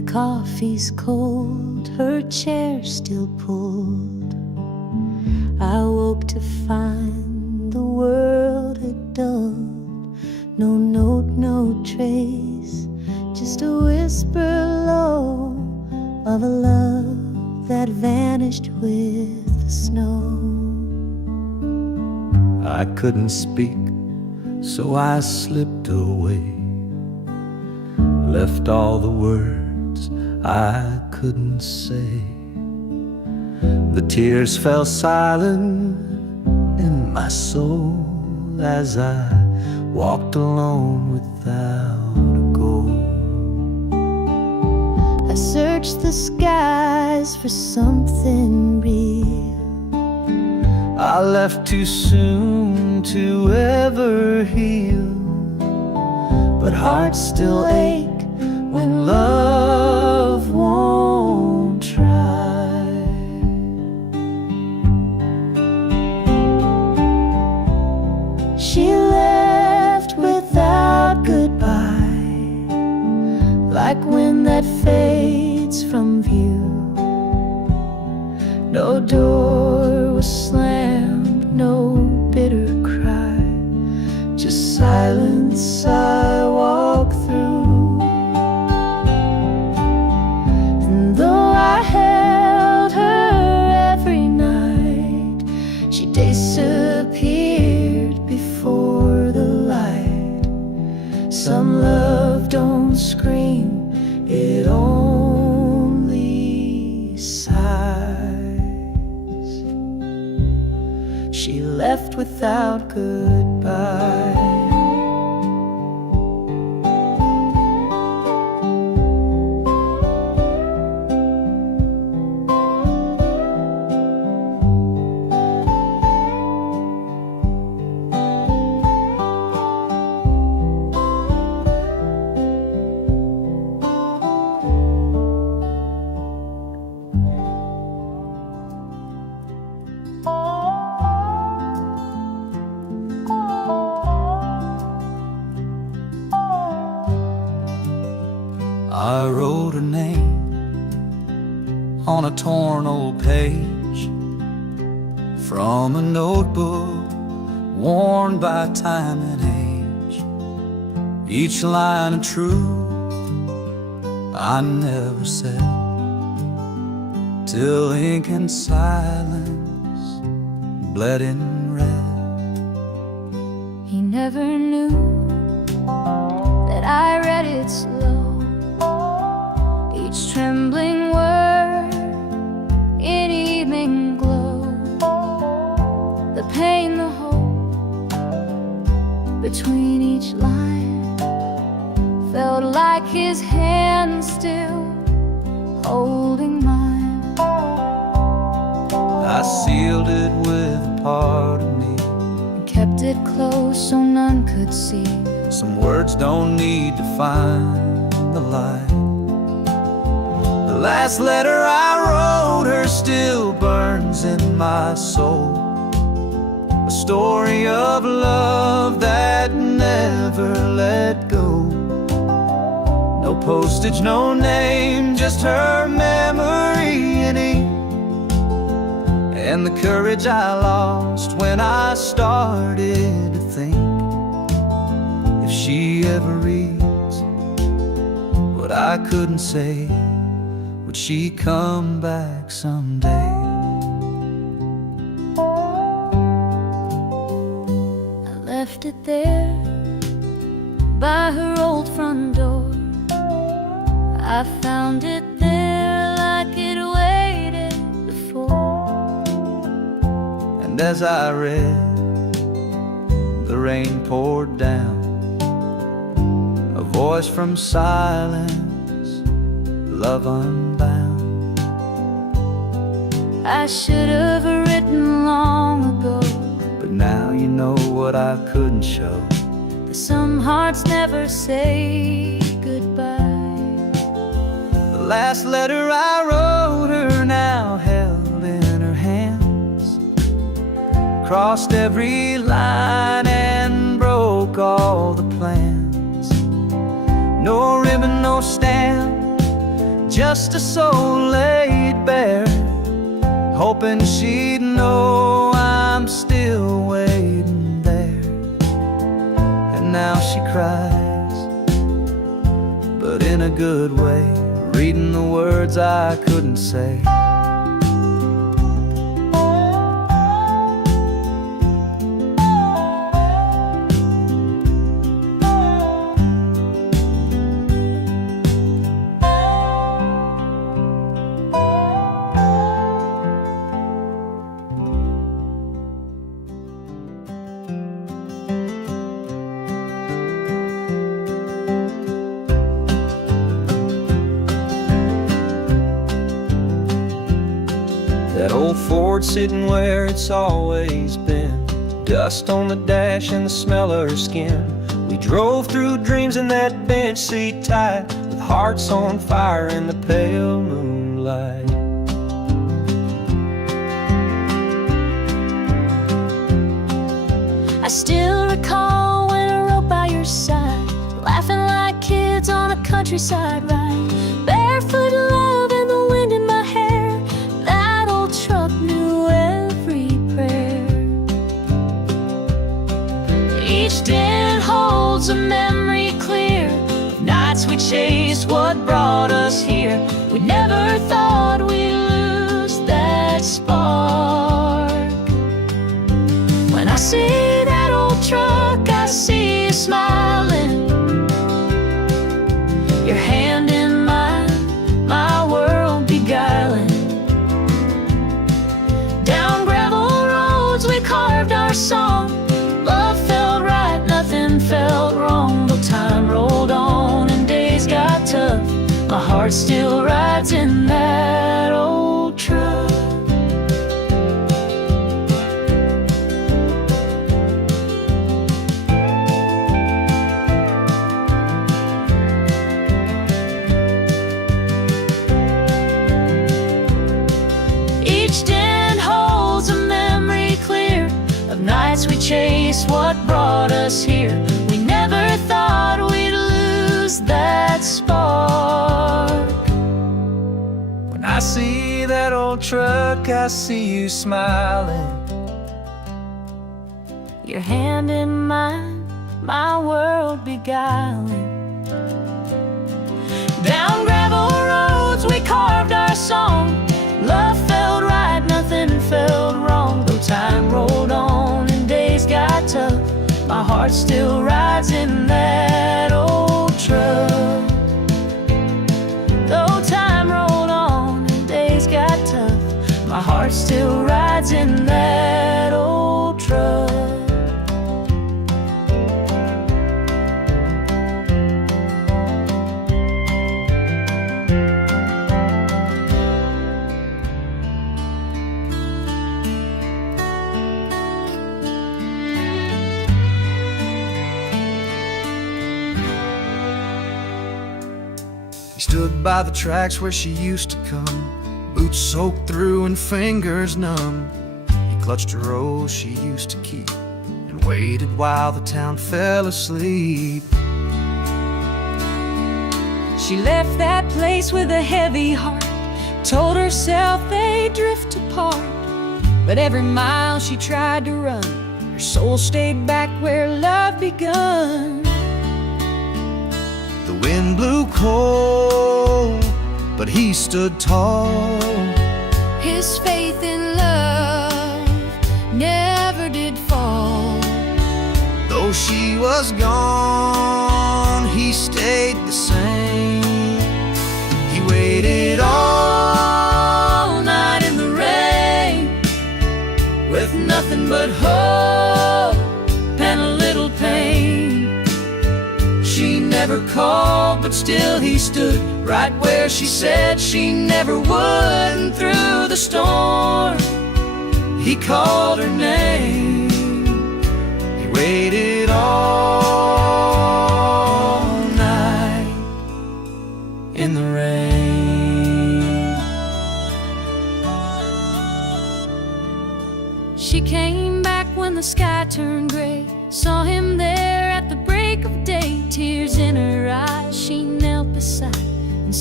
The coffee's cold, her chair still pulled. I woke to find the world had dulled. No note, no trace, just a whisper low of a love that vanished with the snow. I couldn't speak, so I slipped away, left all the words I couldn't say. The tears fell silent in my soul as I walked alone without a goal. I searched the skies for something real. I left too soon to ever heal, but hearts still ache when love won't try. She left without goodbye, like wind that fades from view. No door was slammed, no bitter cry, just silence I walk through. And though I held her every night, she disappeared before the light. Some love don't scream, it only sighs. She left without goodbye. I wrote her name on a torn old page from a notebook worn by time and age. Each line of truth I never said, till ink and silence bled in red. He never knew that I read it slow, each trembling word in evening glow. The pain, the hope between each line felt like his hand still holding mine. I sealed it with a part of me, And kept it close so none could see. some words don't need to find the light. The last letter I wrote her still burns in my soul, a story of love that never let go. No postage, no name, just her memory in ink, and the courage I lost when I started to think, if she ever reads what I couldn't say, would she come back someday? I left it there by her old front door. I found it there like it waited before. And as I read, the rain poured down, a voice from silence, love unbound. I should have written long ago, but now you know what I couldn't show. that some hearts never say goodbye. The last letter I wrote her now held in her hands, crossed every line and broke all the plans. No ribbon, no stamp, just a soul laid bare, hoping she'd know I'm still waiting there. And now she cries, but in a good way, reading the words I couldn't say. That old Ford sitting where it's always been, dust on the dash and the smell of her skin. We drove through dreams in that bench seat tight, with hearts on fire in the pale moonlight. I still recall when I rode by your side, laughing like kids on a countryside ride, barefoot love and the wind in my hair. That old truck knew every prayer. Each den holds a memory clear of nights we chased what brought us here. We never thought we'd lose that spark. When I see that old truck, I see you smiling, your hand in mine, my world beguiling. Down gravel roads we carved our song. Love felt right, nothing felt wrong. Though time rolled on and days got tough, my heart still rides in that old truck. Each den holds a memory clear of nights we chased what brought us here. We never thought we'd lose that spark. When I see that old truck, I see you smiling, Your hand in mine, my world beguiling. Down gravel roads we carved our song. Love felt right, nothing felt wrong. Though time rolled on and days got tough, my heart still rides in that old truck. Though time rolled on and days got tough, my heart still rides in that old truck. He stood by the tracks where she used to come, boots soaked through and fingers numb. He clutched a rose she used to keep and waited while the town fell asleep. She left that place with a heavy heart, told herself they'd drift apart. But every mile she tried to run, her soul stayed back where love begun. The wind blew cold, but he stood tall. His faith in love never did fall. Though she was gone, he stayed the same. He waited all night in the rain, with nothing but hope and a little pain. She never called, but still he stood right where she said she never would. And through the storm, he called her name. He waited all night in the rain. She came back when the sky turned gray, saw him there at the break of day. Tears in her eyes, she knelt beside and said,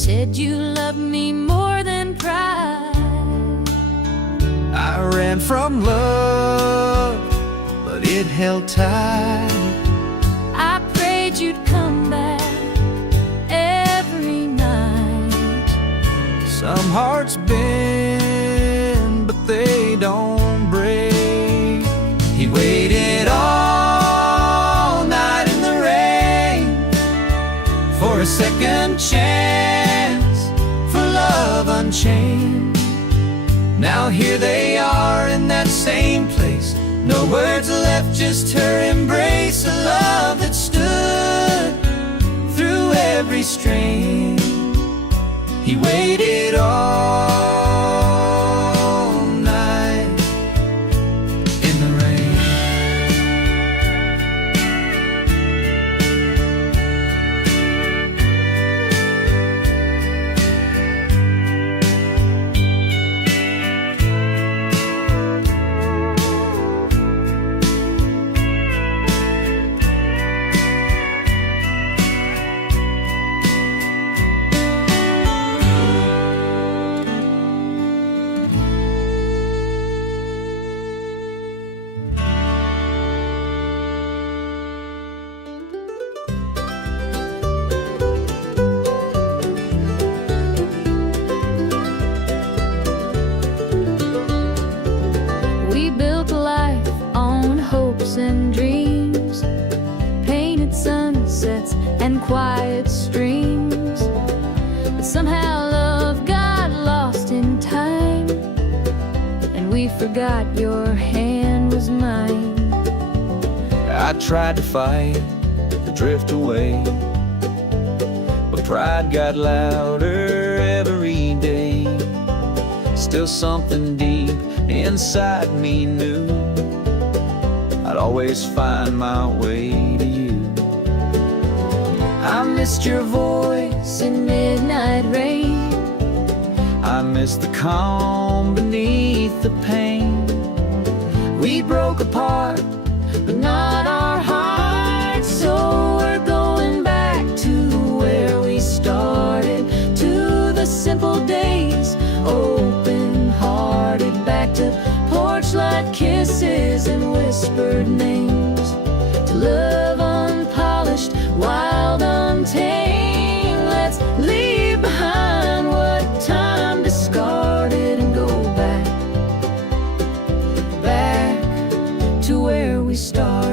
said you loved me more than pride. I ran from love, but it held tight. I prayed you'd come back every night. Some hearts bend, but they don't break. He waited all night in the rain for a second chance, for love unchained. Now here they are in that same place. No words left, just her embrace. A love that stood through every strain. He waited all night in the rain. And dreams, painted sunsets and quiet streams. But somehow love got lost in time, and we forgot your hand was mine. I tried to fight, to drift away, but pride got louder every day. Still something deep inside me knew I'd always find my way to you. I missed your voice in midnight rain. I missed the calm beneath the pain. We broke apart, but not our hearts. So we're going back to where we started, to the simple days, open-hearted, back to porch-light kisses and whispered names, to love unpolished, wild, untamed. Let's leave behind what time discarded and go back to where we started.